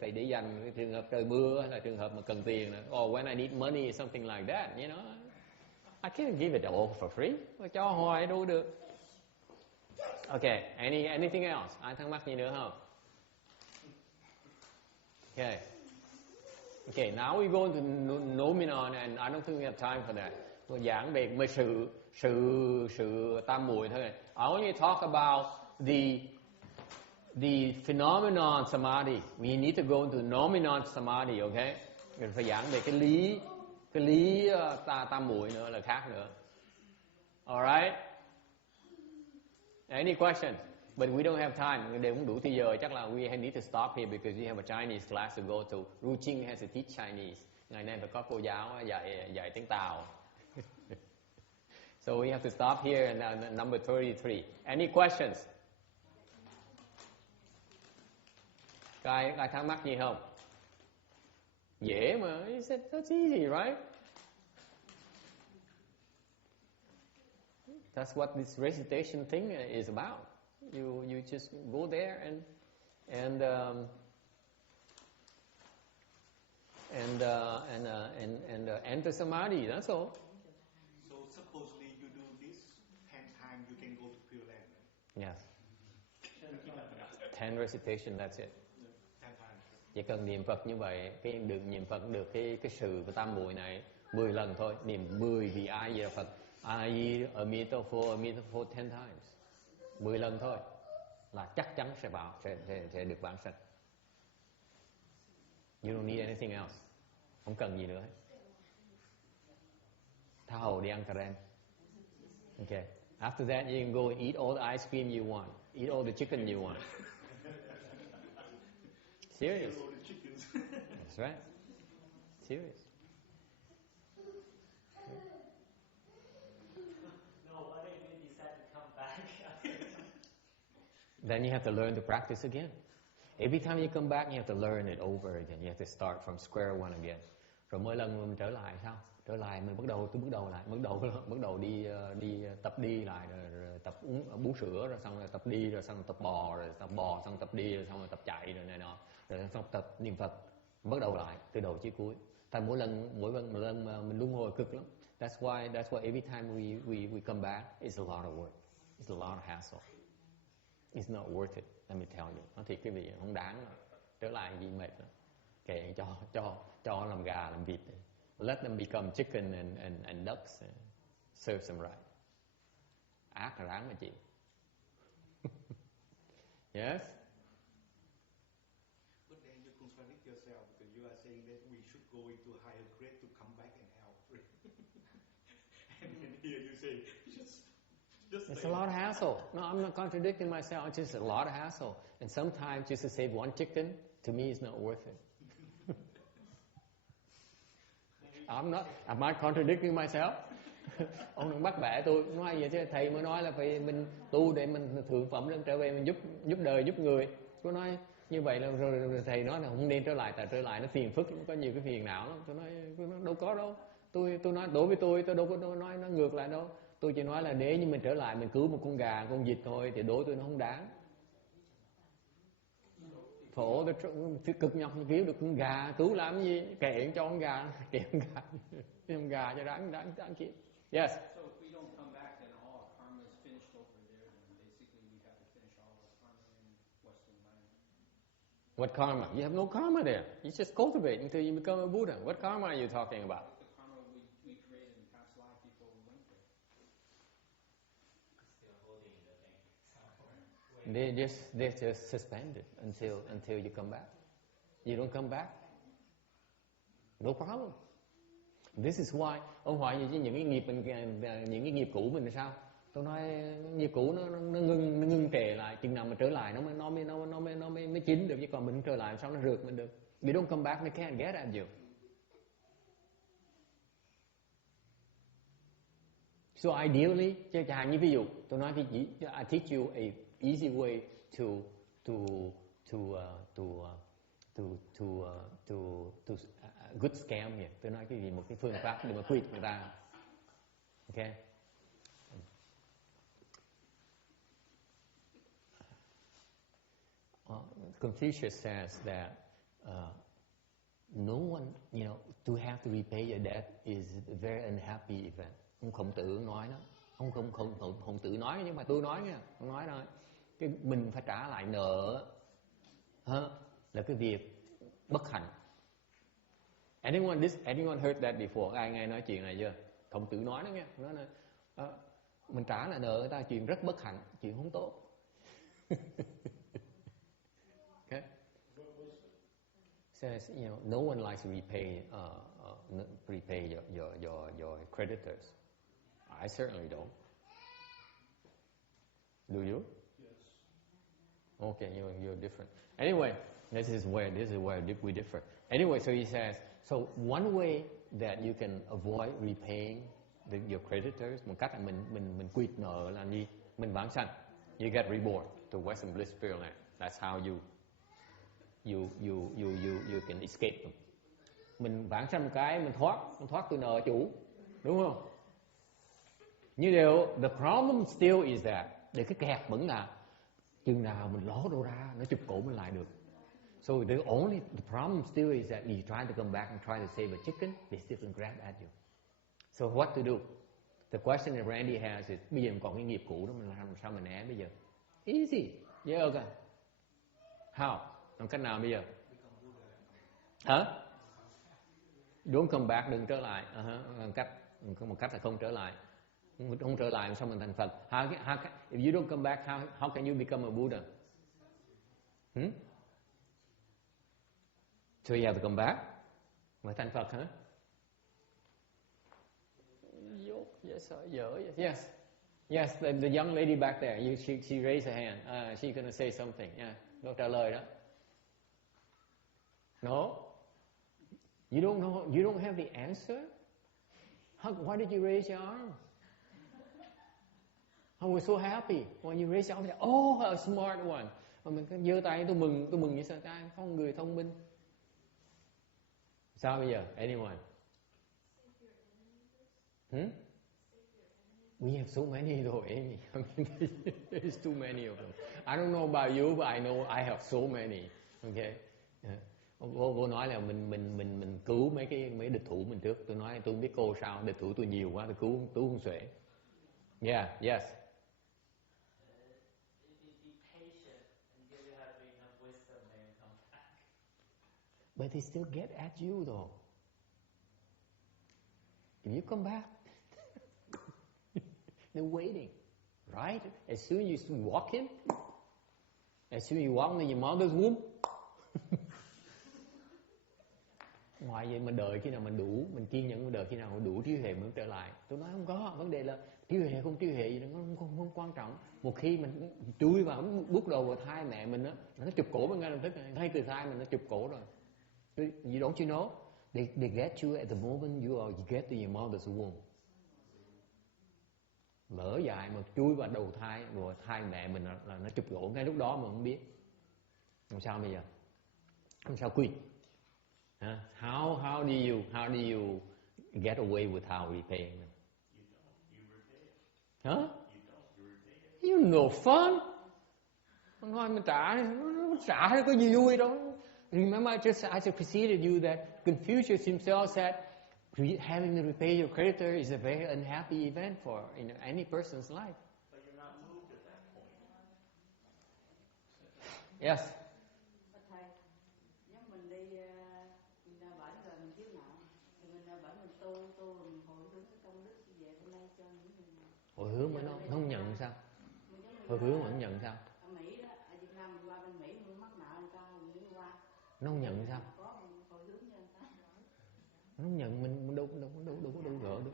Phải để dành cái trường hợp trời mưa hay là trường hợp mà cần tiền. Or when I need money, something like that. You know, I can't give it all for free. Cho hoài đâu được. Okay. Anything else? Ai thắc mắc gì nữa không? Okay, now we go into nomenon, and I don't think we have time for that. Tôi giảng về sự tam muội thôi. I only talk about the phenomenon samadhi. We need to go into nomenon samadhi, okay? Mình phải giảng về cái lý Cái lý tam muội nữa là khác nữa. Alright. Any questions? But we don't have time. Đều không đủ thời giờ. Chắc là we need to stop here because we have a Chinese class to go to. Ru Ching has to teach Chinese. Ngày nay phải có cô giáo dạy tiếng Tàu. So we have to stop here and number 33. Any questions? Ai thắc mắc gì không? Dễ mà. That's easy, right? That's what this recitation thing is about. You just go there and enter samadhi. That's all. So supposedly you do this 10 times, you can go to Pureland. Yes. 10 recitation. That's it. 10 times. Chỉ cần niệm Phật như vậy, cái được niệm Phật được cái sự của tam muội này 10 lần thôi, niệm 10 vị A Di Đà Phật. A Di Amitabha 10 times. 10 lần thôi là chắc chắn sẽ được vãng sanh. You don't need anything else. Không cần gì nữa. Tha hồ đi ăn cà rem. Okay. After that you can go and eat all the ice cream you want. Eat all the chicken you want. Serious. That's right. Serious. No, what if you decide to come back? Then you have to learn to practice again. Every time you come back, you have to learn it over again. You have to start from square one again. Rồi mỗi lần mình trở lại sao? Trở lại mình bắt đầu đi tập đi lại, rồi tập bú sữa, rồi xong rồi tập đi, rồi xong tập bò, rồi tập bò, xong tập đi, rồi xong rồi tập chạy, rồi này nọ, rồi xong tập niệm Phật, bắt đầu lại từ đầu chí cuối. Tại mỗi lần mà mình luân hồi cực lắm. That's why every time we come back, it's a lot of work. It's a lot of hassle. It's not worth it. Let me tell you. Nói thiệt quý vị, không đáng. Trở lại gì mệt lắm. Kệ cho làm gà làm vịt. Let them become chicken and ducks. Serve them right. Ác là đáng mà chịu. Yes? But then you contradict yourself because you are saying that we should go into higher grade to come back and help. And then here you say just it's a lot of hassle. No, I'm not contradicting myself. It's just a lot of hassle. And sometimes just to save one chicken, to me, is not worth it. Am I contradicting myself? Ông đừng bắt bẻ tôi. Nói vậy chứ thầy mới nói là phải mình tu để mình thượng phẩm lên trở về mình giúp đời giúp người. Tôi nói như vậy là rồi thầy nói là không nên trở lại, tại trở lại nó phiền phức, có nhiều cái phiền não lắm. Tôi nói đâu có đâu. Tôi nói đối với tôi đâu có nói nó ngược lại đâu. Tôi chỉ nói là nếu như mình trở lại mình cứu một con gà, con vịt thôi thì đối tôi nó không đáng. Khổ tôi cực nhọc cứu được con gà, cứu làm gì? Kệ cho con gà, con gà cho đáng chịu. Yes. So if we don't come back, then all our karma is finished over there. Then basically we have to finish all our karma in Western mind. What karma? You have no karma there. You just cultivate until you become a Buddha. What karma are you talking about? The karma we created in past life before we went there. Still holding the thing. They just suspend it until you come back. You don't come back, no problem. This is why ông hỏi gì chứ những cái nghiệp cũ mình là sao? Tôi nói nghiệp cũ nó ngưng trệ lại, chừng nào mà trở lại nó mới chín được, chứ còn mình trở lại sao nó rượt mình được? You don't come back, they can't get at you. So ideally, chẳng hạn như ví dụ tôi nói I teach you a easy way to good scam here. Tôi nói cái gì một cái phương pháp để mà quỵt người ta. Okay. Confucius says that no one, to have to repay your debt is a very unhappy event. Ông Khổng Tử nói đó. Ông Khổng Tử nói nhưng mà tôi nói nha, ông nói rồi. Cái mình phải trả lại nợ là cái việc bất hạnh. Anyone heard that before? Ai nghe nói chuyện này chưa? Khổng Tử nói đó nghe, nói là mình trả lại nợ người ta chuyện rất bất hạnh, chuyện không tốt. Okay. Says no one likes to repay repay your creditors. I certainly don't. Do you? Yes. Okay, you're different. Anyway, this is where we differ. Anyway, so he says, so one way that you can avoid repaying your creditors, một cách là mình quỵt nợ là gì? Mình vãng sanh. You get reborn to Western Bliss Pureland. That's how you can escape them. Mình vãng sanh một cái, mình thoát từ nợ chủ, đúng không? Như điều, the problem still is that, để cái kẹt vẫn là chừng nào mình ló đâu ra, nó chụp cổ mình lại được. So the problem still is that you try to come back and try to save a chicken, they still can grab at you. So what to do? The question that Randy has is, bây giờ mình còn cái nghiệp cũ đó, mình làm sao mình né bây giờ? Easy, yeah, okay. How? Làm cách nào bây giờ? Hả? Don't come back, đừng trở lại. Một cách là không trở lại. Không trở lại sao mình thành Phật? If you don't come back, how can you become a Buddha? So you have to come back. Mới thành Phật hả? Yes, yes. Yes, the young lady back there, she raised her hand. She's gonna say something. Yeah, nó trả lời đó. No, you don't know. You don't have the answer. Why did you raise your arm? I was so happy when you raised your arm. Oh, a smart one. Mà mình giơ tay, tôi mừng như sao ta? Có người thông minh. Sao bây giờ? Anyone? We have so many though, Amy. I mean, there's too many of them. I don't know about you, but I know I have so many. Okay. Cô nói là mình cứu mấy địch thủ mình trước. Tôi nói tôi không biết cô sao, địch thủ tôi nhiều quá, tôi cứu không xuể. Yeah, yes. Be patient until you have enough wisdom and come back. But they still get at you though. If you come back, they're waiting, right? As soon as you walk in, as soon as you walk into your mother's womb, ngoài vậy mà đợi khi nào mình đủ, mình kiên nhẫn đợi khi nào mình đủ trí huệ mới trở lại. Tôi nói không có, vấn đề là trí huệ không trí huệ gì đó không quan trọng. Một khi mình chui vào, bước đầu vào thai mẹ mình á, nó chụp cổ mình ngay lập tức, ngay từ thai mình nó chụp cổ rồi. You don't you know? They get you at the moment you get to your mother's womb. Lỡ dại mà chui vào đầu thai, vào thai mẹ mình là nó chụp cổ ngay lúc đó mà không biết. Làm sao bây giờ? Làm sao quỳ? How do you get away without repaying them? You repay it. Huh? You repay it. You're no fun. Nói mình trả có gì vui đâu. Remember I just preceded you that Confucius himself said having to repay your creditor is a very unhappy event for any person's life. But you're not moved at that point. Yes. Thầy, nếu mình đi bển rồi mình chiếu nợ, thì mình bển mình tu mình hồi hướng cái công đức về hôm nay cho những người. Hồi hướng mà nó không nhận sao? Hồi hướng mà không nhận sao? Ở Mỹ đó, ở Việt Nam mình qua bên Mỹ mình mắc nợ người ta mình đi qua. Nó không nhận sao? Có hồi hướng cho người ta. Nó không nhận mình đâu có gỡ được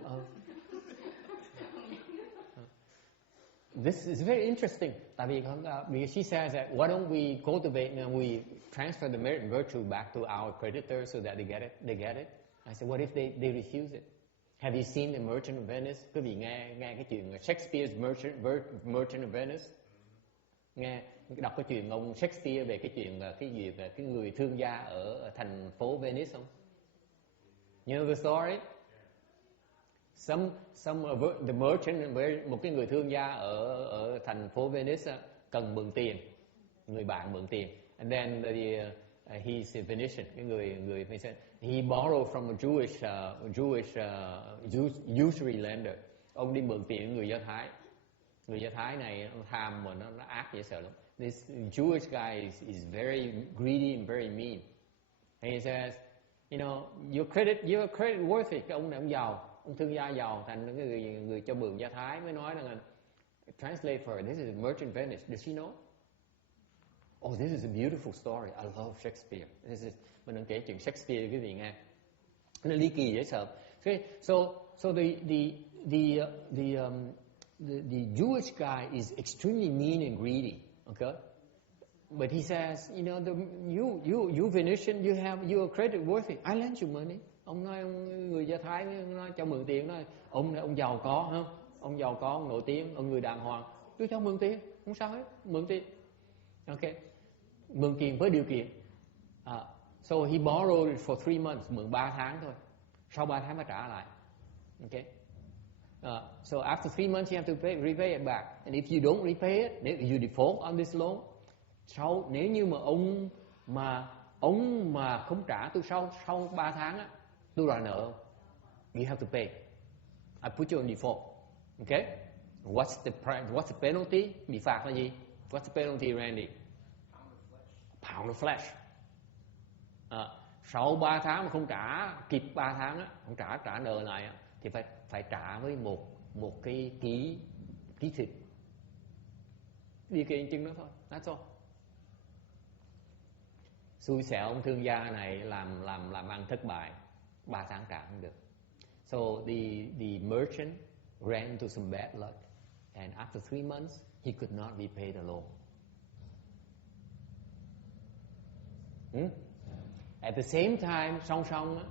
This is very interesting. Tại vì because she says that why don't we cultivate and we transfer the merit and virtue back to our creditors so that they get it. I said, what if they refuse it? Have you seen The Merchant of Venice? Quý vị nghe cái chuyện Shakespeare's Merchant of Venice? Nghe đọc cái chuyện ông Shakespeare về cái chuyện về cái người thương gia ở thành phố Venice không? You know the story? The merchant, một cái người thương gia ở thành phố Venice cần mượn tiền, người bạn mượn tiền, and then he's a Venetian, cái người Venetian, he borrowed from a Jewish usury lender. Ông đi mượn tiền người Do Thái này nó tham mà nó ác dễ sợ lắm. This Jewish guy is very greedy and very mean. And he says, you know, your credit worthy. Cái ông này ông giàu, ông thương gia giàu, thành cái người cho mượn Do Thái mới nói rằng translate for her, this is Merchant Venice. Does she know? Oh, this is a beautiful story. I love Shakespeare. Mình đang kể chuyện Shakespeare quý vị nghe. Nó ly kỳ dễ sợ. Okay, so the Jewish guy is extremely mean and greedy. Okay, but he says, you know, you Venetian, you are credit worthy. I lend you money. Ông nói, người Do Thái nói cho mượn tiền, nói ông giàu có, không? Ông giàu có, ông nổi tiếng, ông người đàng hoàng, tôi cho mượn tiền, không sao hết, mượn tiền. Okay, mượn tiền với điều kiện. So he borrowed it for 3 months, mượn 3 tháng thôi. Sau 3 tháng mới trả lại. Okay. So after 3 months you have to repay it back. And if you don't repay it, if you default on this loan, nếu như mà ông không trả tôi sau 3 tháng á, tôi đòi nợ. You have to pay. I put you on default. Okay? What's the penalty? Bị phạt là gì? What's the penalty, Randy? Pound of flesh. Sau 3 tháng mà không trả kịp 3 tháng á, không trả nợ lại á, thì phải trả với một cái ký thịt. Đi cái chân đó thôi. That's all. Xui xẻo ông thương gia này làm ăn thất bại, 3 tháng trả không được. So the merchant ran into some bad luck, and after 3 months he could not repay the loan. At the same time, song á,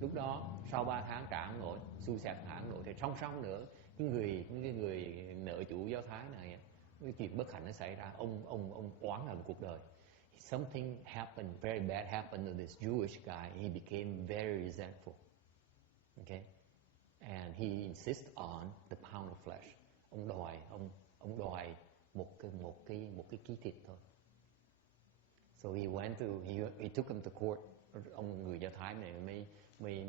lúc đó sau 3 tháng trả không nổi, xui xẻo trả không nổi, thì song nữa những cái người nợ chủ Do Thái này, cái chuyện bất hạnh nó xảy ra, ông oán hận cuộc đời. Something happened, very bad happened to this Jewish guy. He became very resentful. Okay, and he insists on the pound of flesh. Ông đòi một cái ký thịt thôi. So he took him to court. Ông người Do Thái này mới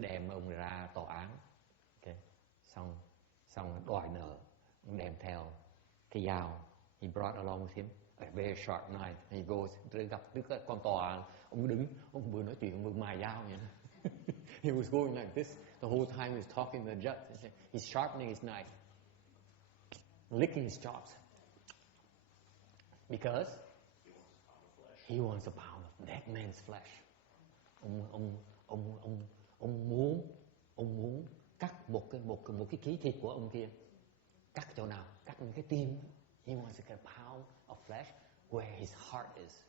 đem ông ra tòa án. Okay, xong đòi nợ. Ông đem theo cái dao. He brought along with him a very sharp knife. He goes, gặp trước con tòa, ông đứng, ông vừa nói chuyện vừa mài dao vậy. He was going like this the whole time he was talking to the judge. He's sharpening his knife, licking his chops, because he wants a pound of that man's flesh. Ông muốn cắt một cái ký thịt của ông kia. Cắt chỗ nào? Cắt những cái tim. He wants to get a pound of flesh where his heart is.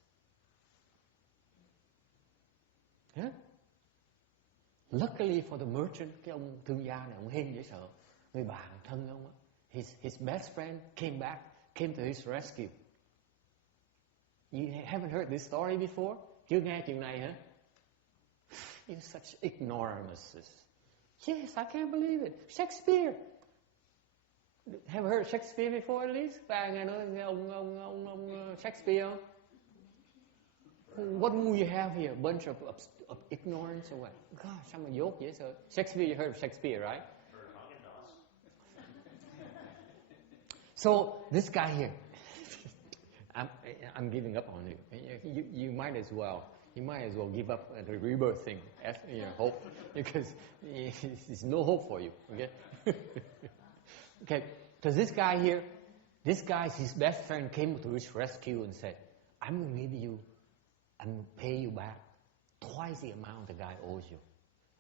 Yeah? Luckily for the merchant, cái ông thương gia này, ông hên dễ sợ. Người bạn thân ông á, his best friend came to his rescue. You haven't heard this story before? Chưa nghe chuyện này hả? You're such ignoramuses. Yes, I can't believe it. Shakespeare. Have you heard Shakespeare before at least? Và nghe nói ông Shakespeare không? What will you have here? A bunch of ignorance or what? God, sao mà dốt dễ sợ. Shakespeare, you heard of Shakespeare, right? So this guy here, I'm giving up on you. You might as well give up the rebirth thing, as hope, because there's no hope for you. Okay. Okay, because this guy, his best friend came to his rescue and said, I'm going to pay you back twice the amount the guy owes you.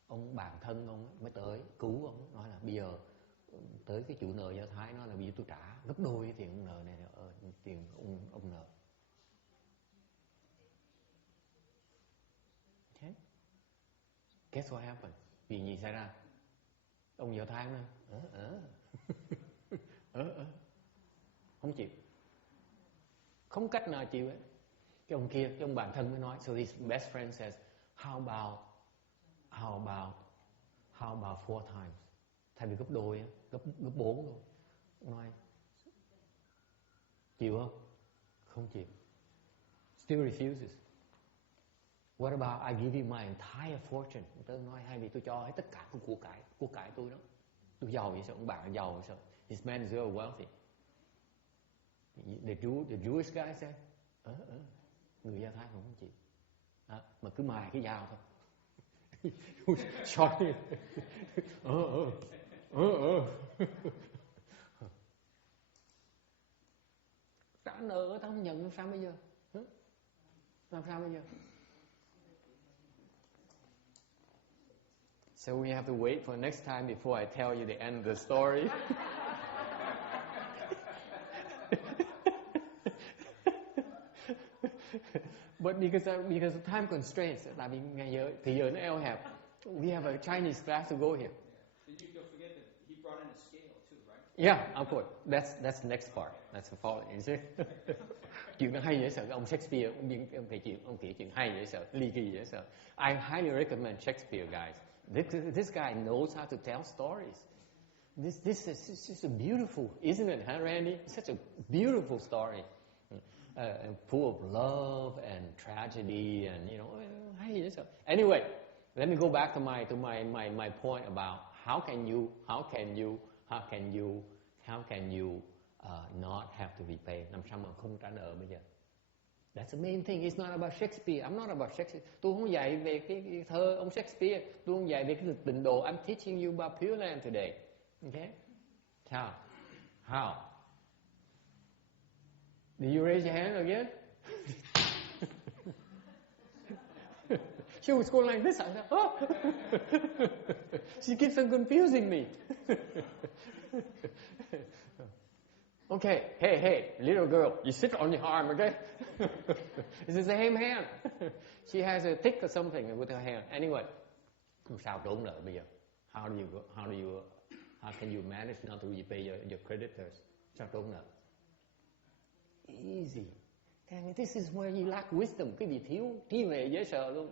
Ông bạn thân ông mới tới cứu ông, nói là bây giờ tới cái chủ nợ Do Thái, nói là bây giờ tôi trả gấp đôi cái tiền ông nợ này, tiền ông nợ. Okay. Guess what happened? Chuyện gì xảy ra? Ông Do Thái nói, không chịu, không cách nào chịu ấy. Cái ông kia, cái ông bạn thân mới nói, so his best friend says, how about 4 times, thay vì gấp đôi á, gấp 4 luôn. Nói chịu không? Không chịu. Still refuses. What about I give you my entire fortune? Tôi nói, hay vì tôi cho hết tất cả của cải tôi đó. Tôi giàu vậy sao? Ông bạn giàu vậy sao? His man is very wealthy. The Jewish guy said, người Do Thái không chịu, mà cứ mài cái dao thôi. Sorry. Trả nợ tao không nhận, làm sao bây giờ? Làm sao bây giờ? So we have to wait for next time before I tell you the end of the story. But because of time constraints, tại vì thì giờ nó eo hẹp. We have a Chinese class to go here. You'll forget that he brought in a scale too, right? Yeah, of course. That's the next part. That's the following. You see? Chuyện nó hay dễ sợ. Ông Shakespeare, ông kể chuyện hay dễ sợ, ly kỳ dễ sợ. I highly recommend Shakespeare, guys. This guy knows how to tell stories. This is a beautiful, isn't it, huh, Randy? Such a beautiful story. Full of love and tragedy and hay dễ sợ. Anyway, let me go back to my point about how can you not have to repay? Làm sao mà không trả nợ bây giờ? That's the main thing. It's not about Shakespeare. I'm not about Shakespeare. Tôi không dạy về cái thơ ông Shakespeare. Tôi không dạy về cái tịnh độ. I'm teaching you about Pureland today. Okay? How? Did you raise your hand again? She was going like this. I said, oh. She keeps on confusing me. Okay, hey, little girl, you sit on your arm, okay? It's the same hand. She has a tick or something with her hand. Anyway, sao trốn nợ bây giờ? How can you manage not to repay your creditors? Sao trốn nợ? Easy. And this is where you lack wisdom. Cái gì thiếu trí huệ dễ sợ luôn.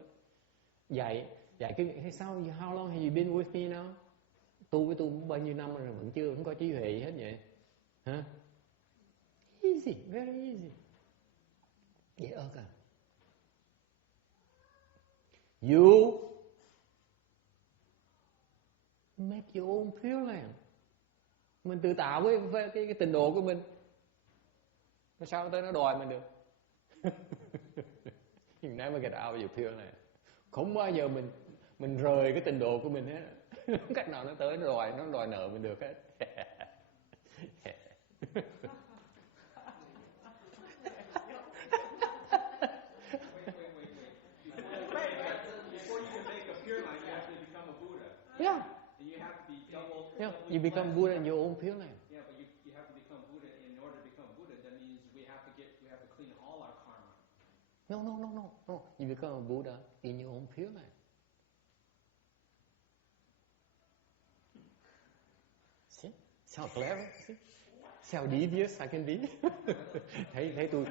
Dạy cái sao? How long have you been with me now? Tu với tôi bao nhiêu năm rồi vẫn chưa không có trí huệ hết vậy? Hả? Easy, very easy. Dễ ợt à. You make your own Pureland. Mình tự tạo với cái tình độ của mình. Sao tới nó đòi mình được? You never get out of your Pureland. Không bao giờ mình rời cái tình độ của mình hết. Không cách nào nó tới nó đòi nợ mình được hết. Yeah. Yeah, you become Buddha in your own Pureland. Yeah, but you have to become Buddha. In order to become Buddha, that means we have to clean all our karma. No. You become a Buddha in your own Pureland. See? How clever? See? How devious I can be? thấy tôi,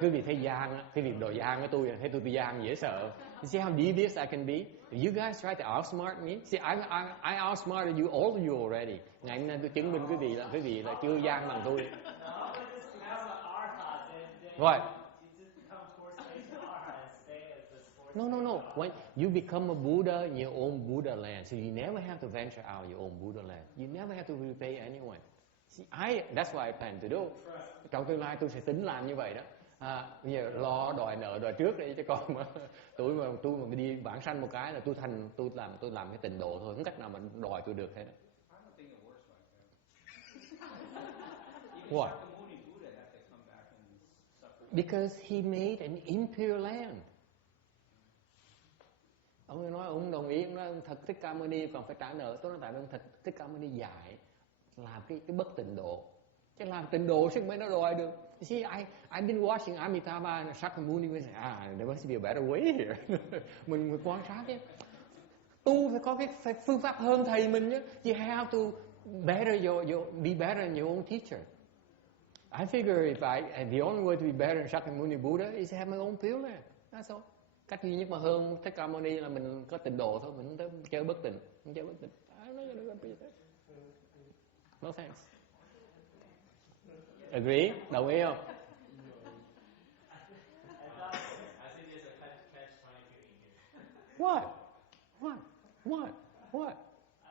quý vị thấy gian, quý vị đòi gian với tôi, thấy tôi gian dễ sợ. You see how devious I can be? You guys try to outsmart me. See, I outsmarted all of you already. Ngày hôm nay tôi chứng minh quý vị là chưa gian bằng tôi. Right. No. When you become a Buddha in your own Buddha land, so you never have to venture out your own Buddha land. You never have to repay anyone. See, that's what I plan to do. Trong tương lai tôi sẽ tính làm như vậy đó. Bây giờ lo đòi nợ đòi trước đi chứ còn mà tôi mà đi vãng sanh một cái là tôi làm cái tịnh độ thôi, không cách nào mà đòi tôi được hết. What? Because he made an impure land. Ông nói ông đồng ý, ông nói thật Thích Ca Mâu Ni còn phải trả nợ. Tôi nói tại ông thật Thích Ca Mâu Ni dạy làm cái bất tịnh độ. Chứ làm tịnh độ sức mới nó đòi được. You see, I've been watching Amitabha and Shakyamuni and say, there must be a better way here. mình quan sát chứ. Tu phải có cái phương pháp hơn thầy mình chứ. You have to be better than your own teacher. I figure the only way to be better than Shakyamuni Buddha is to have my own Pureland. That's all. Cách duy nhất mà hơn Thích Ca Mâu Ni là mình có tịnh độ thôi, mình không tới chơi bất tịnh, không chơi bất tịnh. No thanks. Agree? Đồng ý không? What?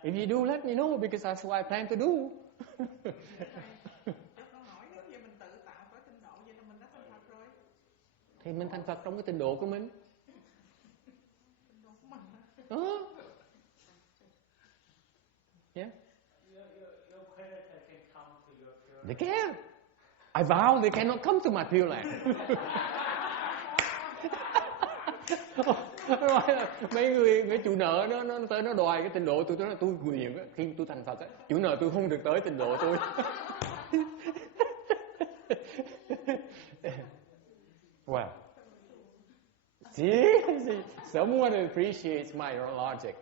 If you do, let me know because that's what I plan to do. Thì mình thành Phật trong cái tịnh độ của mình. Yeah. They can. I vow they cannot come to my Pureland. Nó nói là mấy chủ nợ nó tới nó đòi cái trình độ tôi nói là tôi nguyện khi tôi thành Phật á, chủ nợ tôi không được tới trình độ tôi. Well, see, someone appreciates my logic.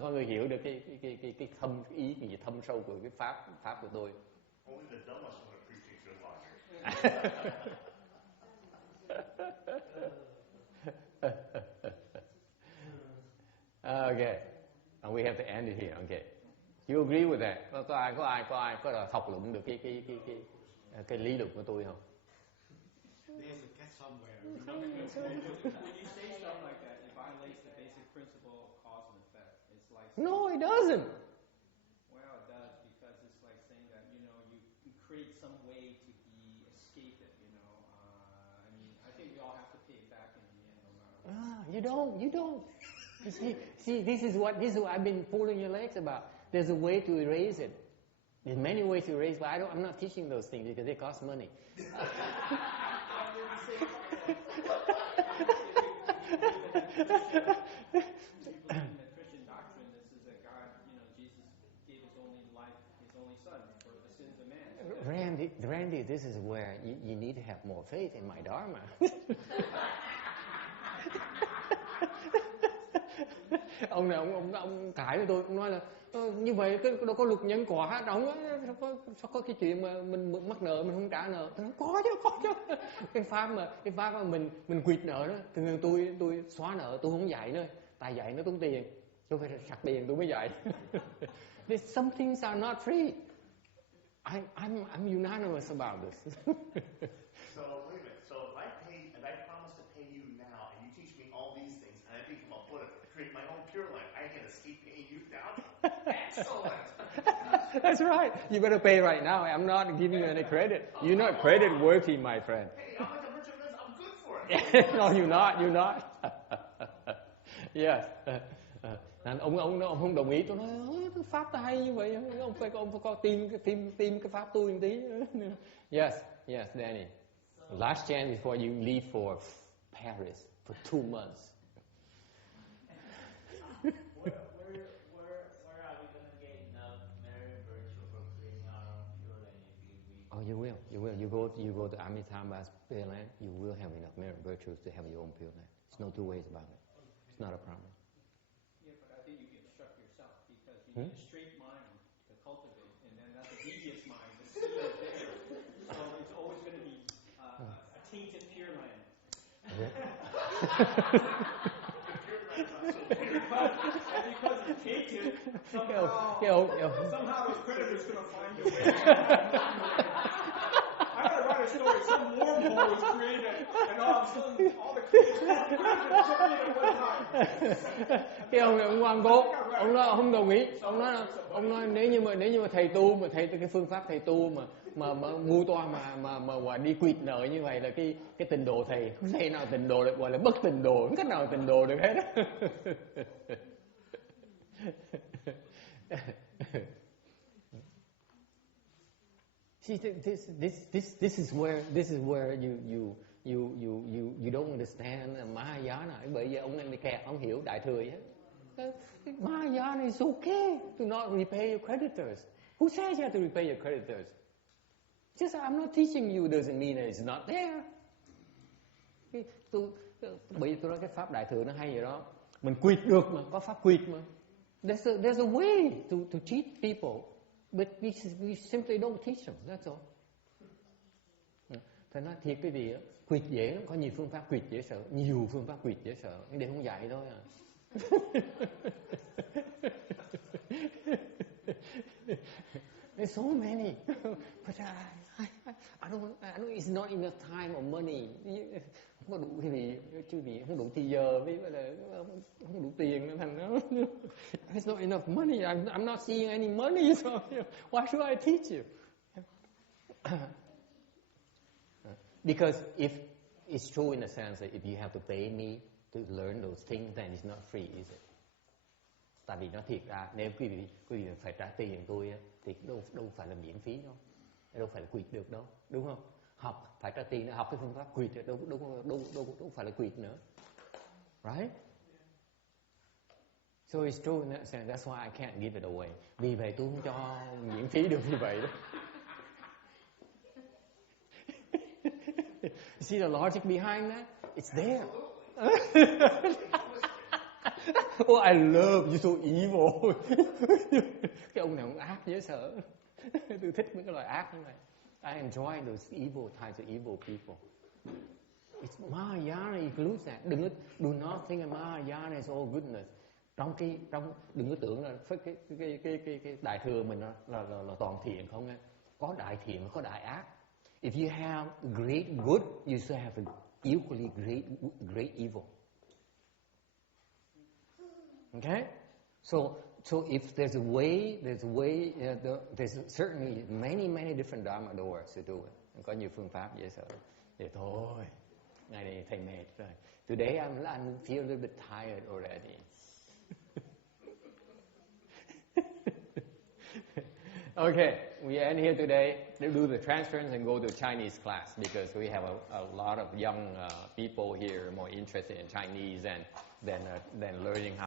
Có người hiểu được cái thâm ý gì thâm sâu của cái pháp của tôi. Only the dumbest one appreciates your logic. Okay, and we have to end it here. Okay, you agree with that? Có ai có học luận được cái lý luận của tôi không? There's a catch somewhere. When you say stuff like that, it violates the basic principle of cause and effect. It's like No, it doesn't. well, it does because it's like saying that you create some way to escape it. I mean, I think we all have to pay it back in the end, no matter what. You don't. You see, this is what I've been pulling your legs about. There's a way to erase it. There's many ways to erase, but I'm not teaching those things because they cost money. Randy, this is where you need to have more faith in my Dharma. ông cãi với tôi, ông nói là như vậy đâu có luật nhân quả đâu, sao có cái chuyện mà mình mắc nợ mình không trả nợ. Tôi nói có chứ. Cái pháp mà mình quỵt nợ đó, thường tôi xóa nợ tôi không dạy nữa, tại dạy nó tốn tiền, tôi phải sặc tiền tôi mới dạy. Some things are not free. I'm unanimous about this. So wait a minute. So if I promise to pay you now, and you teach me all these things, and I become a Buddha, create my own Pureland, I can escape paying you now. Excellent. That's right. You better pay right now. I'm not giving you any credit. You're not credit worthy, my friend. Hey, I'm like a merchant of this. I'm good for it. No, you're not. Yes. Ông không đồng ý. Tôi nói pháp ta hay như vậy, ông phải có tìm cái pháp tôi một tí. Yes, Danny. Last chance before you leave for Paris for 2 months. Where are we going to get enough merit virtue for creating our own Pureland if we... Oh, you will. You go to Amitabha Pureland, you will have enough merit virtues to have your own Pureland. There's no two ways about it. It's not a problem. Yeah, but I think you can instruct yourself because you need a straight mind to cultivate, and then that's a devious mind. The seed is there, so it's always going to be a tainted Pureland. And because it's tainted, somehow those predators going to find your way. I gotta write a story. Some wormhole was created, and all of a sudden, all the creatures jumped in at one time. Cái ông Hoàng Cố, ông nói không đồng ý. Ông nói nếu như mà thầy tu mà thầy cái phương pháp thầy tu mà ngu toa mà đi quỵt nợ như vậy là cái trình độ thầy không thể nào trình độ được, gọi là bất trình độ, không cách nào trình độ được hết. See, this is where you don't understand Mahayana. Bởi vì ông này kẹt, ông hiểu đại thừa á. Mahayana is okay to not repay your creditors. Who says you have to repay your creditors? Just I'm not teaching you doesn't mean that it's not there. Bởi vì tôi nói cái pháp đại thừa nó hay vậy đó. Mình quỵt được mà, có pháp quỵt mà. There's a way to cheat people. But we simply don't teach them, that's all. Thật nói thiệt quý vị, quỵt dễ lắm, có nhiều phương pháp quỵt dễ sợ, nhiều phương pháp quỵt dễ sợ, nhưng để không dạy thôi à. There's so many, but I don't. It's not enough time or money. Không có đủ quý vị, không đủ thời giờ, với là không đủ tiền nữa thành nó. It's not enough money. I'm not seeing any money, so why should I teach you? Because if it's true in a sense that if you have to pay me to learn those things, then it's not free, is it? Tại vì nó thiệt ra nếu quý vị phải trả tiền tôi thì đâu phải là miễn phí đâu phải là quỵt được đâu, đúng không? Học phải trả tiền, học cái phương pháp quỵt đâu phải là quỵt nữa. Right? So it's true in that sense. That's why I can't give it away. Vì vậy tôi không cho miễn phí được như vậy đó. You see the logic behind that? It's there. Oh, I love you so evil. Cái ông này ông ác dễ sợ. Tôi thích mấy cái loại ác như vậy. I enjoy those evil types of evil people. It's Mahayana includes that. Do not think Mahayana is all goodness. Đừng có tưởng là cái đại thừa mình là toàn thiện không nghe. Có đại thiện, có đại ác. If you have great good, you should have a equally great evil. Okay? So if there's a way, there's certainly many different Dharma doors to do it. Có nhiều phương pháp dễ sợ. Vậy thôi, ngày này thầy mệt rồi. Today I feel a little bit tired already. Okay, we end here today. We'll do the transference and go to Chinese class because we have a lot of young people here more interested in Chinese than learning how